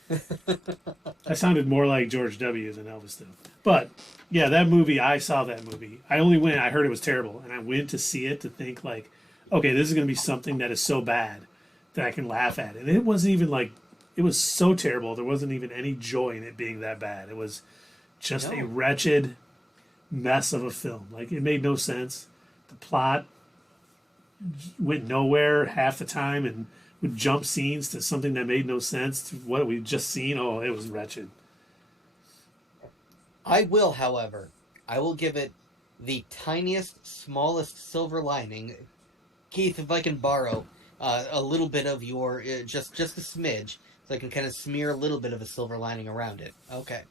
That sounded more like George W. than Elvis did. But, yeah, that movie, I saw that movie. I heard it was terrible, and I went to see it to think, like, okay, this is going to be something that is so bad that I can laugh at. And it wasn't even like, it was so terrible, there wasn't even any joy in it being that bad. It was just a wretched mess of a film. Like, it made no sense. The plot went nowhere half the time and would jump scenes to something that made no sense to what we'd just seen. Oh, it was wretched. I will, however, give it the tiniest, smallest silver lining. Keith, if I can borrow a little bit of your, just a smidge, so I can kind of smear a little bit of a silver lining around it. Okay.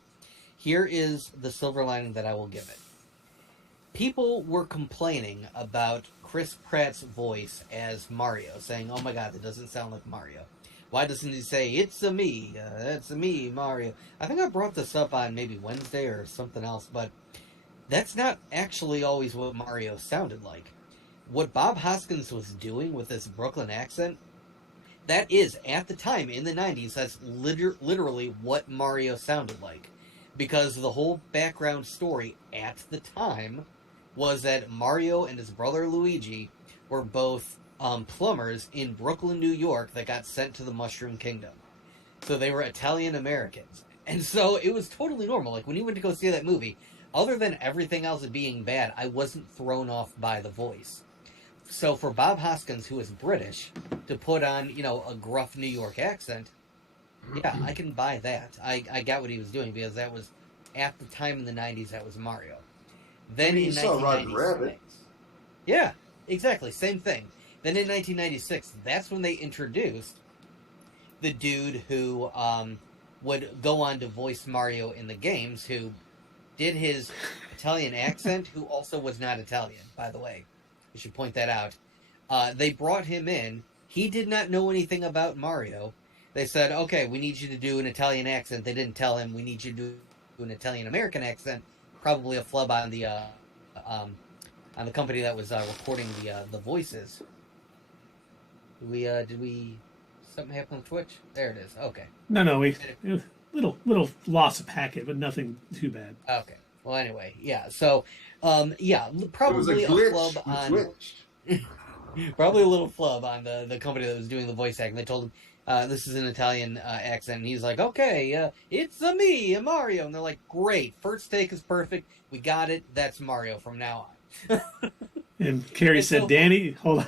Here is the silver lining that I will give it. People were complaining about Chris Pratt's voice as Mario, saying, "Oh my God, that doesn't sound like Mario. Why doesn't he say, it's a me, Mario?" I think I brought this up on maybe Wednesday or something else, but that's not actually always what Mario sounded like. What Bob Hoskins was doing with this Brooklyn accent, that is, at the time, in the 90s, that's literally what Mario sounded like. Because the whole background story at the time was that Mario and his brother Luigi were both plumbers in Brooklyn, New York that got sent to the Mushroom Kingdom. So they were Italian Americans. And so it was totally normal. Like, when you went to go see that movie, other than everything else being bad, I wasn't thrown off by the voice. So for Bob Hoskins, who is British, to put on, a gruff New York accent, yeah, I can buy that. I got what he was doing because that was, at the time in the 90s, that was Mario. Then in 1996... Yeah, exactly, same thing. Then in 1996, that's when they introduced the dude who would go on to voice Mario in the games, who did his Italian accent, who also was not Italian, by the way. I should point that out. They brought him in. He did not know anything about Mario. They said, okay, we need you to do an Italian accent. They didn't tell him, we need you to do an Italian-American accent. Probably a flub on the company that was recording the voices. Did we something happen on Twitch? There it is. Okay. No, little loss of packet, but nothing too bad. Okay. Well, anyway, yeah. So, probably a flub on. Probably a little flub on the company that was doing the voice acting. They told him this is an Italian accent, and he's like, "Okay, it's me, Mario." And they're like, "Great, first take is perfect. We got it. That's Mario from now on." And Carrie said, "Danny, hold on."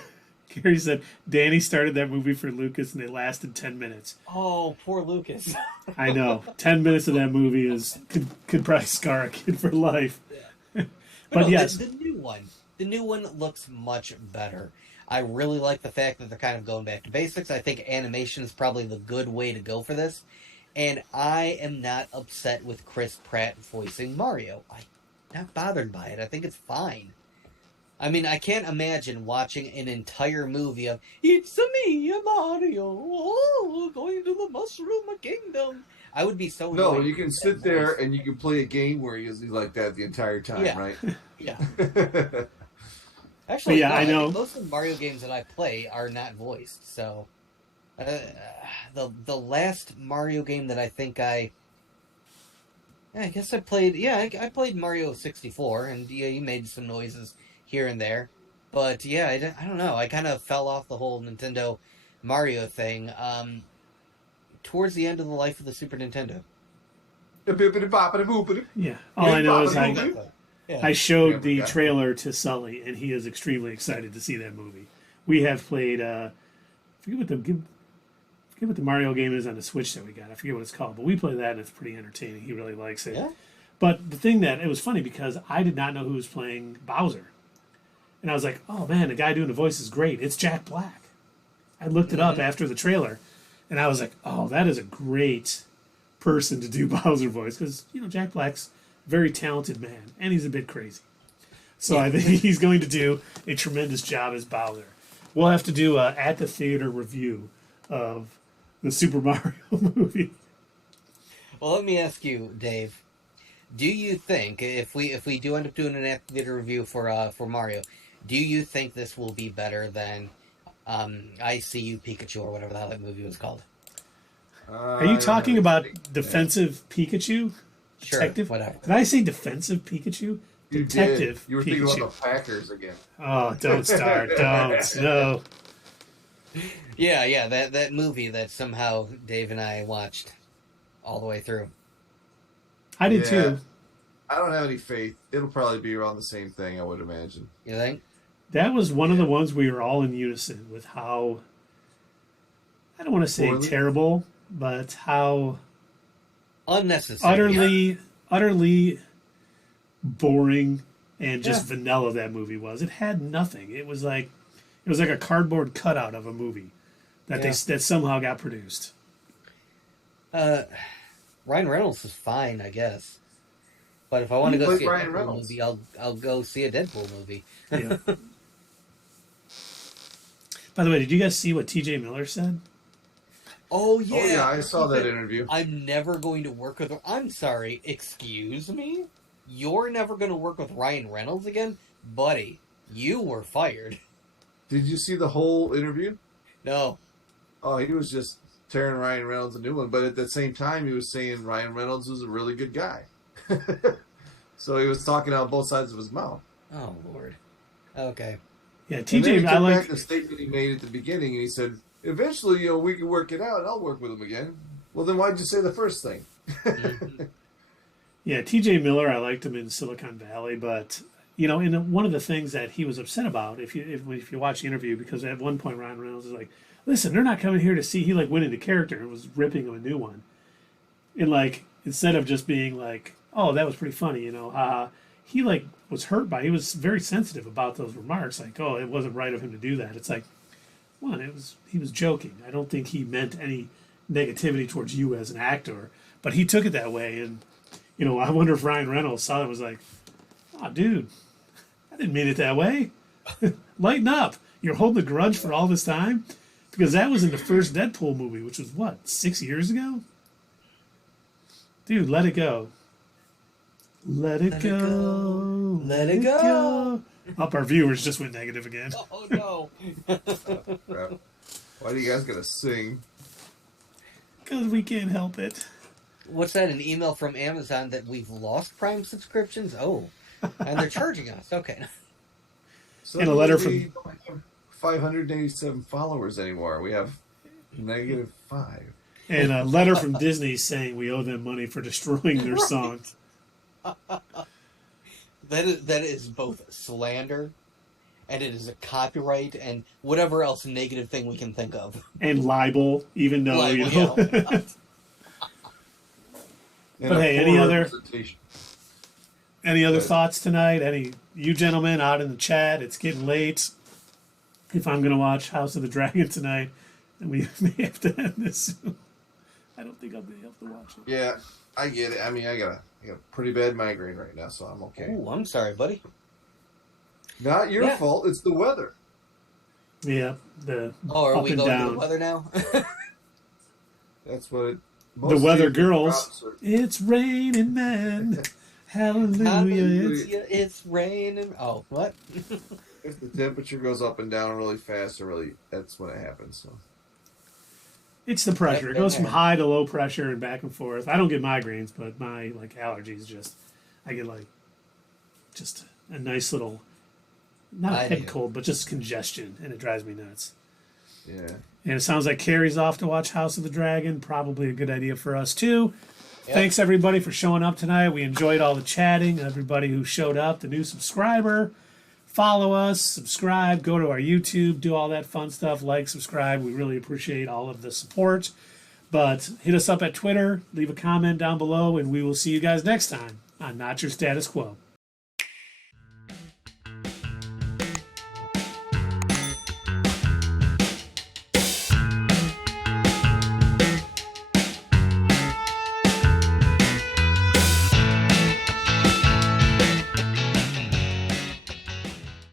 Carrie said, "Danny started that movie for Lucas, and it lasted 10 minutes." Oh, poor Lucas. I know. 10 minutes of that movie could probably scar a kid for life. Yeah. But no, yes, the new one looks much better. I really like the fact that they're kind of going back to basics. I think animation is probably the good way to go for this. And I am not upset with Chris Pratt voicing Mario. I'm not bothered by it. I think it's fine. I mean, I can't imagine watching an entire movie of, "It's me, Mario, going to the Mushroom Kingdom." I would be so No, annoyed you can sit there and you can play a game where he's like that the entire time, Yeah. right? Yeah. Actually, yeah, no, I know. think most of the Mario games that I play are not voiced. So, the last Mario game that I think I guess I played. Yeah, I played Mario 64, and yeah, you made some noises here and there. But yeah, I don't know. I kind of fell off the whole Nintendo Mario thing towards the end of the life of the Super Nintendo. Yeah. All I know is Yeah. I showed the trailer to Sully, and he is extremely excited to see that movie. We have played. Forget what the Mario game is on the Switch that we got. I forget what it's called, but we play that, and it's pretty entertaining. He really likes it. Yeah. But the thing that it was funny because I did not know who was playing Bowser, and I was like, "Oh man, the guy doing the voice is great. It's Jack Black." I looked it up after the trailer, and I was like, "Oh, that is a great person to do Bowser voice," because Jack Black's a very talented man, and he's a bit crazy. So I think he's going to do a tremendous job as Bowser. We'll have to do a at the theater review of the Super Mario movie. Well, let me ask you, Dave. Do you think if we do end up doing an at the theater review for Mario, do you think this will be better than I See You Pikachu or whatever the hell that movie was called? Are you talking about Defensive Pikachu? Sure, Detective? whatever. Did I say Defensive Pikachu? You Detective did. You were Pikachu. thinking about the Packers again. Oh, don't start. Don't. No. Yeah, that movie that somehow Dave and I watched all the way through. I did too. I don't have any faith. It'll probably be around the same thing, I would imagine. You think? That was one of the ones we were all in unison with how, I don't want to say terrible, but how unnecessary, utterly boring and just vanilla that movie was. It had nothing. It was like a cardboard cutout of a movie that that somehow got produced. Ryan Reynolds is fine, I guess. But if I want to go see a Ryan Deadpool Reynolds. movie, I'll go see a Deadpool movie. Yeah. By the way, did you guys see what T.J. Miller said? Oh yeah, Oh yeah, I saw that interview. I'm never going to work with. I'm sorry, excuse me. You're never going to work with Ryan Reynolds again, buddy. You were fired. Did you see the whole interview? No. Oh, he was just tearing Ryan Reynolds a new one, but at the same time, he was saying Ryan Reynolds was a really good guy. So he was talking out both sides of his mouth. Oh Lord. Okay. Yeah, And then TJ, he I took like back the statement he made at the beginning, and he said, "Eventually, we can work it out, and I'll work with him again." Well, then why'd you say the first thing? Yeah, T.J. Miller, I liked him in Silicon Valley, but and one of the things that he was upset about, if you watch the interview, because at one point Ryan Reynolds is like, "Listen, they're not coming here to see." He went into character and was ripping him a new one, and instead of just being like, "Oh, that was pretty funny," he was hurt by. He was very sensitive about those remarks, like, "Oh, it wasn't right of him to do that." It's like, he was joking. I don't think he meant any negativity towards you as an actor, but he took it that way, and I wonder if Ryan Reynolds saw it and was like, "Oh, dude, I didn't mean it that way. Lighten up. You're holding a grudge for all this time?" Because that was in the first Deadpool movie, which was, 6 years ago? Dude, let it go. Let it go. Let it go. Up, our viewers just went negative again. Oh no. Crap. Why do you guys gotta sing? Because we can't help it. What's that? An email from Amazon that we've lost Prime subscriptions? Oh, and they're charging us. Okay. And a letter we don't have 587 followers anymore. We have -5. And a letter from Disney saying we owe them money for destroying their songs. That is both slander, and it is a copyright, and whatever else negative thing we can think of. And libel, even though, Libel, yeah. But hey, any other thoughts tonight? You gentlemen out in the chat? It's getting late. If I'm going to watch House of the Dragon tonight, then we may have to end this soon. I don't think I'll be able to watch it. Yeah, I get it. I mean, I got a pretty bad migraine right now, so I'm okay. Oh, I'm sorry, buddy. Not your fault. It's the weather. Yeah, are up we and going down. to the weather now? That's what The weather girls. It's raining men. Hallelujah. Hallelujah, it's raining. Oh, what? If the temperature goes up and down really fast, that's when it happens. So It's the pressure. It goes from high to low pressure and back and forth. I don't get migraines, but my allergies I get just a nice little not a I head do. cold, but just congestion, and it drives me nuts. Yeah. And it sounds like Carrie's off to watch House of the Dragon. Probably a good idea for us too. Yep. Thanks everybody for showing up tonight. We enjoyed all the chatting. Everybody who showed up, the new subscriber, follow us, subscribe, go to our YouTube, do all that fun stuff. Like, subscribe. We really appreciate all of the support. But hit us up at Twitter, leave a comment down below, and we will see you guys next time on Not Your Status Quo.